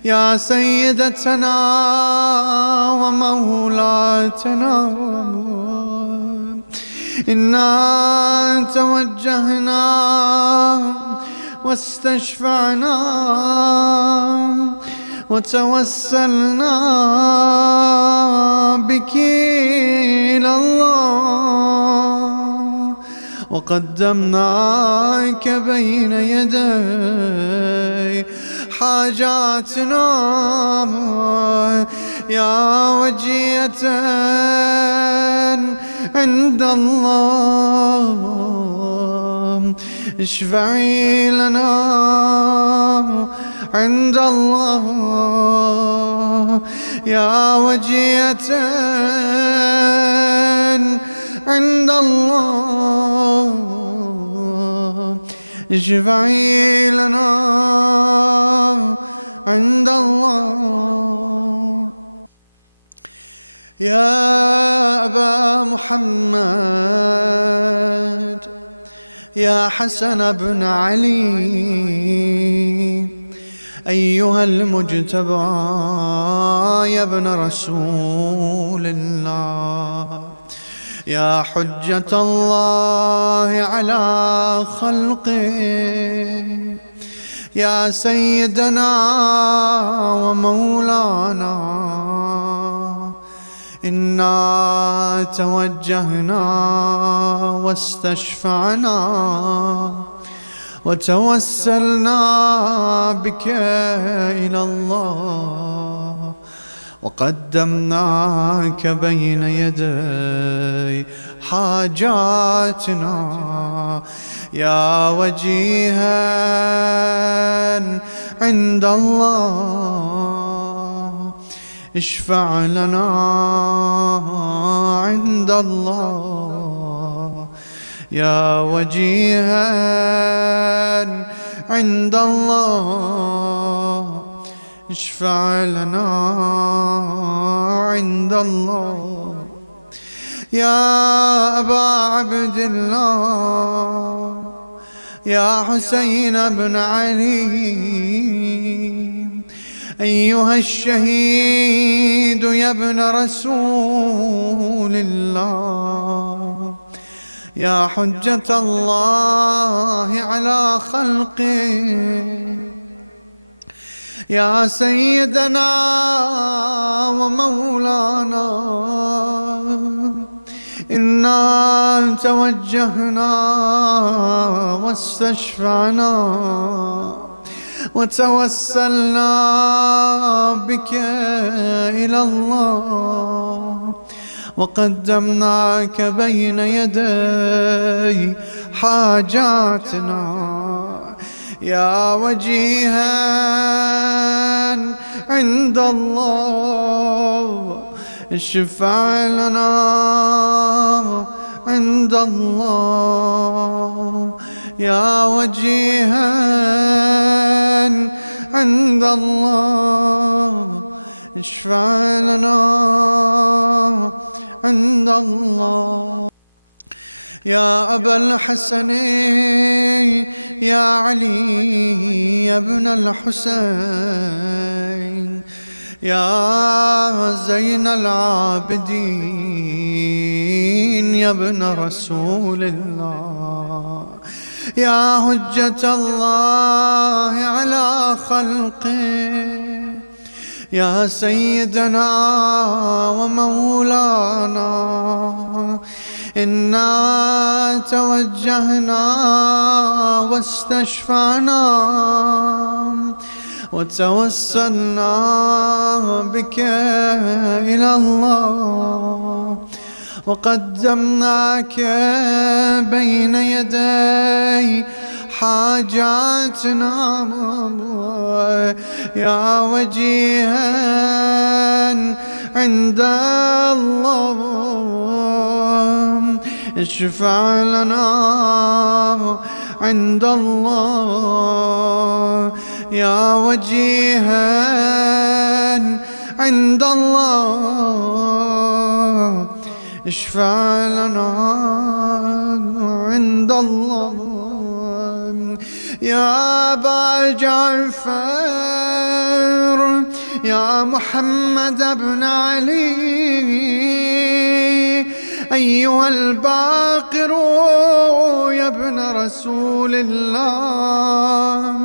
يا سيدتنا ومولاتنا، إنا توجهنا واستشفعنا وتوسلنا بك إلى الله، وقدمناك بين يدي حاجاتنا يا وجية عند الله، اشفعي لنا عند الله. يا وجية عند الله، اشفعي لنا عند الله. يا أبا محمد يا حسن بن علي، أيها المجتبى يا ابن رسول الله، يا حجة الله على خلقه، يا سيدنا ومولانا إنا توجهنا واستشفعنا وتوسلنا بك إلى الله وقدمناك بين يدي حاجاتنا يا وجيها عند الله اشفع لنا عند الله يا وجيها عند الله اشفع لنا عند الله يا أبا عبد الله يا حسين بن علي أيها الشهيد يا ابن رسول الله يا حجة الله على خلقه يا سيدنا ومولانا إنا توجهنا واستشفعنا وتوسلنا بك إلى الله وقدمناك بين يدي حاجاتنا يا وجيها عند الله اشفع لنا عند الله يا وجيها عند الله اشفع لنا عند الله يا أبا الحسن يا علي يا ابن الحسين يا زين العابدين يا ابن رسول الله يا حجة الله على خلقه يا سيدنا ومولانا إنا توجهنا واستشفعنا وتوسلنا بك إلى الله وقدمناك بين يدي حاجاتنا يا وجيها عند الله اشفع لنا عند الله يا وجيها عند الله اشفع لنا عند الله يا أبا جعفر يا محمد بن علي أيها الباقر يا ابن رسول الله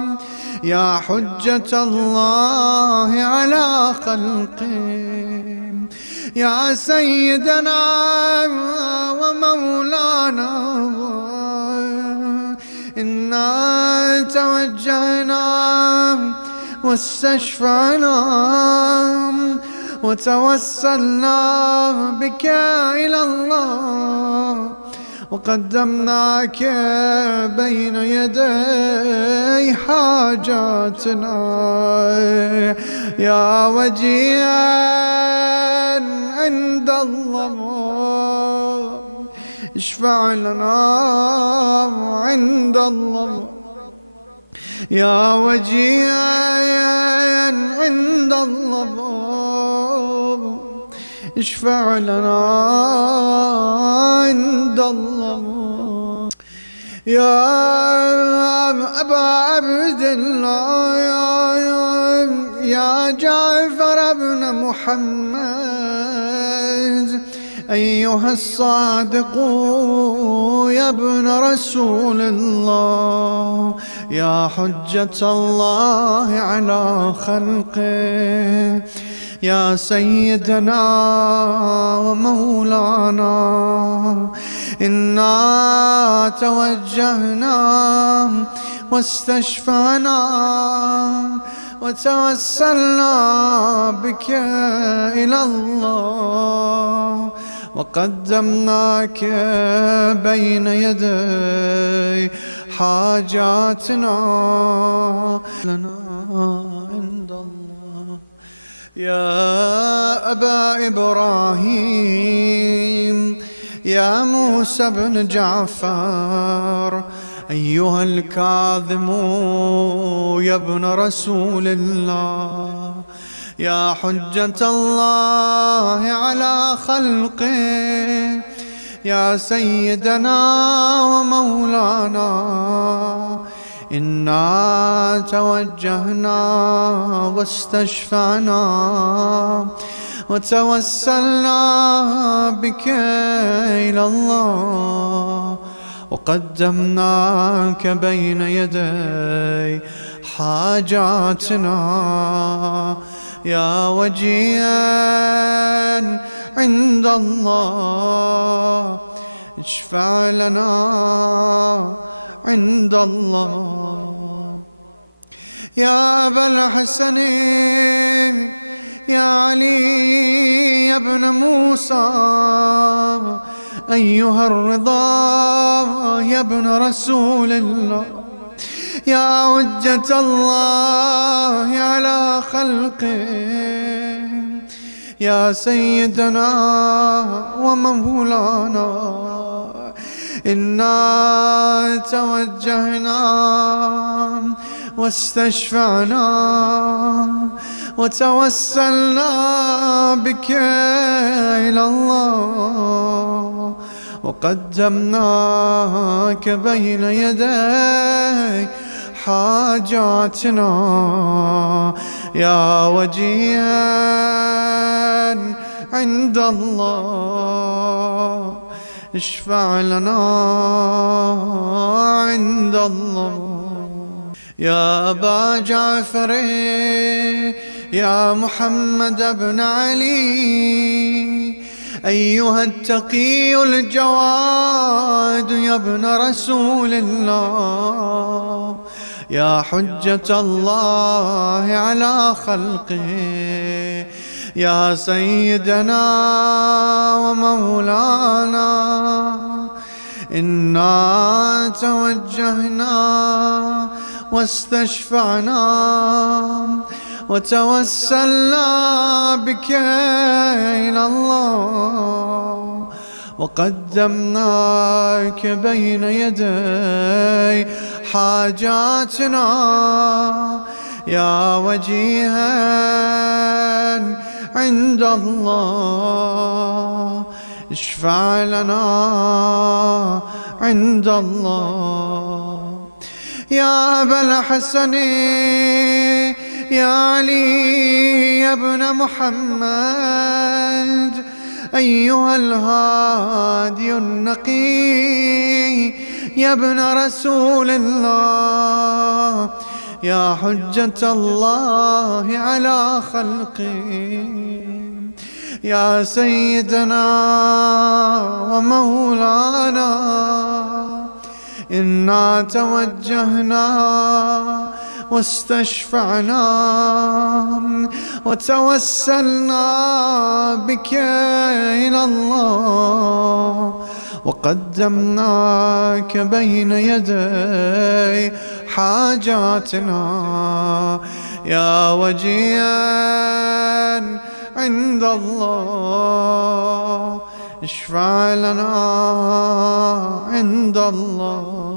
يا حجة الله على خلقه يا سيدنا ومولانا إنا توجهنا واستشفعنا وتوسلنا بك إلى الله وقدمناك بين يدي حاجاتنا يا وجيها عند الله اشفع لنا عند الله يا وجيها عند الله اشفع لنا عند الله يا أبا عبد الله يا جعفر بن محمد أيها الصادق يا ابن رسول الله، يا حجة الله على خلقه، يا سيدنا ومولانا، إنا توجهنا واستشفعنا وتوسلنا بك إلى الله، وقدمناك بين يدي حاجاتنا لنا عند الله. يا أبا إبراهيم، يا موسى بن جعفر، أيها الكاظم يا ابن رسول الله، يا حجة الله على خلقه، يا سيدنا ومولانا، إنا توجهنا واستشفعنا وتوسلنا بك إلى الله، وقدمناك بين يدي حاجاتنا، يا وجيها عند الله، اشفع لنا عند الله. يا أبا الحسن، يا علي يا ابن موسى، أيها الرضا يا ابن رسول الله، يا حجة الله على خلقه، يا سيدنا ومولانا، إنا توجهنا واستشفعنا وتوسلنا بك إلى الله، وقدمناك بين يدي حاجاتنا، يا وجيها عند الله، اشفع لنا عند الله. يا أبا جعفر، يا محمد بن علي، أيها التقي الجواد يا ابن رسول الله، يا حجة الله على خلقه، يا سيدنا ومولانا، إنا توجهنا واستشفعنا وتوسلنا بك إلى الله، وقدمناك بين يدي حاجاتنا، يا وجيها عند الله، اشفع لنا عند الله. يا أبا الحسن، يا علي يا ابن محمد، أيها الهادي النقي يا ابن رسول الله، يا حجة الله على خلقه، يا سيدنا ومولانا، إنا توجهنا واستشفعنا وتوسلنا بك إلى الله، وقدمناك بين يدي حاجاتنا، يا وجيها عند الله، اشفع لنا عند الله.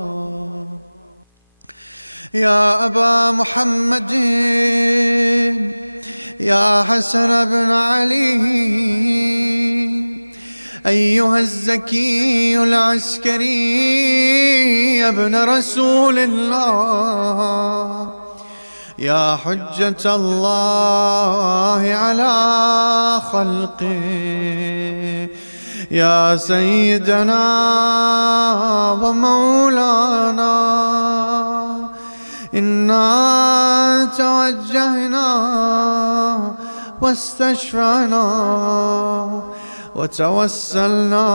يا أبا محمد، يا حسن بن علي، أيها الزكي العسكري يا ابن رسول الله، يا حجة الله على خلقه، يا سيدنا ومولانا إنا توجهنا واستشفعنا وتوسلنا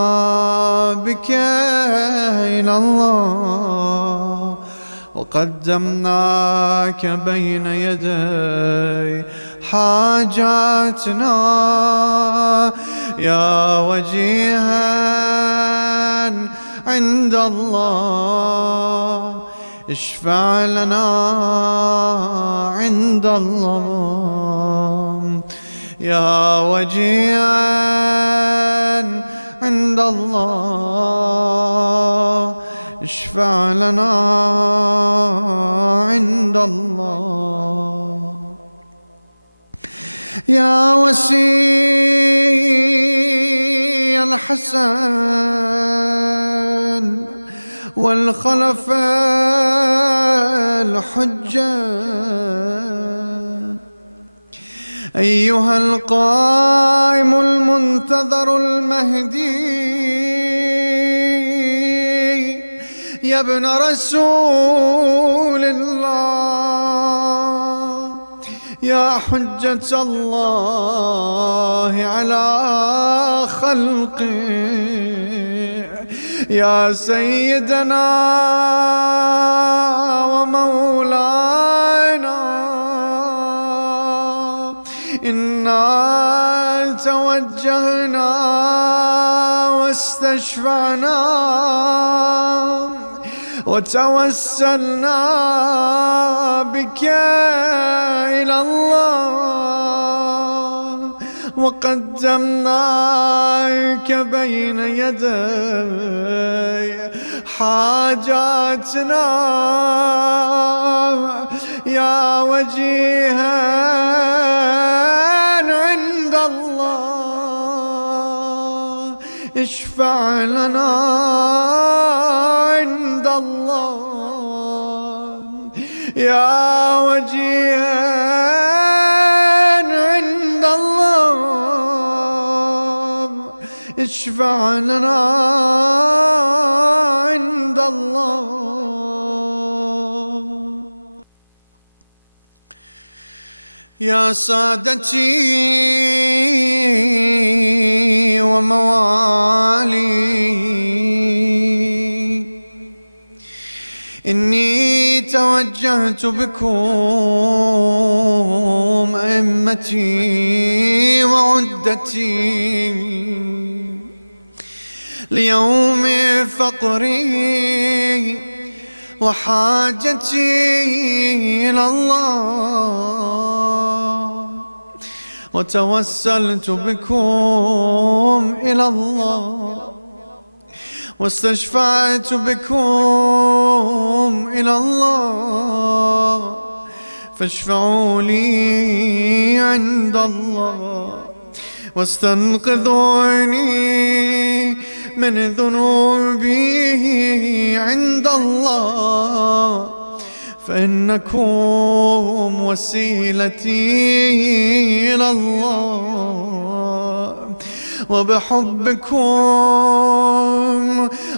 بك إلى الله وقدمناك بين يدي حاجاتنا يا وجيها عند الله اشفع لنا عند الله يا وجيها عند الله اشفع لنا عند الله يا وسيع الحسن والخلف الحجة أيها القائم المنتظر المهدي يا ابن رسول الله يا حجة الله على خلقه يا سيدنا ومولانا إنا توجهنا واستشفعنا وتوسلنا بك إلى الله وقدمناك بين يدي حاجاتنا يا وجيها عند الله اشفع لنا عند الله يا وجيها عند الله اشفع لنا عند الله يا سادتي وموالي إني توجهت بكم أئمتي وعدتي ليوم فقري وحاجتي إلى الله وتوسلت بكم إلى الله واستشفعت بكم إلى الله فاشفعوا لي عند الله واستنقذوني من ذنوبي عند الله فإنكم وسيلتي إلى الله وبحبكم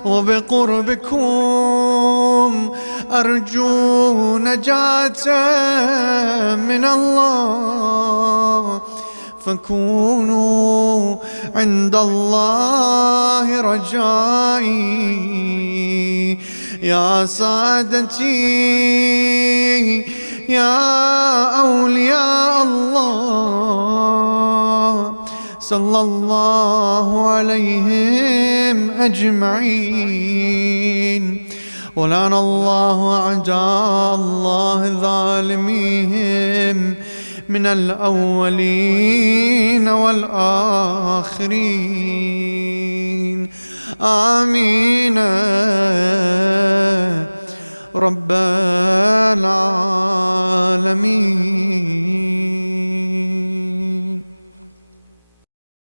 وبقربكم أرجو نجاة من الله فكونوا عند الله رجائي يا سادتي يا أولياء الله صلى الله عليهم أجمعين ولعن الله أعداء الله ظالميهم من الأولين والآخرين آمين رب العالمين.